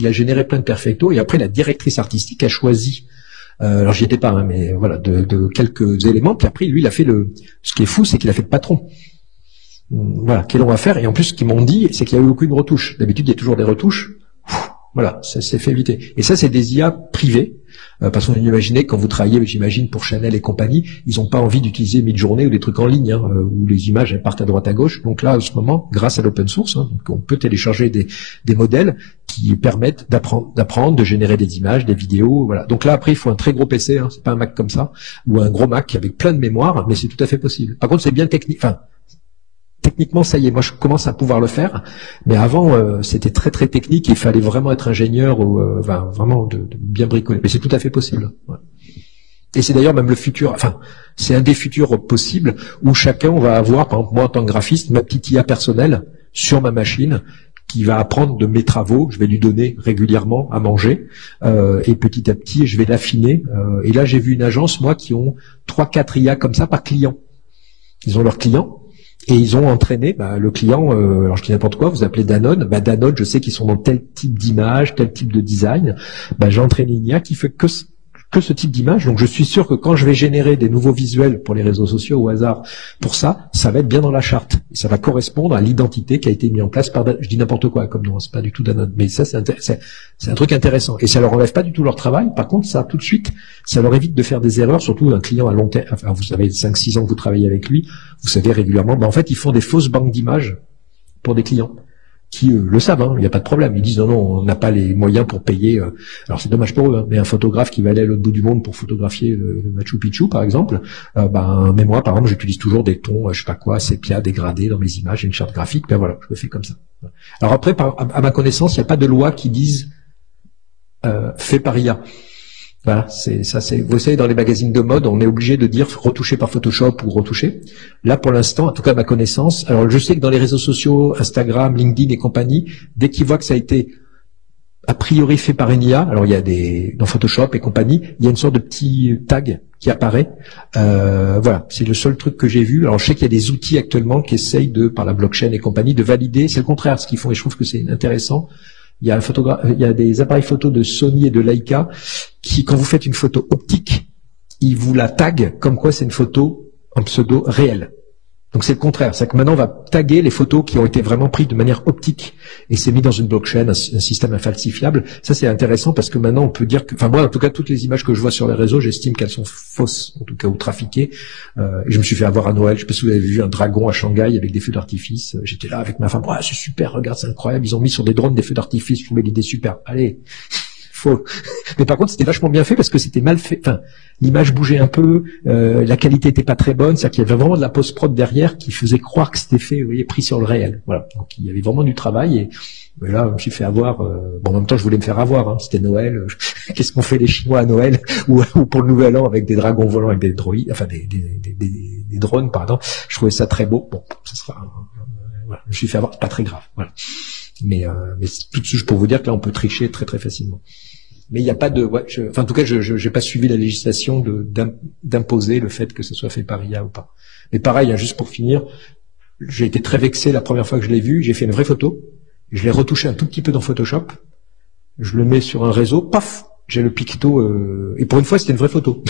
il a généré plein de perfecto. Et après, la directrice artistique a choisi. Alors j'y étais pas, mais voilà, de quelques éléments. Puis après, lui, il a fait ce qui est fou, c'est qu'il a fait le patron. Voilà, quel long à faire. Et en plus, ce qu'ils m'ont dit, c'est qu'il n'y a eu aucune retouche. D'habitude, il y a toujours des retouches. Voilà, ça s'est fait éviter. Et ça, c'est des IA privées. Parce qu'on imaginait, quand vous travaillez, j'imagine, pour Chanel et compagnie, ils n'ont pas envie d'utiliser Midjourney ou des trucs en ligne, où les images elles partent à droite à gauche. Donc là, en ce moment, grâce à l'open source, donc on peut télécharger des modèles qui permettent d'apprendre, de générer des images, des vidéos, voilà. Donc là, après, il faut un très gros PC, c'est pas un Mac comme ça, ou un gros Mac avec plein de mémoire, mais c'est tout à fait possible. Par contre, c'est bien technique. Enfin, techniquement, ça y est, moi je commence à pouvoir le faire, mais avant c'était très très technique, il fallait vraiment être ingénieur ou vraiment de bien bricoler. Mais c'est tout à fait possible. Ouais. Et c'est d'ailleurs même le futur, c'est un des futurs possibles où chacun va avoir, par exemple moi en tant que graphiste, ma petite IA personnelle sur ma machine qui va apprendre de mes travaux, je vais lui donner régulièrement à manger, et petit à petit je vais l'affiner. Et là j'ai vu une agence, moi, qui ont 3-4 IA comme ça par client. Ils ont leurs clients. Et ils ont entraîné le client, alors je dis n'importe quoi, vous appelez Danone, Danone, je sais qu'ils sont dans tel type d'image, tel type de design, j'ai entraîné une IA qui fait que ce type d'image, donc je suis sûr que quand je vais générer des nouveaux visuels pour les réseaux sociaux au hasard, pour ça va être bien dans la charte, et ça va correspondre à l'identité qui a été mise en place par, je dis n'importe quoi comme nom, c'est pas du tout Danone, mais ça c'est un truc intéressant, et ça leur enlève pas du tout leur travail, par contre ça tout de suite, ça leur évite de faire des erreurs, surtout un client à long terme, vous savez 5-6 ans que vous travaillez avec lui, vous savez régulièrement, en fait ils font des fausses banques d'images pour des clients qui le savent, il n'y a pas de problème. Ils disent non, on n'a pas les moyens pour payer. Alors c'est dommage pour eux, mais un photographe qui va aller à l'autre bout du monde pour photographier le Machu Picchu, par exemple, mais moi, par exemple, j'utilise toujours des tons, je sais pas quoi, sépia, dégradés dans mes images, j'ai une charte graphique, voilà, je le fais comme ça. Alors après, à ma connaissance, il n'y a pas de loi qui dise fait par IA. Voilà, vous savez, dans les magazines de mode, on est obligé de dire retoucher par Photoshop ou retoucher. Là, pour l'instant, en tout cas, à ma connaissance, alors je sais que dans les réseaux sociaux, Instagram, LinkedIn et compagnie, dès qu'ils voient que ça a été a priori fait par une IA, alors il y a dans Photoshop et compagnie, il y a une sorte de petit tag qui apparaît. Voilà, c'est le seul truc que j'ai vu. Alors je sais qu'il y a des outils actuellement qui essayent par la blockchain et compagnie, de valider. C'est le contraire ce qu'ils font et je trouve que c'est intéressant. Il y a des appareils photo de Sony et de Leica qui, quand vous faites une photo optique, ils vous la taguent comme quoi c'est une photo en pseudo réelle. Donc c'est le contraire, c'est que maintenant on va taguer les photos qui ont été vraiment prises de manière optique et c'est mis dans une blockchain, un système infalsifiable. Ça c'est intéressant parce que maintenant on peut dire que, moi en tout cas toutes les images que je vois sur les réseaux, j'estime qu'elles sont fausses, en tout cas ou trafiquées. Et je me suis fait avoir à Noël, je sais pas si vous avez vu un dragon à Shanghai avec des feux d'artifice. J'étais là avec ma femme, c'est super, regarde, c'est incroyable, ils ont mis sur des drones des feux d'artifice, je trouvais l'idée super. Allez. Mais par contre, c'était vachement bien fait parce que c'était mal fait. L'image bougeait un peu, la qualité était pas très bonne, c'est-à-dire qu'il y avait vraiment de la post-prod derrière qui faisait croire que c'était fait, vous voyez, pris sur le réel. Voilà. Donc il y avait vraiment du travail et là, je me suis fait avoir. En même temps, je voulais me faire avoir. C'était Noël. Qu'est-ce qu'on fait les Chinois à Noël ou pour le Nouvel An avec des dragons volants, avec des droïdes, des drones, pardon. Je trouvais ça très beau. Bon, ça sera. Voilà. Je me suis fait avoir, pas très grave. Voilà. Mais tout de suite pour vous dire que là, on peut tricher très très facilement. Mais il n'y a pas de, en tout cas, je n'ai pas suivi la législation d'imposer le fait que ce soit fait par IA ou pas. Mais pareil, juste pour finir, j'ai été très vexé la première fois que je l'ai vu. J'ai fait une vraie photo, je l'ai retouché un tout petit peu dans Photoshop, je le mets sur un réseau, paf, j'ai le picto, et pour une fois c'était une vraie photo.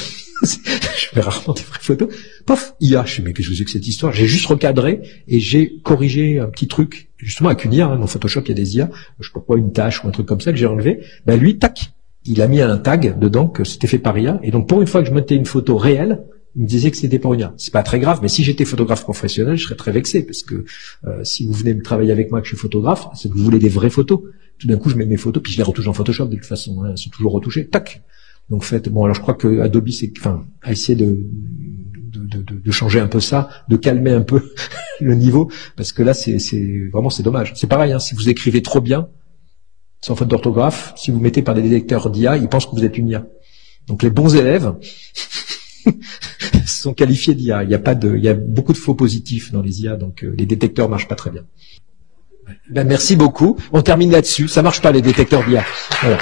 Je fais rarement des vraies photos. Paf, IA. Je me dis, mais qu'est-ce que c'est que cette histoire? J'ai juste recadré et j'ai corrigé un petit truc, justement avec une IA. Dans Photoshop, il y a des IA. Je sais pas quoi, une tâche ou un truc comme ça que j'ai enlevé. Lui, tac, il a mis un tag dedans que c'était fait par IA. Et donc, pour une fois que je mettais une photo réelle, il me disait que c'était par IA. C'est pas très grave, mais si j'étais photographe professionnel, je serais très vexé parce que si vous venez me travailler avec moi que je suis photographe, c'est que vous voulez des vraies photos. Tout d'un coup, je mets mes photos, puis je les retouche en Photoshop de toute façon. Elles sont toujours retouchées. Tac. Donc alors je crois que Adobe a essayé de changer un peu ça, de calmer un peu le niveau, parce que là c'est dommage. C'est pareil, si vous écrivez trop bien, sans faute d'orthographe. Si vous mettez par des détecteurs d'IA, ils pensent que vous êtes une IA. Donc les bons élèves sont qualifiés d'IA. Il y a beaucoup de faux positifs dans les IA, donc les détecteurs marchent pas très bien. Ben, merci beaucoup. On termine là-dessus. Ça marche pas les détecteurs d'IA. Voilà.